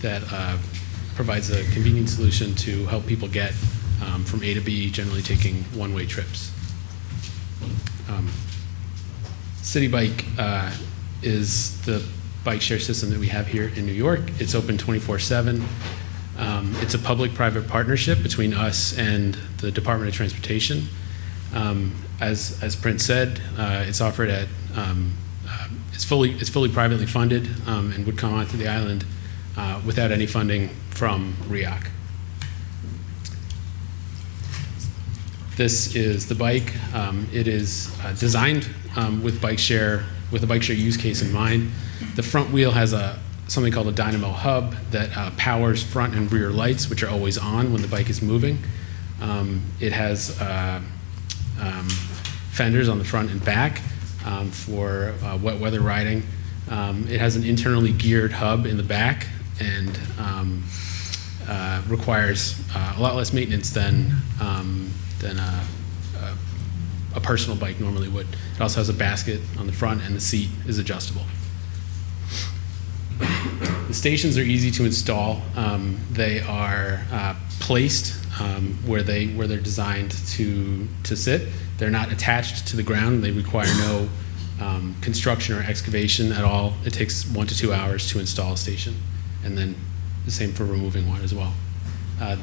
that provides a convenient solution to help people get from A to B, generally taking one-way trips. City Bike is the bike share system that we have here in New York. It's open 24/7. It's a public-private partnership between us and the Department of Transportation. As Prince said, it's offered at it's fully privately funded and would come onto the island without any funding from RIOC. This is the bike. It is designed with a bike share use case in mind. The front wheel has something called a dynamo hub that powers front and rear lights, which are always on when the bike is moving. It has fenders on the front and back for wet weather riding. It has an internally geared hub in the back and requires a lot less maintenance than a personal bike normally would. It also has a basket on the front and the seat is adjustable. The stations are easy to install. They are placed where they're designed to sit. They're not attached to the ground. They require no construction or excavation at all. It takes 1 to 2 hours to install a station, and then the same for removing one as well.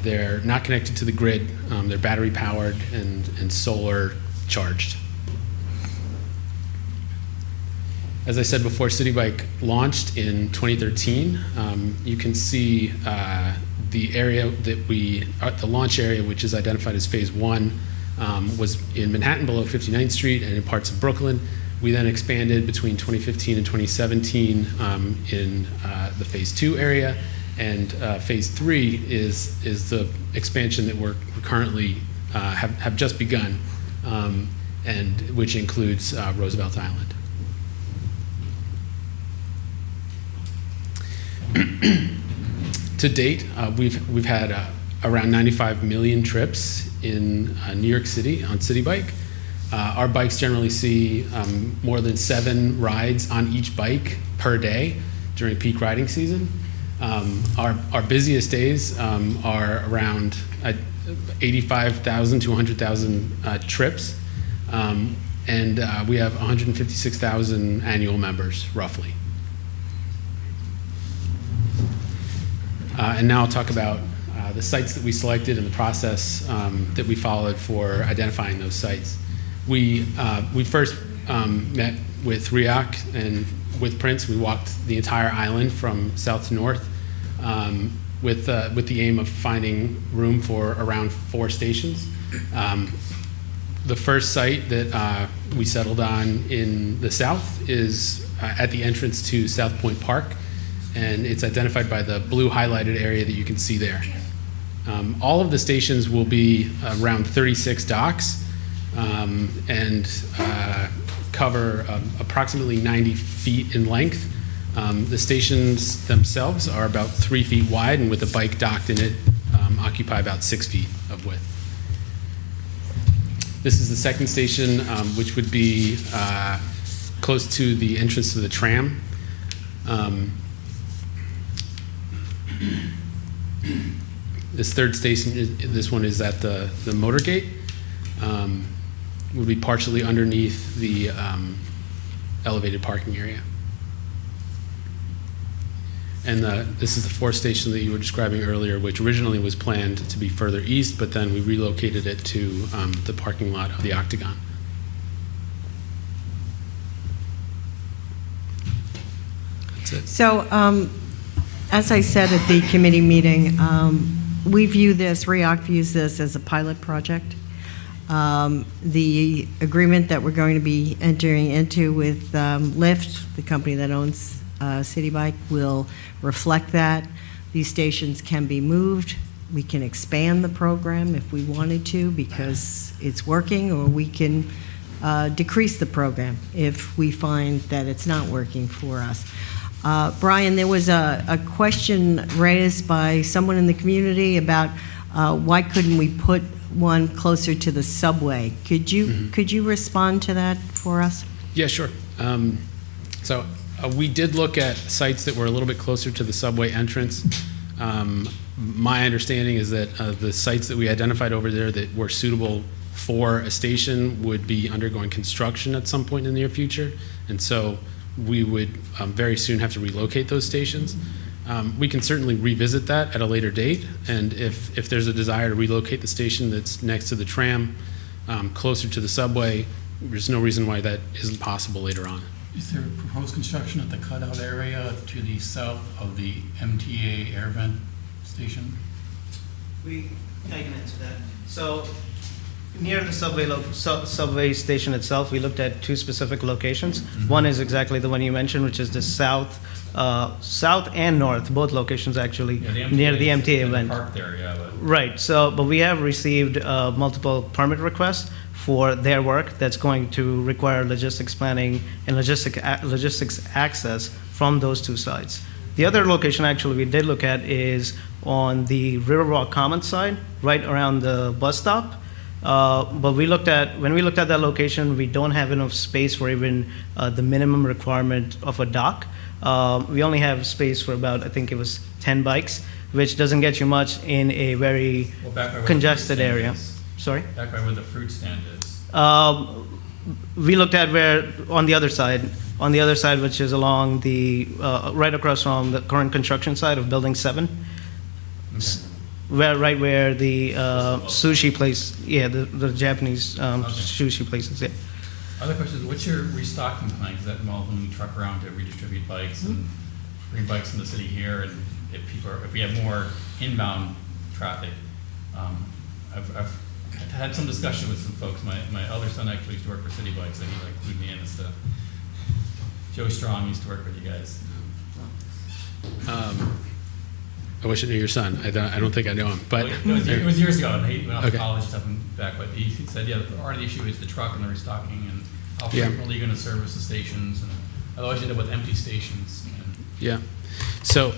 They're not connected to the grid. They're battery powered and solar charged. As I said before, City Bike launched in 2013. You can see the area that the launch area, which is identified as phase 1, was in Manhattan below 59th Street and in parts of Brooklyn. We then expanded between 2015 and 2017 in the phase 2 area, and phase 3 is the expansion that we're currently have just begun, and which includes Roosevelt Island. To date, we've had around 95 million trips in New York City on City Bike. Our bikes generally see more than 7 rides on each bike per day during peak riding season. Our busiest days are around 85,000 to 100,000 trips, and we have 156,000 annual members, roughly. And now I'll talk about the sites that we selected and the process that we followed for identifying those sites. We first met with RIOC and with Prince. We walked the entire island from south to north with the aim of finding room for around 4 stations. The first site that we settled on in the south is at the entrance to South Point Park, and it's identified by the blue highlighted area that you can see there. All of the stations will be around 36 docks and cover approximately 90 feet in length. The stations themselves are about 3 feet wide, and with a bike docked in it, occupy about 6 feet of width. This is the second station, which would be close to the entrance to the tram. This third station, this one is at the motor gate. Would be partially underneath the elevated parking area. And this is the fourth station that you were describing earlier, which originally was planned to be further east, but then we relocated it to the parking lot of the Octagon. That's it. So, as I said at the committee meeting, we view this, RIOC views this as a pilot project. The agreement that we're going to be entering into with Lyft, the company that owns City Bike, will reflect that. These stations can be moved. We can expand the program if we wanted to because it's working, or we can decrease the program if we find that it's not working for us. Brian, there was a question raised by someone in the community about why couldn't we put one closer to the subway. Could you respond to that for us? Yeah, sure. So we did look at sites that were a little bit closer to the subway entrance. My understanding is that the sites that we identified over there that were suitable for a station would be undergoing construction at some point in the near future, and so we would very soon have to relocate those stations. We can certainly revisit that at a later date, and if there's a desire to relocate the station that's next to the tram, closer to the subway, there's no reason why that isn't possible later on. Is there proposed construction at the cutout area to the south of the MTA air vent station? I can answer that. So near the subway station itself, we looked at 2 specific locations. Mm-hmm. One is exactly the one you mentioned, which is the south and north, both locations actually, near the MTA event. Parked there, yeah, Right. So, but we have received multiple permit requests for their work that's going to require logistics planning and logistics access from those 2 sites. The other location actually we did look at is on the Riverwalk Commons side, right around the bus stop. But when we looked at that location, we don't have enough space for even the minimum requirement of a dock. We only have space for about, I think it was 10 bikes, which doesn't get you much in a very congested area. Sorry? Back by where the fruit stand is. We looked at where, on the other side, which is along the, right across from the current construction site of Building 7. Okay. Right where the sushi place, the Japanese sushi places, yeah. Other questions, what's your restocking plan? Does that involve when we truck around to redistribute bikes and bring bikes in the city here? And if we have more inbound traffic, I've had some discussion with some folks. My other son actually used to work for City Bikes, and he clued me in as to Joe Strong used to work with you guys. I wish I knew your son. I don't think I know him. But it was years ago, and he went off to college and stuff and back. But he said, part of the issue is the truck and the restocking, and how frequently you're going to service the stations. And otherwise, you end up with empty stations. Yeah. So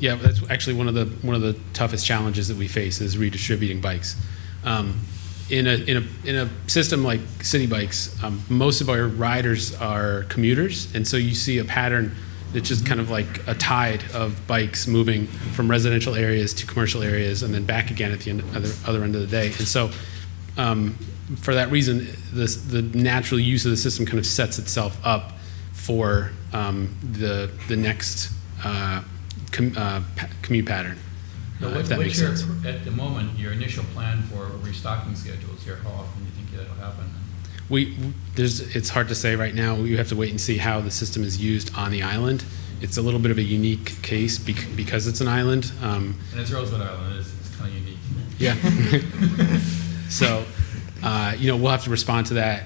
yeah, that's actually one of the toughest challenges that we face is redistributing bikes. In a system like City Bikes, most of our riders are commuters, and so you see a pattern that's just kind of like a tide of bikes moving from residential areas to commercial areas and then back again at the other end of the day. And so for that reason, the natural use of the system kind of sets itself up for the next commute pattern, if that makes sense. At the moment, your initial plan for restocking schedules here, how often do you think that'll happen? It's hard to say right now. You have to wait and see how the system is used on the island. It's a little bit of a unique case because it's an island. And it's Roosevelt Island. It's kind of unique. Yeah. So, we'll have to respond to that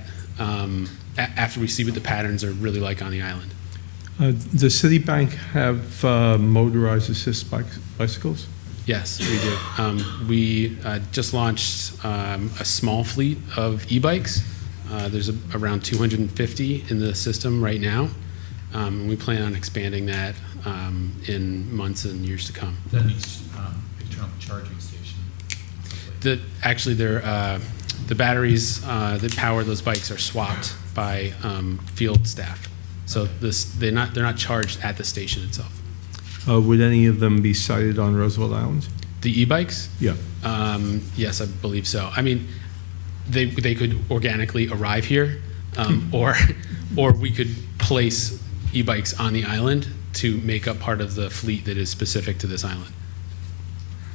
after we see what the patterns are really like on the island. Does Citibank have motorized assist bicycles? Yes, we do. We just launched a small fleet of e-bikes. There's around 250 in the system right now. We plan on expanding that in months and years to come. That needs external charging station. Actually, the batteries that power those bikes are swapped by field staff. So they're not charged at the station itself. Would any of them be sited on Roosevelt Island? The e-bikes? Yeah. Yes, I believe so. I mean, they could organically arrive here, or we could place e-bikes on the island to make up part of the fleet that is specific to this island.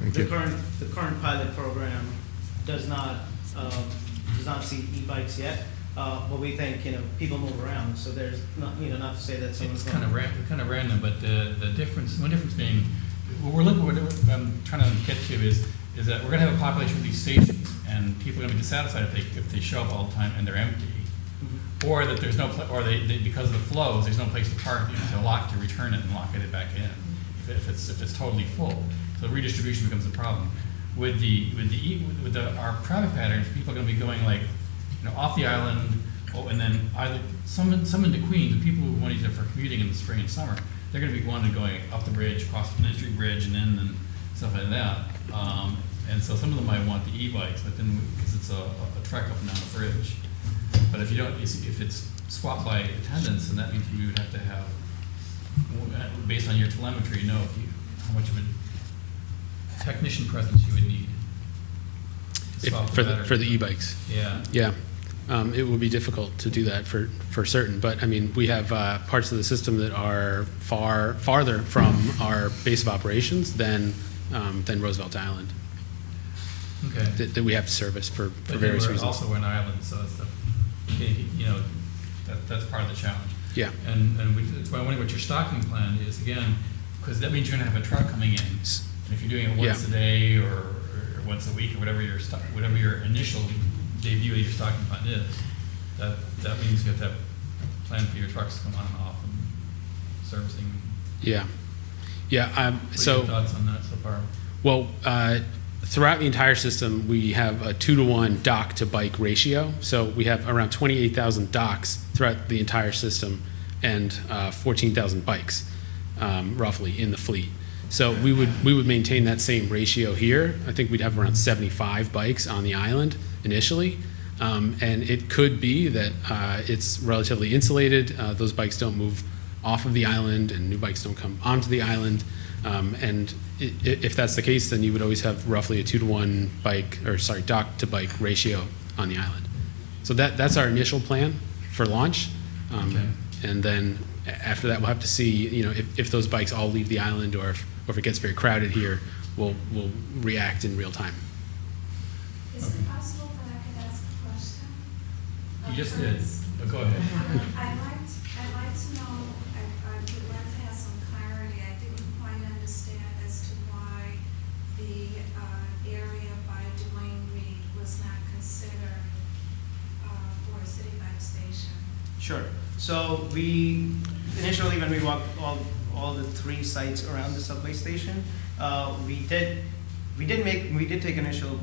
Thank you. The current pilot program does not see e-bikes yet. But we think, people move around, so there's not to say that someone's It's kind of random, but the difference, one difference being, what I'm trying to get to is that we're going to have a population of these stations, and people are going to be dissatisfied if they show up all the time and they're empty, or that there's no, they because of the flows, there's no place to park. You have to lock to return it and lock it back in if it's totally full. So redistribution becomes a problem. With our traffic patterns, people are going to be going like, off the island, and then either some into Queens, the people who want to use it for commuting in the spring and summer, they're going to be wanting to going up the bridge, across the Ministry Bridge, and in and stuff like that. And so some of them might want the e-bikes, but then because it's a trek up and down the bridge. But if it's swapped by attendance, then that means we would have to have, based on your telemetry, know how much of a technician presence you would need. For the e-bikes. Yeah. Yeah. It will be difficult to do that for certain, but I mean, we have parts of the system that are farther from our base of operations than Roosevelt Island. Okay. That we have to service for various reasons. Also, we're an island, so it's that's part of the challenge. Yeah. And that's why I wonder what your stocking plan is again, because that means you're going to have a truck coming in, and if you're doing it once a day or once a week or whatever your initial debut of your stocking plan is, that means you have to have a plan for your trucks to come on and off and servicing. Yeah. Yeah. What are your thoughts on that so far? Well, throughout the entire system, we have a 2-to-1 dock to bike ratio. So we have around 28,000 docks throughout the entire system and 14,000 bikes, roughly, in the fleet. So we would maintain that same ratio here. I think we'd have around 75 bikes on the island initially. And it could be that it's relatively insulated. Those bikes don't move off of the island and new bikes don't come onto the island. And if that's the case, then you would always have roughly a 2-to-1 dock to bike ratio on the island. So that's our initial plan for launch. And then after that, we'll have to see, if those bikes all leave the island or if it gets very crowded here, we'll react in real time. Is it possible that I could ask a question? You just did. Oh, go ahead. I'd like to know, I would like to have some clarity. I didn't quite understand as to why the area by Dwayne Reed was not considered for a city bike station. Sure. So we initially, when we walked all the 3 sites around the subway station, we did take initial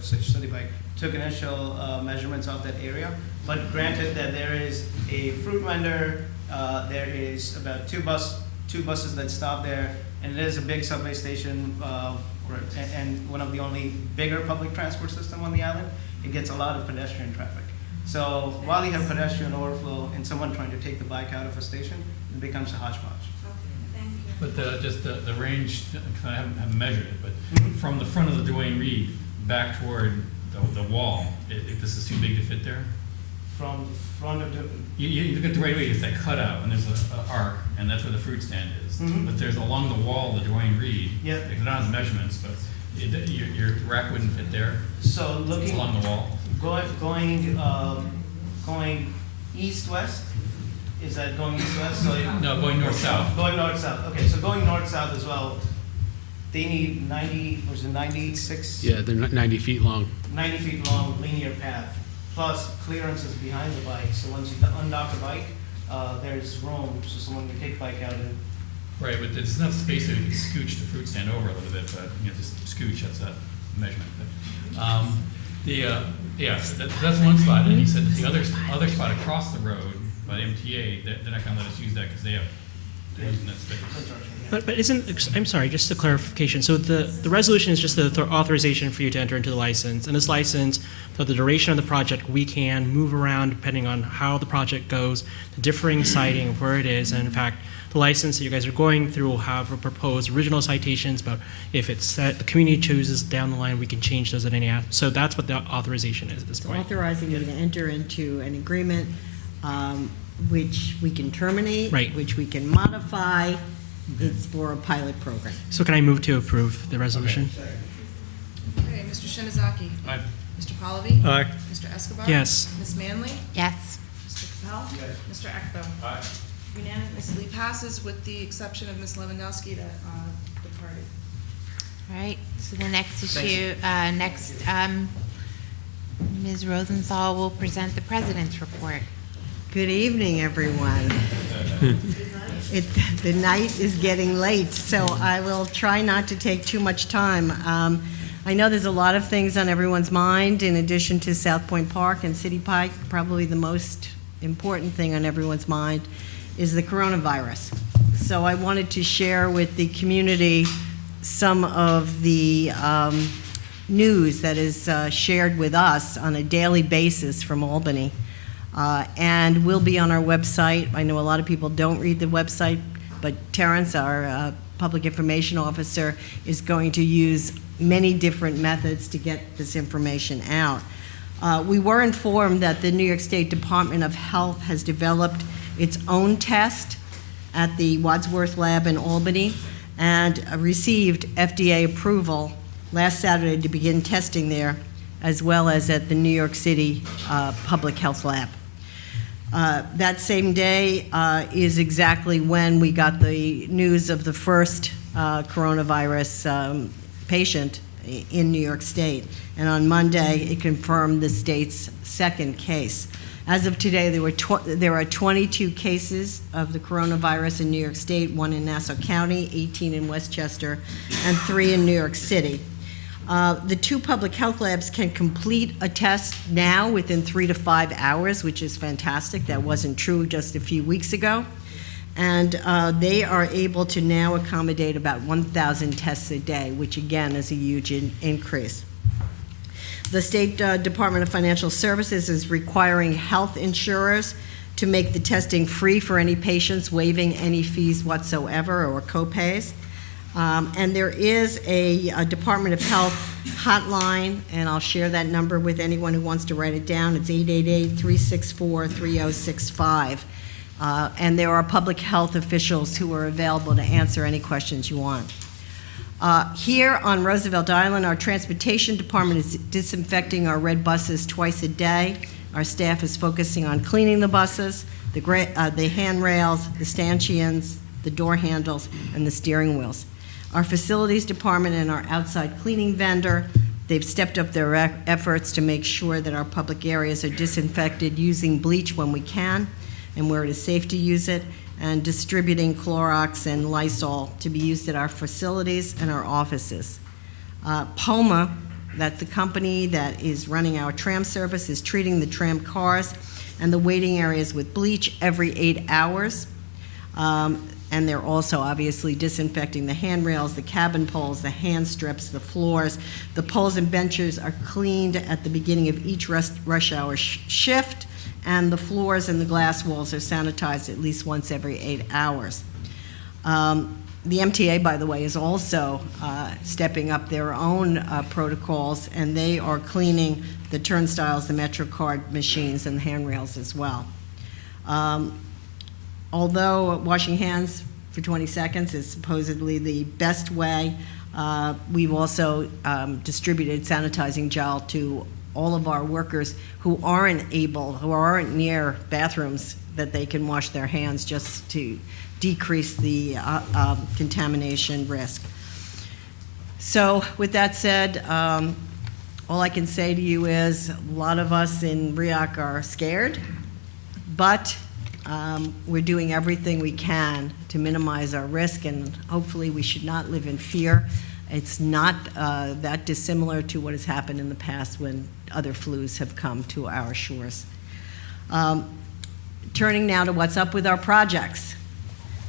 City Bike took initial measurements of that area. But granted that there is a fruit vendor, there is about two two buses that stop there, and it is a big subway station, and one of the only bigger public transport system on the island. It gets a lot of pedestrian traffic. So while you have pedestrian overflow and someone trying to take the bike out of a station, it becomes a hodgepodge. But just the range, I haven't measured it, but from the front of the Duane Reade back toward the wall, this is too big to fit there? From the front of the... You look at Duane Reade, it's that cutout, and there's an arc, and that's where the fruit stand is. But there's along the wall of the Duane Reade, yeah. I don't have the measurements, but your rack wouldn't fit there? So looking... It's along the wall? Going east-west? Is that going east-west? So no, going north-south. Going north-south. Okay, so going north-south as well, they need 96? Yeah, they're 90 feet long. 90 feet long linear path, plus clearances behind the bike. So once you undock the bike, there's room so someone can take the bike out and... Right, but there's enough space that you can scooch the fruit stand over a little bit, but just scooch, that's a measurement. But, that's one spot, and he said that the other spot across the road by MTA, they're not gonna let us use that because they're using that space. But I'm sorry, just a clarification. So the resolution is just the authorization for you to enter into the license. And this license, for the duration of the project, we can move around depending on how the project goes, the differing siting of where it is. And in fact, the license that you guys are going through will have a proposed original citations, but if it's set, the community chooses down the line, we can change those at any. So that's what the authorization is at this point. Authorizing you to enter into an agreement which we can terminate, right, which we can modify. It's for a pilot program. So can I move to approve the resolution? Okay, Mr. Shinizaki. Aye. Mr. Pallavi? Aye. Mr. Escobar? Yes. Ms. Manley? Yes. Mr. Capel? Yes. Mr. Ekbo? Aye. Unanimously passes with the exception of Ms. Lewandowski that departed. All right, so the next issue, Ms. Rosenthal will present the president's report. Good evening, everyone. The night is getting late, so I will try not to take too much time. I know there's a lot of things on everyone's mind in addition to South Point Park and City Pike. Probably the most important thing on everyone's mind is the coronavirus. So I wanted to share with the community some of the news that is shared with us on a daily basis from Albany. And will be on our website. I know a lot of people don't read the website, but Terrence, our public information officer, is going to use many different methods to get this information out. We were informed that the New York State Department of Health has developed its own test at the Wadsworth Lab in Albany and received FDA approval last Saturday to begin testing there, as well as at the New York City Public Health Lab. That same day is exactly when we got the news of the first coronavirus patient in New York State. And on Monday, it confirmed the state's second case. As of today, there are 22 cases of the coronavirus in New York State, 1 in Nassau County, 18 in Westchester, and 3 in New York City. The 2 public health labs can complete a test now within 3 to 5 hours, which is fantastic. That wasn't true just a few weeks ago. And they are able to now accommodate about 1,000 tests a day, which again is a huge increase. The State Department of Financial Services is requiring health insurers to make the testing free for any patients, waiving any fees whatsoever or copays. And there is a Department of Health hotline, and I'll share that number with anyone who wants to write it down. It's 888-364-3065. And there are public health officials who are available to answer any questions you want. Here on Roosevelt Island, our transportation department is disinfecting our red buses twice a day. Our staff is focusing on cleaning the buses, the handrails, the stanchions, the door handles, and the steering wheels. Our facilities department and our outside cleaning vendor, they've stepped up their efforts to make sure that our public areas are disinfected using bleach when we can and where it is safe to use it, and distributing Clorox and Lysol to be used at our facilities and our offices. POMA, that's the company that is running our tram service, is treating the tram cars and the waiting areas with bleach every 8 hours. And they're also obviously disinfecting the handrails, the cabin poles, the hand strips, the floors. The poles and benches are cleaned at the beginning of each rush hour shift, and the floors and the glass walls are sanitized at least once every 8 hours. The MTA, by the way, is also stepping up their own protocols, and they are cleaning the turnstiles, the MetroCard machines, and the handrails as well. Although washing hands for 20 seconds is supposedly the best way, we've also distributed sanitizing gel to all of our workers who aren't near bathrooms that they can wash their hands, just to decrease the contamination risk. So with that said, all I can say to you is a lot of us in RIOC are scared, but we're doing everything we can to minimize our risk, and hopefully we should not live in fear. It's not that dissimilar to what has happened in the past when other flus have come to our shores. Turning now to what's up with our projects.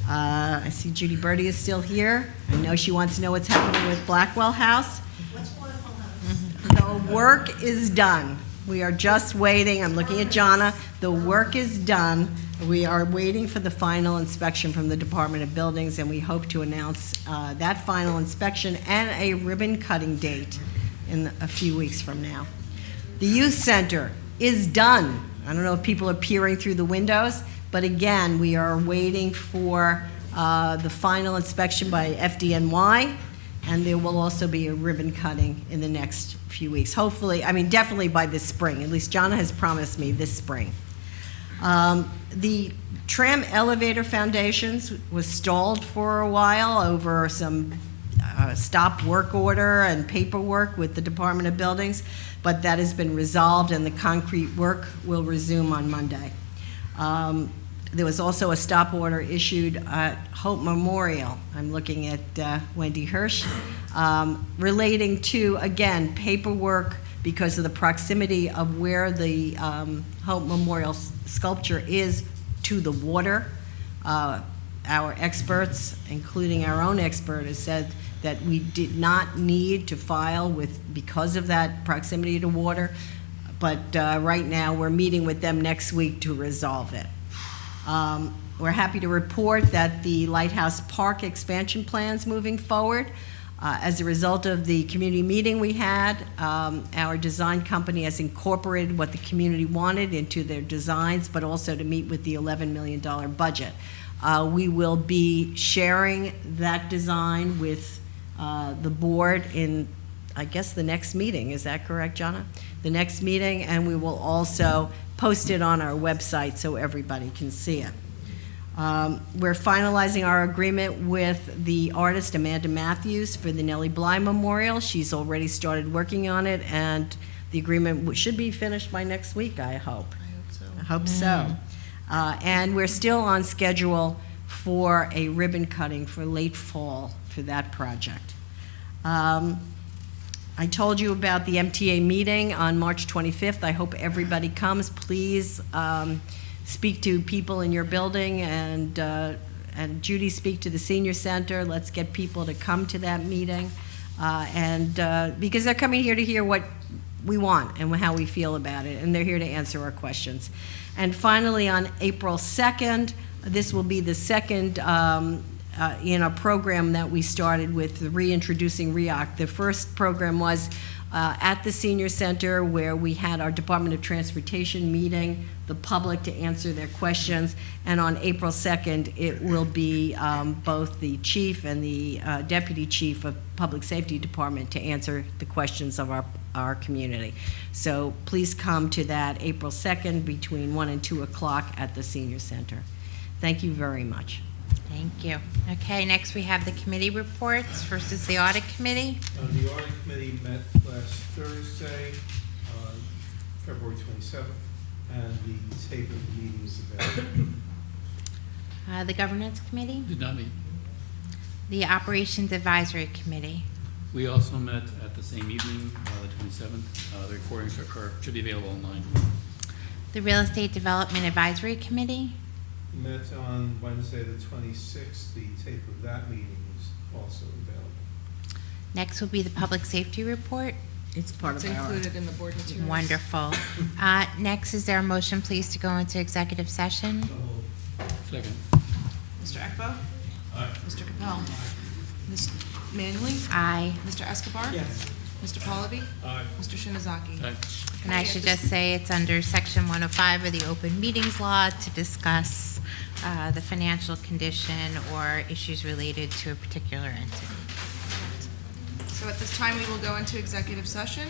I see Judy Birdie is still here. I know she wants to know what's happening with Blackwell House. The work is done. We are just waiting. I'm looking at Jonna. The work is done. We are waiting for the final inspection from the Department of Buildings, and we hope to announce that final inspection and a ribbon cutting date in a few weeks from now. The youth center is done. I don't know if people are peering through the windows, but again, we are waiting for the final inspection by FDNY, and there will also be a ribbon cutting in the next few weeks. Hopefully, I mean, definitely by this spring. At least Jonna has promised me this spring. The tram elevator foundations was stalled for a while over some stop work order and paperwork with the Department of Buildings, but that has been resolved and the concrete work will resume on Monday. There was also a stop order issued at Hope Memorial. I'm looking at Wendy Hirsch, relating to, again, paperwork because of the proximity of where the Hope Memorial sculpture is to the water. Our experts, including our own expert, has said that we did not need to file because of that proximity to water, but right now we're meeting with them next week to resolve it. We're happy to report that the Lighthouse Park expansion plan's moving forward. As a result of the community meeting we had, our design company has incorporated what the community wanted into their designs, but also to meet with the $11 million budget. We will be sharing that design with the board in, I guess, the next meeting. Is that correct, Jonna? The next meeting, and we will also post it on our website so everybody can see it. We're finalizing our agreement with the artist Amanda Matthews for the Nellie Bly Memorial. She's already started working on it, and the agreement should be finished by next week, I hope. I hope so. And we're still on schedule for a ribbon cutting for late fall for that project. I told you about the MTA meeting on March 25th. I hope everybody comes. Please speak to people in your building, and Judy, speak to the senior center. Let's get people to come to that meeting, because they're coming here to hear what we want and how we feel about it, and they're here to answer our questions. And finally, on April 2nd, this will be the second in a program that we started with reintroducing RIOC. The first program was at the senior center, where we had our Department of Transportation meeting the public to answer their questions, and on April 2nd it will be both the chief and the deputy chief of Public Safety Department to answer the questions of our community. So please come to that April 2nd between 1 and 2 o'clock at the senior center. Thank you very much. Thank you. Okay, next we have the committee reports. First is the audit committee. The audit committee met last Thursday, February 27th, and the tape of the meeting is available. The governance committee. Did not meet. The operations advisory committee. We also met at the same evening, the 27th. The recordings should be available online. The real estate development advisory committee. met on Wednesday, the 26th. The tape of that meeting is also available. Next will be the public safety report. It's part It's of our. included in the board materials. Wonderful. Next, is there a motion, please, to go into executive session? Second. Mr. Ekbo? Mr. Capel? Ms. Manley? Aye. Mr. Escobar? Yes. Mr. Pallavi? Mr. Shinazaki? And I should just say it's under Section 105 of the Open Meetings Law to discuss the financial condition or issues related to a particular entity. So at this time, we will go into executive session.